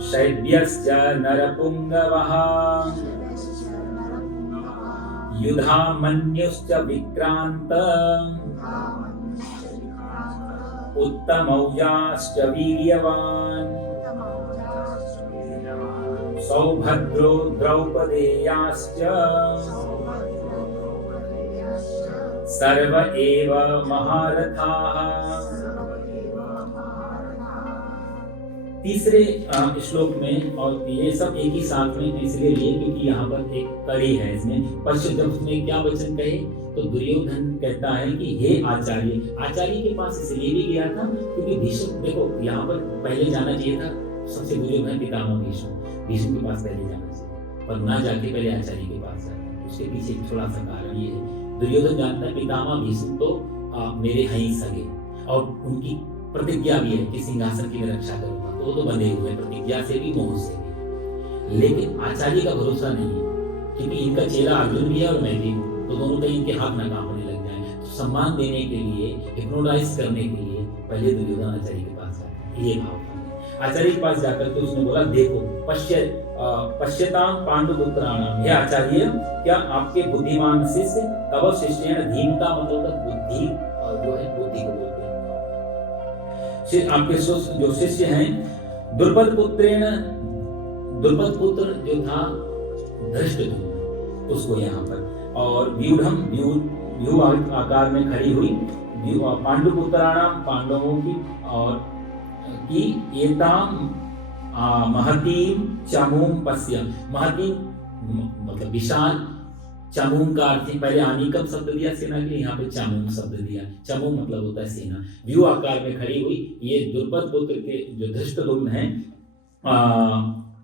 शैब्यश्च नरपुङ्गवः युधामन्युश्च विक्रान्त उत्तमौजाश्च वीर्यवान् सौभद्रो द्रौपदेयाश्च सर्व एव महारथाः। तीसरे श्लोक में, और ये सब एक ही साथ में इसलिए लिए क्योंकि यहाँ पर एक कड़ी है इसमें। पश्चिम जब उसने क्या वचन कहे तो दुर्योधन कहता है कि हे आचार्य, आचार्य के पास इसलिए भी गया था क्योंकि भीष्म, देखो यहाँ पर पहले जाना चाहिए था सबसे बुजुर्ग है पितामह भीष्म, भीष्म के पास पहले जाना चाहिए, पर ना जाके पहले आचार्य के पास जाता है। उसके पीछे थोड़ा सा कारण ये है, दुर्योधन जानता है पितामह भीष्म तो मेरे हैं ही सगे, और उनकी प्रतिज्ञा भी है कि सिंहासन की मैं रक्षा करूंगा, तो वो तो बंधे हुए प्रतिज्ञा से भी मोह से भी। लेकिन आचार्य का भरोसा नहीं है क्योंकि इनका चेला अर्जुन भी है और मैं भी हूँ, तो दोनों कहीं इनके हाथ न कांपने लग जाए। तो सम्मान देने के लिए, हिप्नोटाइज करने के लिए पहले दुर्योधन आचार्य के पास जाता है, ये भाव था। आचार्य के पास जाकर के उसने बोला देखो पश्यताम पांडुपुत्राणाम, हे आचार्य क्या आपके बुद्धिमान शिष्य तव शिष्येण धीमता, मतलब बुद्धि जो है बुद्धि को बोलते हैं, आपके जो शिष्य हैं द्रुपद पुत्र जो था धृष्टद्युम्न, उसको यहाँ पर, और व्यू आकार में खड़ी हुई पांडुपुत्राणाम, पांडवों की, और कि एताम महतीम चमूम पश्य, महतीम मतलब विशाल, चमूम का अर्थ पहले आनिकम शब्द दिया सेना के लिए, यहाँ पे चमूम शब्द दिया। चमूम मतलब होता है सेना। व्यू आकार में खड़ी हुई ये द्रुपद पुत्र के जो धृष्टद्युम्न है,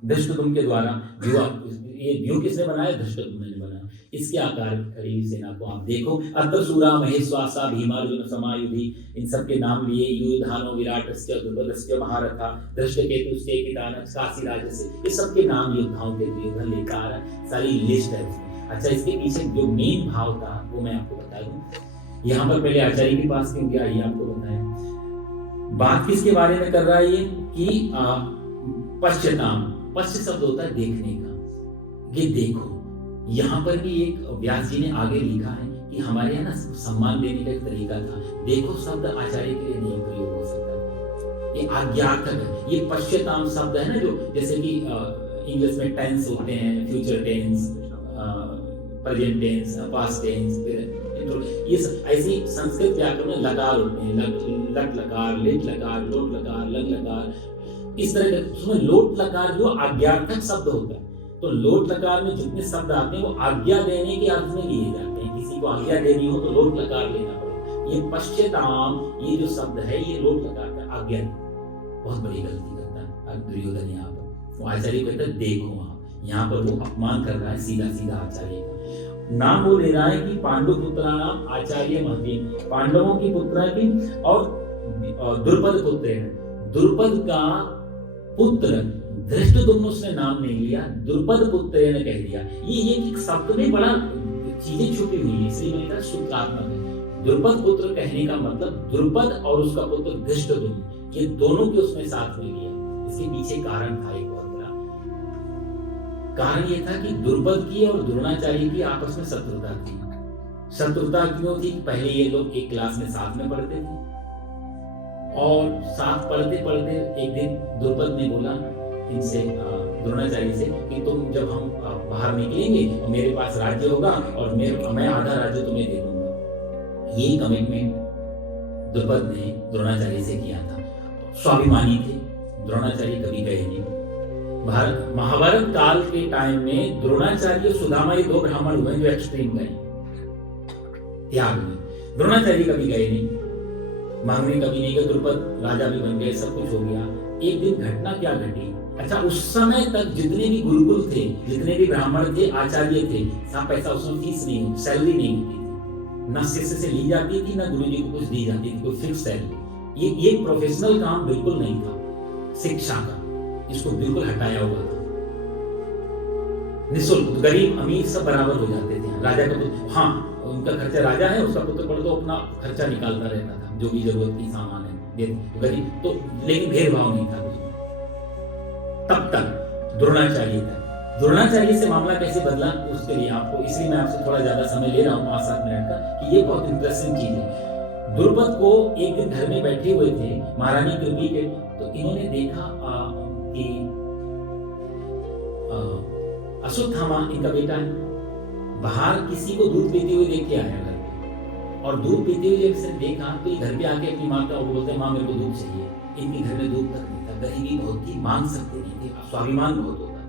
धृष्टद्युम्न के द्वारा ये व्यू किसने बनाया? धृष्टद्युम्न ने बनाया। इसके आकार की खड़ी हुई सेना को आप देखो। अत्रसूरा महेश्वासा भीमार्जुन समायुधि, इन सब के नाम लिए, युधानो विराटस्य द्रुपदस्य महारथा धृष्टकेतुश्च एकितानः काशीराजस्य, ये सब के नाम योद्धाओं के दुर्योधन लेकर सारी लिस्ट है उसमें। अच्छा, इसके पीछे जो मेन भाव था वो मैं आपको बता दूं। यहाँ पर पहले आचार्य के पास क्यों गया ये आपको बताया। बात किसके बारे में कर रहा है ये कि पश्यताम, पश्य शब्द होता है देखने का, ये देखो। यहाँ पर भी एक व्यास जी ने आगे लिखा है कि हमारे यहाँ ना सम्मान देने का एक तरीका था। देखो शब्द आचार्य के लिए नहीं प्रयोग हो सकता, ये आज्ञार्थक है। ये पश्यताम शब्द है ना, जो जैसे कि इंग्लिश में टेंस होते हैं, future tense, present tense, past tense, ये ऐसी संस्कृत व्याकरण में लकार होते हैं, लट लकार, लेट लकार, लोट लकार, लग लकार, इस तरह के। उसमें लोट लकार जो आज्ञार्थक शब्द होता है, तो लोट लकार में जितने शब्द आते हैं वो आज्ञा देने के अर्थ में लिए जाते हैं। किसी को आज्ञा देनी हो तो लोट लकार लेना पड़ेगा। ये पश्यताम, ये जो शब्द है ये लोट लकार का आज्ञा, बहुत बड़ी गलती करता है दुर्योधन। यहाँ पर वो आचार्य कहता है देखो, यहाँ पर वो अपमान कर रहा है सीधा सीधा आचार्य का। नाम वो ले रहा है कि पांडुपुत्राणाम आचार्य महती, पांडवों की पुत्र की, और द्रुपद पुत्र, द्रुपद का पुत्र धृष्टद्युम्न उसने नाम नहीं लिया, द्रुपद पुत्र ने कह दिया। ये एक शब्द में बड़ा चीजें छुपी हुई है, इसलिए मैंने कहा सूत्रात्मक है। द्रुपद पुत्र कहने का मतलब द्रुपद और उसका पुत्र धृष्टद्युम्न, ये दोनों के उसने साथ में लिया। इसके पीछे कारण था, एक बहुत बड़ा कारण ये था कि द्रुपद की और द्रोणाचार्य की आपस में शत्रुता थी। शत्रुता क्यों थी? पहले ये लोग एक क्लास में साथ में पढ़ते थे, और साथ पढ़ते पढ़ते एक दिन द्रुपद ने बोला इनसे, द्रोणाचार्य से, कि तुम जब हम बाहर निकलेंगे मेरे पास राज्य होगा और मैं आधा राज्य तुम्हें दे दूंगा। ये कमिटमेंट द्रुपद ने द्रोणाचार्य से किया था। स्वाभिमानी थे, द्रोणाचार्य कभी गए नहीं। महाभारत काल के टाइम में द्रोणाचार्य सुदामा ये दो ब्राह्मण हुए जो एक्सट्रीम गए त्याग में। द्रोणाचार्य कभी गए नहीं, मांगने कभी नहीं गए। द्रुपद राजा भी बन गए, सब कुछ हो गया। एक दिन घटना क्या घटी, अच्छा, उस समय तक जितने भी गुरुकुल थे, जितने भी ब्राह्मण थे, आचार्य थे, सब पैसा उसमें फीस नहीं होती, सैलरी नहीं होती थी, ना शिष्य से ली जाती थी, ना गुरु जी को कुछ दी जाती थी, कोई फिक्स सैलरी। ये प्रोफेशनल काम बिल्कुल नहीं था शिक्षा का, इसको बिल्कुल हटाया हुआ था। निःशुल्क, गरीब अमीर सब बराबर हो जाते थे। राजा का पुत्र, हाँ उनका खर्चा, राजा है उसका पुत्र पढ़ तो अपना खर्चा निकालता रहता था, जो भी जरूरत की सामान है गरीब तो, लेकिन भेदभाव नहीं था कुछ। तब तक द्रोणाचार्य था। द्रोणाचार्य से मामला कैसे बदला उसके लिए आपको, इसलिए मैं आपसे थोड़ा ज्यादा समय ले रहा हूँ 5-7 मिनट का, कि ये बहुत इंटरेस्टिंग चीज है। द्रुपद को एक दिन घर में बैठे हुए थे महारानी कृपी के, तो इन्होंने देखा कि अश्वत्थामा इनका बेटा है, बाहर किसी को दूध पीते हुए देख के आया घर पे, और दूध पीते हुए जब इसने देखा तो ये घर पे आके अपनी माँ का बोलते हैं, माँ मेरे को दूध चाहिए। इनके घर में दूध तक नहीं था, गरीबी बहुत थी, मांग सकते नहीं थे, स्वाभिमान बहुत होता था।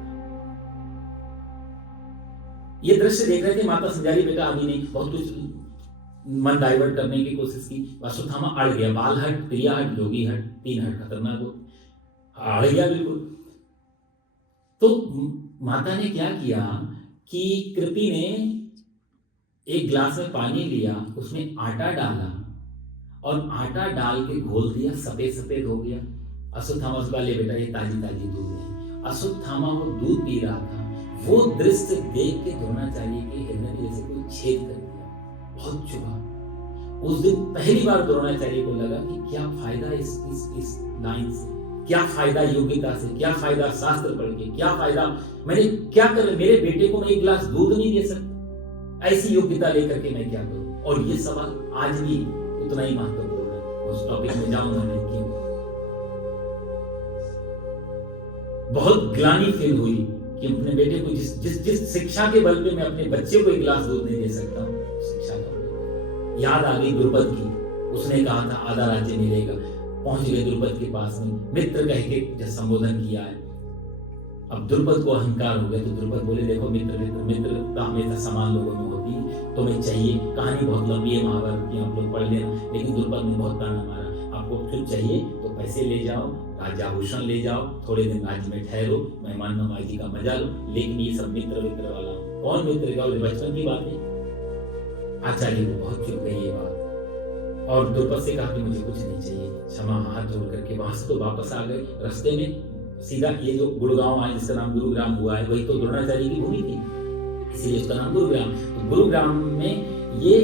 ये दृश्य देख रहे थे माता संजारी, बेटा अभी नहीं, बहुत कुछ मन डाइवर्ट करने की कोशिश की। अश्वत्थामा अड़ गया, बाल हट, क्रिया हट, योगी हट, 3 हट खतरनाक हो, अड़ गया बिल्कुल। तो माता ने क्या किया कि कृपी ने एक गिलास में पानी लिया, उसमें आटा डाला और आटा डाल के घोल दिया, सफेद सफेद हो गया। अश्वत्थामा उसका, ले बेटा ये ताजी ताजी दूध है। अश्वत्थामा वो दूध पी रहा था, वो दृश्य देख के द्रोणाचार्य के हृदय में जैसे कोई छेद कर दिया, बहुत चुभा। उस दिन पहली बार द्रोणाचार्य को लगा कि क्या फायदा इस लाइन से, क्या फायदा योग्यता से, क्या फायदा शास्त्र पढ़ के, क्या फायदा, मैंने क्या कर, मेरे बेटे को मैं 1 गिलास दूध नहीं दे सकता, ऐसी योग्यता लेकर के मैं क्या करूं। और ये सवाल आज भी उतना ही महत्वपूर्ण है, उस टॉपिक में जाऊंगा नहीं क्यों। बहुत ग्लानि फील हुई कि अपने बेटे को जिस शिक्षा के बल पे मैं अपने बच्चे को 1 गिलास दूध नहीं दे सकता हूं, शिक्षा का याद आ गई द्रुपद की। उसने कहा था आधा राज्य मिलेगा, पहुंच गए द्रुपद के पास में, मित्र कह के जब संबोधन किया है। अब द्रुपद को अहंकार हो गया, तो द्रुपद बोले, देखो मित्र मित्र मित्रता हमेशा समान लोगों में होती है, तुम्हें चाहिए, कहानी बहुत लंबी है महाभारत की, आप लोग पढ़ लेना, लेकिन द्रुपद ने बहुत ताना मारा, आपको कुछ चाहिए तो पैसे ले जाओ, राज्याभूषण ले जाओ, थोड़े दिन राज्य में ठहरो, मेहमान नवाजी का मजा लो, लेकिन ये सब मित्र मित्र वाला। कौन मित्र का, बचपन की बात है। आचार्य को बहुत चुप गई ये बात, और द्रुपद से कहा कि मुझे कुछ नहीं चाहिए, क्षमा, हाथ जोड़ करके वहां से तो वापस आ गए। रास्ते में सीधा ये जो गुड़गांव है, जिसका नाम गुरुग्राम हुआ है, वही तो द्रोणाचार्य की भूमि थी, इसीलिए उसका नाम गुरुग्राम। तो गुरुग्राम में ये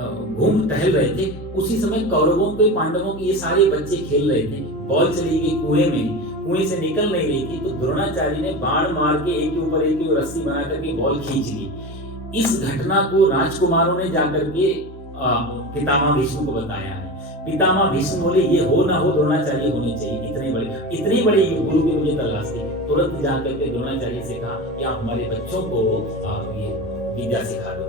घूम टहल रहे थे, उसी समय कौरवों के, पांडवों के ये सारे बच्चे खेल रहे थे, बॉल चली गई कुएं में, कुएं से निकल नहीं रही थी, तो द्रोणाचार्य ने बाण मार के एक के ऊपर एक की रस्सी बना करके बॉल खींच ली। इस घटना को राजकुमारों ने जाकर के पितामह भीष्म को बताया है। पितामह भीष्म बोले, ये हो ना हो द्रोणाचार्य होने चाहिए, इतने बड़े गुरु की मुझे तलाश थी। तुरंत जाकर के द्रोणाचार्य से कहा कि आप हमारे बच्चों को ये विद्या सिखा दो,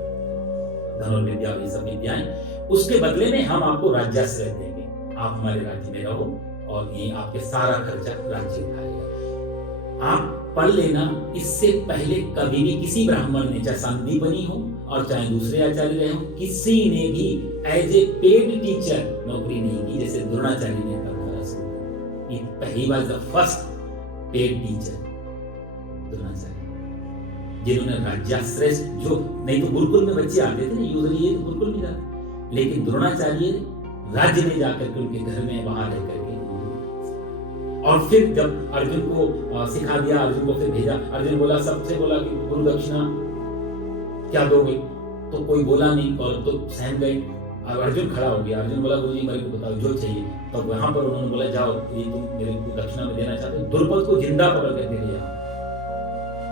धनुर्विद्या, ये सब विद्याएं, उसके बदले में हम आपको राज्याश्रय देंगे, आप हमारे राज्य में रहो और ये आपके सारा खर्चा राज्य उठाएगा। आप पढ़ लेना, इससे पहले कभी भी किसी ब्राह्मण ने, चाहे संदीपनी हो और चाहे दूसरे आचार्य रहे हो, किसी ने भी एज ए पेड टीचर नौकरी नहीं की जैसे द्रोणाचार्य ने परंपरा शुरू की। ये पहली बार the first paid teacher Dronacharya, जिन्होंने राज्याश्रय, जो नहीं तो गुरुकुल में बच्चे आते थे ना, यूजुअली ये तो गुरुकुल में जाते, लेकिन द्रोणाचार्य राज्य में जाकर के उनके घर में वहां रह करके, और फिर जब अर्जुन को सिखा दिया, अर्जुन को फिर भेजा, अर्जुन बोला, सबसे बोला कि गुरु दक्षिणा क्या दोगे, तो कोई बोला नहीं, और तो सहम गए। अब अर्जुन खड़ा हो गया, अर्जुन बोला, गुरुजी मेरे को बताओ जो चाहिए। तो वहां पर उन्होंने बोला, जाओ ये तुम मेरे को दक्षिणा में देना चाहते हो, द्रुपद को जिंदा पकड़ करके ले आओ।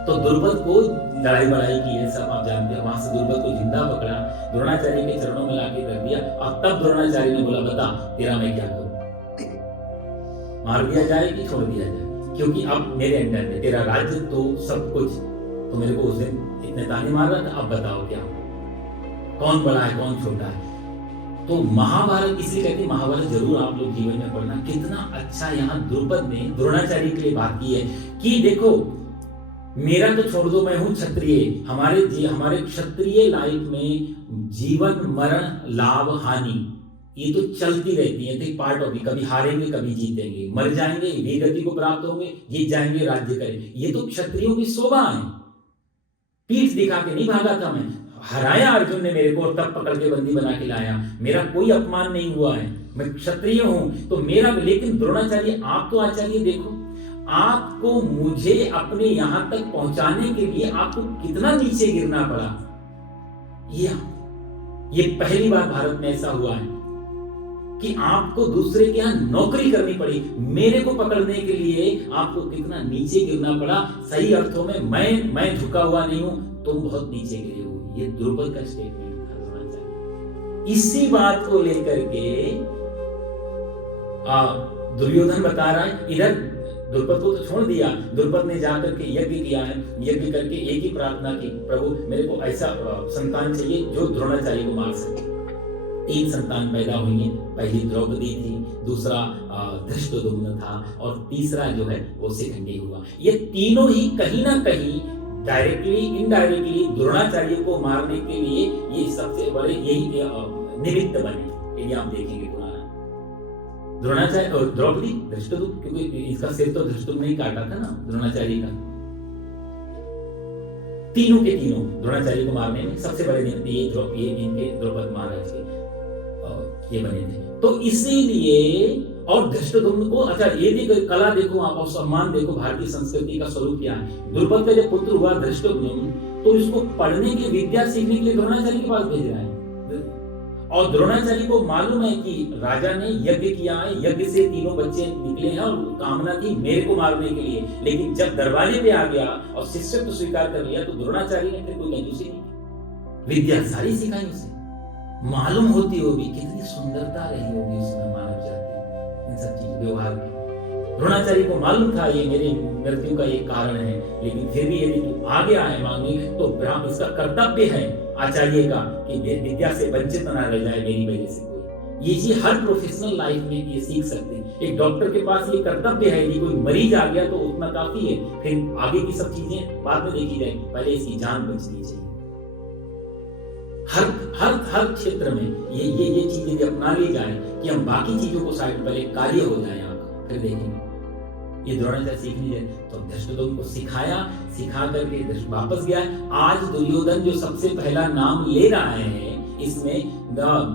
तो द्रुपद को लड़ाई बड़ाई की है, सब आप जानते हैं, वहां से द्रुपद को जिंदा पकड़ा, द्रोणाचार्य के चरणों में लाके रख दिया। अब तब द्रोणाचार्य ने बोला, बता तेरा मैं क्या करूं, मार दिया जाए कि छोड़ दिया जाए, क्योंकि अब मेरे अंडर में तेरा राज्य तो सब कुछ, तो मेरे को उस दिन इतने ताने मार रहा था, अब बताओ क्या, कौन बड़ा है कौन छोटा है। तो महाभारत इसलिए कहते हैं, महाभारत जरूर आप लोग जीवन में पढ़ना, कितना अच्छा यहाँ द्रुपद ने द्रोणाचार्य के लिए बात की है कि देखो मेरा तो छोड़ दो, मैं हूं क्षत्रिय, हमारे क्षत्रिय लाइफ में जीवन मरण लाभ हानि ये तो चलती रहती है, तो पार्ट ऑफ, कभी हारेंगे कभी जीतेंगे, मर जाएंगे वीर गति को प्राप्त होंगे, जीत जाएंगे राज्य करेंगे। ये तो क्षत्रियों की शोभा है। पीठ दिखा के नहीं भागा था मैं, हराया अर्जुन ने मेरे को और तब पकड़ के बंदी बना के लाया। मेरा कोई अपमान नहीं हुआ है, मैं क्षत्रिय हूं तो मेरा। लेकिन द्रोणाचार्य, आप तो आचार्य देखो, आपको मुझे अपने यहां तक पहुंचाने के लिए आपको कितना नीचे गिरना पड़ा। ये पहली बार भारत में ऐसा हुआ है कि आपको दूसरे के यहां नौकरी करनी पड़ी, मेरे को पकड़ने के लिए आपको कितना नीचे गिरना पड़ा। सही अर्थों में मैं झुका हुआ नहीं हूं, तुम बहुत नीचे गिरे हो। ये द्रुपद का स्टेटमेंट होना चाहिए। इसी बात को लेकर के दुर्योधन बता रहा है। इधर द्रुपद को तो छोड़ दिया, द्रुपद ने जाकर के यज्ञ किया है, यज्ञ करके एक ही प्रार्थना की, प्रभु मेरे को ऐसा संतान चाहिए जो द्रोणाचार्य को मार सके। 3 संतान पैदा हुई हैं, पहली द्रौपदी थी, दूसरा धृष्टद्युम्न था और तीसरा जो है वो शिखंडी हुआ। ये तीनों ही कहीं ना कहीं डायरेक्टली इनडायरेक्टली द्रोणाचार्य को मारने के लिए ये सबसे बड़े यही निमित्त बने। यदि आप देखेंगे पुराना, द्रोणाचार्य और द्रौपदी धृष्टद्युम्न, क्योंकि इसका सिर तो धृष्टद्युम्न ने काटा था ना द्रोणाचार्य का। तीनों के तीनों द्रोणाचार्य को मारने में सबसे बड़े निमित्त ये इनके द्रौपद महाराज के ये बने थे। तो इसीलिए और धृष्टद्युम्न को, अच्छा ये भी कला देखो आप और सम्मान देखो, भारतीय संस्कृति का स्वरूप क्या है। द्रुपद का जब पुत्र हुआ धृष्टद्युम्न, तो इसको पढ़ने की विद्या सीखने के लिए द्रोणाचार्य के पास भेज रहा है। और द्रोणाचार्य को मालूम है कि राजा ने यज्ञ किया है, यज्ञ से तीनों बच्चे निकले हैं और कामना थी मेरे को मारने के लिए। लेकिन जब दरवाजे पे आ गया और शिष्यत्व स्वीकार कर लिया, तो द्रोणाचार्य ने फिर कोई कंजूसी नहीं की, विद्या सारी सिखाई उसे। मालूम होती होगी कितनी सुंदरता रही होगी उसमें मानव जाति, इन सब चीज व्यवहार की। द्रोणाचार्य को मालूम था ये मेरी मृत्यु का एक कारण है, लेकिन फिर भी यदि तू आ गया है मांगने, तो ब्राह्मण इसका कर्तव्य है आचार्य का कि विद्या से वंचित न रह जाए मेरी वजह से कोई। ये चीज हर प्रोफेशनल लाइफ में ये सीख सकते हैं। एक डॉक्टर के पास ये कर्तव्य है, यदि कोई मरीज आ गया तो उतना काफी है, फिर आगे की सब चीजें बाद में देखी जाए, पहले इसकी जान बचनी चाहिए। हर क्षेत्र में ये चीजें यदि अपना ली जाए कि हम बाकी चीजों को साइड, पहले कार्य हो जाए आपका, फिर देखेंगे। ये द्रोणाचार्य सीख लीजिए। तो धृष्टद्युम्न को सिखाया, सिखा करके वापस गया। आज दुर्योधन जो सबसे पहला नाम ले रहा है इसमें,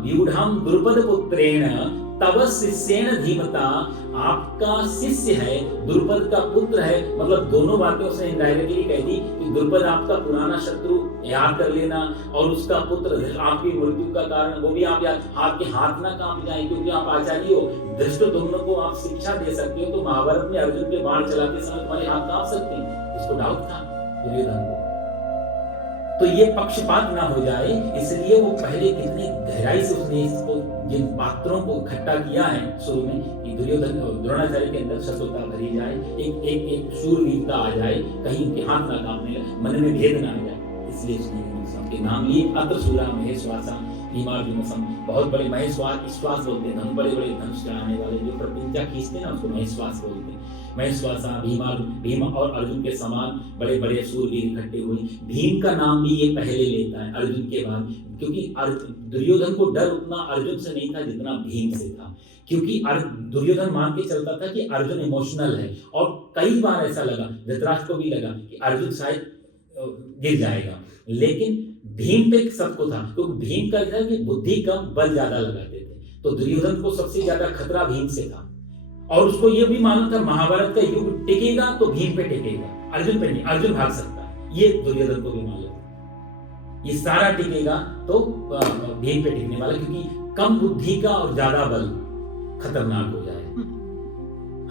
व्यूढ़म द्रुपद पुत्रेण तव शिष्येण धीमता, आपका शिष्य है, द्रुपद का पुत्र है। मतलब दोनों बातें उसने इनडायरेक्टली कह दी कि द्रुपद आपका पुराना शत्रु याद कर लेना, और उसका पुत्र आपकी मृत्यु का कारण, वो भी आप याद, आपके हाथ ना कांप जाए क्योंकि आप आचार्य हो। धृष्टद्युम्न को आप शिक्षा दे सकते हो, तो महाभारत में अर्जुन पे बाण चलाते समय तुम्हारे हाथ कांप सकते हैं। इसको डाउट था दुर्योधन को, तो ये पक्षपात ना हो जाए, इसलिए वो पहले कितने गहराई से उसने इसको, जिन पात्रों को इकट्ठा किया है शुरू में, कि दुर्योधन और द्रोणाचार्य के अंदर शत्रुता भरी जाए, एक शूरवीरता आ जाए, कहीं उनके हाथ ना कांपने लगे, मन में भेद ना आ जाए, इसलिए उसने सबके नाम लिए। अत्रशूरा महेश्वासा भीमार्जुनसम, बहुत बड़े महेश्वास बोलते हैं, बड़े बड़े धनुष चलाने वाले जो प्रपंचा खींचते हैं ना, उसको महेश्वास बोलते हैं। महेश्वासा भीम और अर्जुन के समान बड़े बड़े शूरवीर इकट्ठे हुए। भीम का नाम भी ये पहले लेता है अर्जुन के बाद, क्योंकि दुर्योधन को डर उतना अर्जुन से नहीं था जितना भीम से था। क्योंकि दुर्योधन मान के चलता था कि अर्जुन इमोशनल है, और कई बार ऐसा लगा, धृतराष्ट्र को भी लगा कि अर्जुन शायद गिर जाएगा, लेकिन भीम पे सबको था, तो भीम का था कि बुद्धि कम बल ज्यादा लगाते थे। तो दुर्योधन को सबसे ज्यादा खतरा भीम से था, और उसको ये भी मालूम था महाभारत का युग टिकेगा तो भीम पे टिकेगा, अर्जुन पे नहीं, अर्जुन भाग सकता है, ये दुर्योधन को भी मालूम था। ये सारा टिकेगा तो भीम पे टिकने वाला, क्योंकि कम बुद्धि का और ज्यादा बल खतरनाक हो जाए।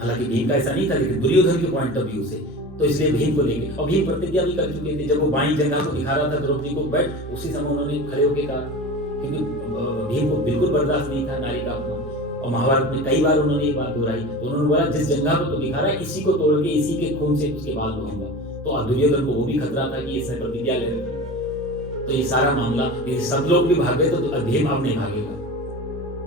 हालांकि भीम का ऐसा नहीं था, लेकिन दुर्योधन के पॉइंट ऑफ व्यू से, तो इसलिए भीम को लेके, और भीम प्रतिज्ञा भी कर चुके थे। जब वो बाई जंघा को दिखा रहा था द्रौपदी को, बैठ, उसी समय उन्होंने खड़े होकर कहा, क्योंकि भीम को बिल्कुल बर्दाश्त नहीं था नारी का अपमान। और महाभारत में कई बार उन्होंने ये बात दोहराई, तो उन्होंने बोला जिस जंघा को तो दिखा रहा है, इसी को तोड़ के इसी के खून से उसके बाद धोऊंगा। तो दुर्योधन को वो भी खतरा था कि इसने प्रतिज्ञा ले रखी, तो ये सारा मामला, ये सब लोग भी भागे तो भीम अब नहीं भागेगा।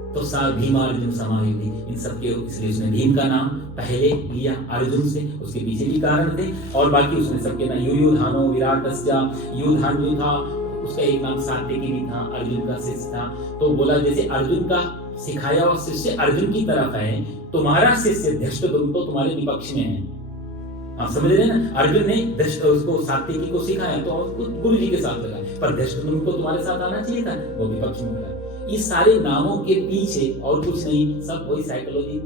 तो भीम अर्जुन समायुधि, इन सबके, इसलिए उसने भीम का नाम पहले लिया अर्जुन से। उसके पीछे भी कारण थे, और बाकी उसने सबके नाम, युयुधानो विराटस्य, युयुधान जो था उसका एक नाम सात्यकी भी था, अर्जुन का शिष्य था। तो बोला जैसे अर्जुन का सिखाया हुआ शिष्य अर्जुन की तरफ है, तुम्हारा शिष्य धृष्टद्युम्न तो तुम्हारे विपक्ष में है। आप समझ रहे हैं ना, अर्जुन ने उसको सात्विकी को सिखाया तो गुरु जी के साथ लगा, पर धृष्टद्युम्न को तुम्हारे साथ आना चाहिए था, वो विपक्ष में लगा। इस सारे नामों के पीछे और कुछ नहीं, सब वही साइकोलॉजी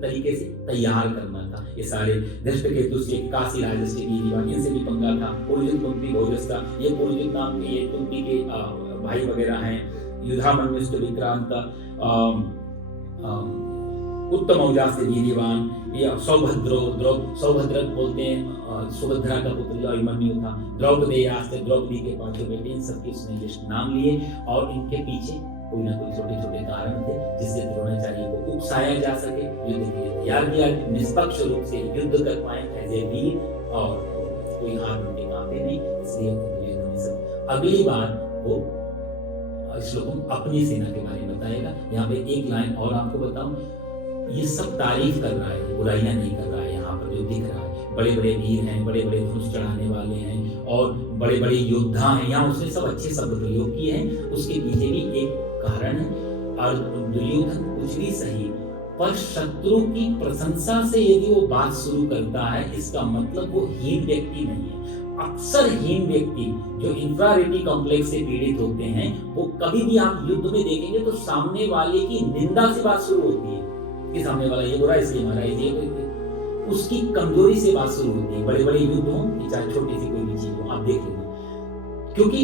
तरीके से तैयार करना था। ये सारे धृष्टकेतु से काशी राजस के वीरवान, इनसे भी पंगा था। पुरुजित कुंती भोजस का, ये पुरुजित नाम के ये कुंती के भाई वगैरह हैं। युधामन्युष्ट विक्रांत, उत्तम औजा से वीरवान, या सौभद्र बोलते हैं, सुभद्रा का पुत्र जो अभिमन्यु था। द्रौपदी के पांचों बेटे, इन सबके उसने लिस्ट नाम लिए और इनके पीछे कोई ना कोई छोटे छोटे कारण थे जिससे द्रोणाचार्य को उकसाया जा सके, युद्ध के लिए तैयार किया, निष्पक्ष रूप से युद्ध कर पाए एज ए वीर, और कोई हाथ उनके कांपे नहीं, इसलिए अगली बार वो श्लोक अपनी सेना के बारे में बताएगा। यहाँ पे एक लाइन और आपको बताऊं, ये सब तारीफ कर रहा है, बुराइयां नहीं कर रहा है। यहाँ पर जो दिख रहा है, बड़े बड़े वीर हैं, बड़े बड़े धनुष चढ़ाने वाले हैं और बड़े बड़े योद्धा हैं, यहाँ उसने सब अच्छे शब्द प्रयोग किए हैं। उसके पीछे भी एक कारण है, और दुर्योधन कुछ भी सही, पर शत्रु की प्रशंसा से यदि वो बात शुरू करता है, इसका मतलब वो हीन व्यक्ति नहीं है। अक्सर हीन व्यक्ति जो इंफ्रारेटी कॉम्प्लेक्स से पीड़ित होते हैं, वो कभी भी आप युद्ध में देखेंगे तो सामने वाले की निंदा से बात शुरू होती है कि सामने वाला ये बुरा इसलिए मारा, ये उसकी कमजोरी से बात शुरू होती है। बड़े बड़े युद्ध हो चाहे छोटी सी कोई भी चीज हो, आप देख लेंगे, क्योंकि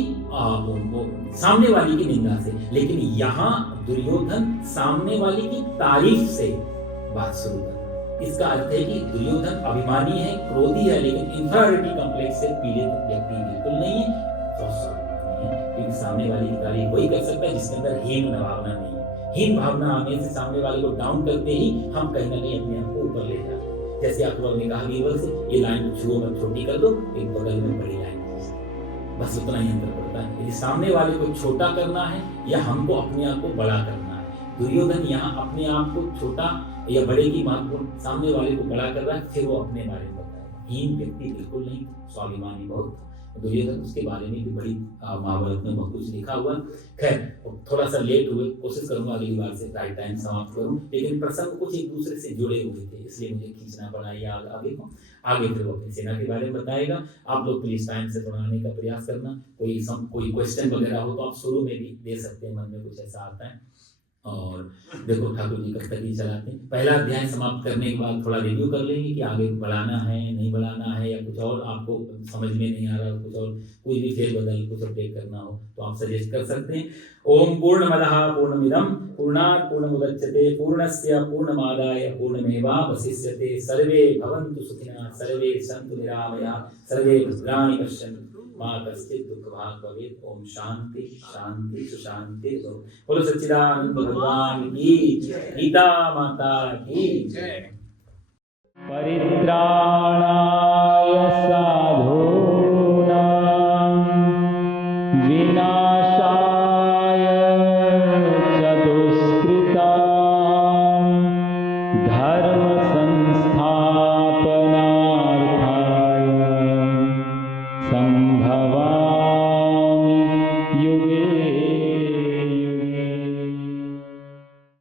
सामने वाली की निंदा से। लेकिन यहाँ दुर्योधन सामने वाले की तारीफ से बात शुरू करता है। इसका अर्थ है कि दुर्योधन अभिमानी है, क्रोधी है, लेकिन इंफीरियरिटी कॉम्प्लेक्स से पीड़ित व्यक्ति बिल्कुल नहीं है, स्वाभिमानी है, क्योंकि सामने वाले की तारीफ वही कर सकता है जिसके अंदर हीन भावना नहीं है। हीन भावना आने से सामने वाले को डाउन करते ही हम कहीं ना कहीं अपने आप को ऊपर ले जाते हैं। जैसे अकबर ने कहा बीरबल से, ये लाइन छुओ मत, छोटी कर दो, एक बगल में बड़ी लाइन, बस उतना ही अंतर पड़ता है। यदि सामने वाले को छोटा करना है या हमको अपने आप को बड़ा करना है। दुर्योधन यहाँ अपने आप को छोटा या बड़े की महत्वपूर्ण, सामने वाले को बड़ा कर रहा है, फिर वो अपने बारे में बताएगा। हीन व्यक्ति बिल्कुल नहीं, स्वाभिमानी बहुत दुर्योधन। उसके बारे में भी बड़ी महाभारत में बहुत कुछ लिखा हुआ। खैर थोड़ा सा लेट हुए, कोशिश करूंगा अगली बार से राइट टाइम समाप्त करूं, लेकिन प्रसंग कुछ एक दूसरे से जुड़े हुए थे, इसलिए मुझे खींचना पड़ा ये आगे फिर वो अपनी सेना के बारे में बताएगा। आप लोग प्लीज टाइम से थोड़ा आने का प्रयास करना। कोई क्वेश्चन वगैरह हो तो आप शुरू में भी दे सकते हैं, मन में कुछ ऐसा आता है। और देखो ठाकुर जी कब तक ही चलाते हैं। पहला अध्याय समाप्त करने के बाद थोड़ा रिव्यू कर लेंगे कि आगे बढ़ाना है नहीं बढ़ाना है, या कुछ और आपको समझ में नहीं आ रहा, कुछ और कोई भी फेरबदल कुछ अपडेट करना हो तो आप सजेस्ट कर सकते हैं। ओम पूर्णमदः पूर्णमिदं पूर्णात् पूर्णमुदच्यते पूर्णस्य पूर्णमादाय पूर्णमेवावशिष्यते। सर्वे भवन्तु सुखिनः, सर्वे सन्तु निरामयाः, सर्वे भद्राणि पश्यन्तु मां कश्चित् दुःखभाग् भवेत्। ओम शांति शांति सुशांति। बोलो सच्चिदानंद भगवान की, गीता माता की जय। परित्राणाय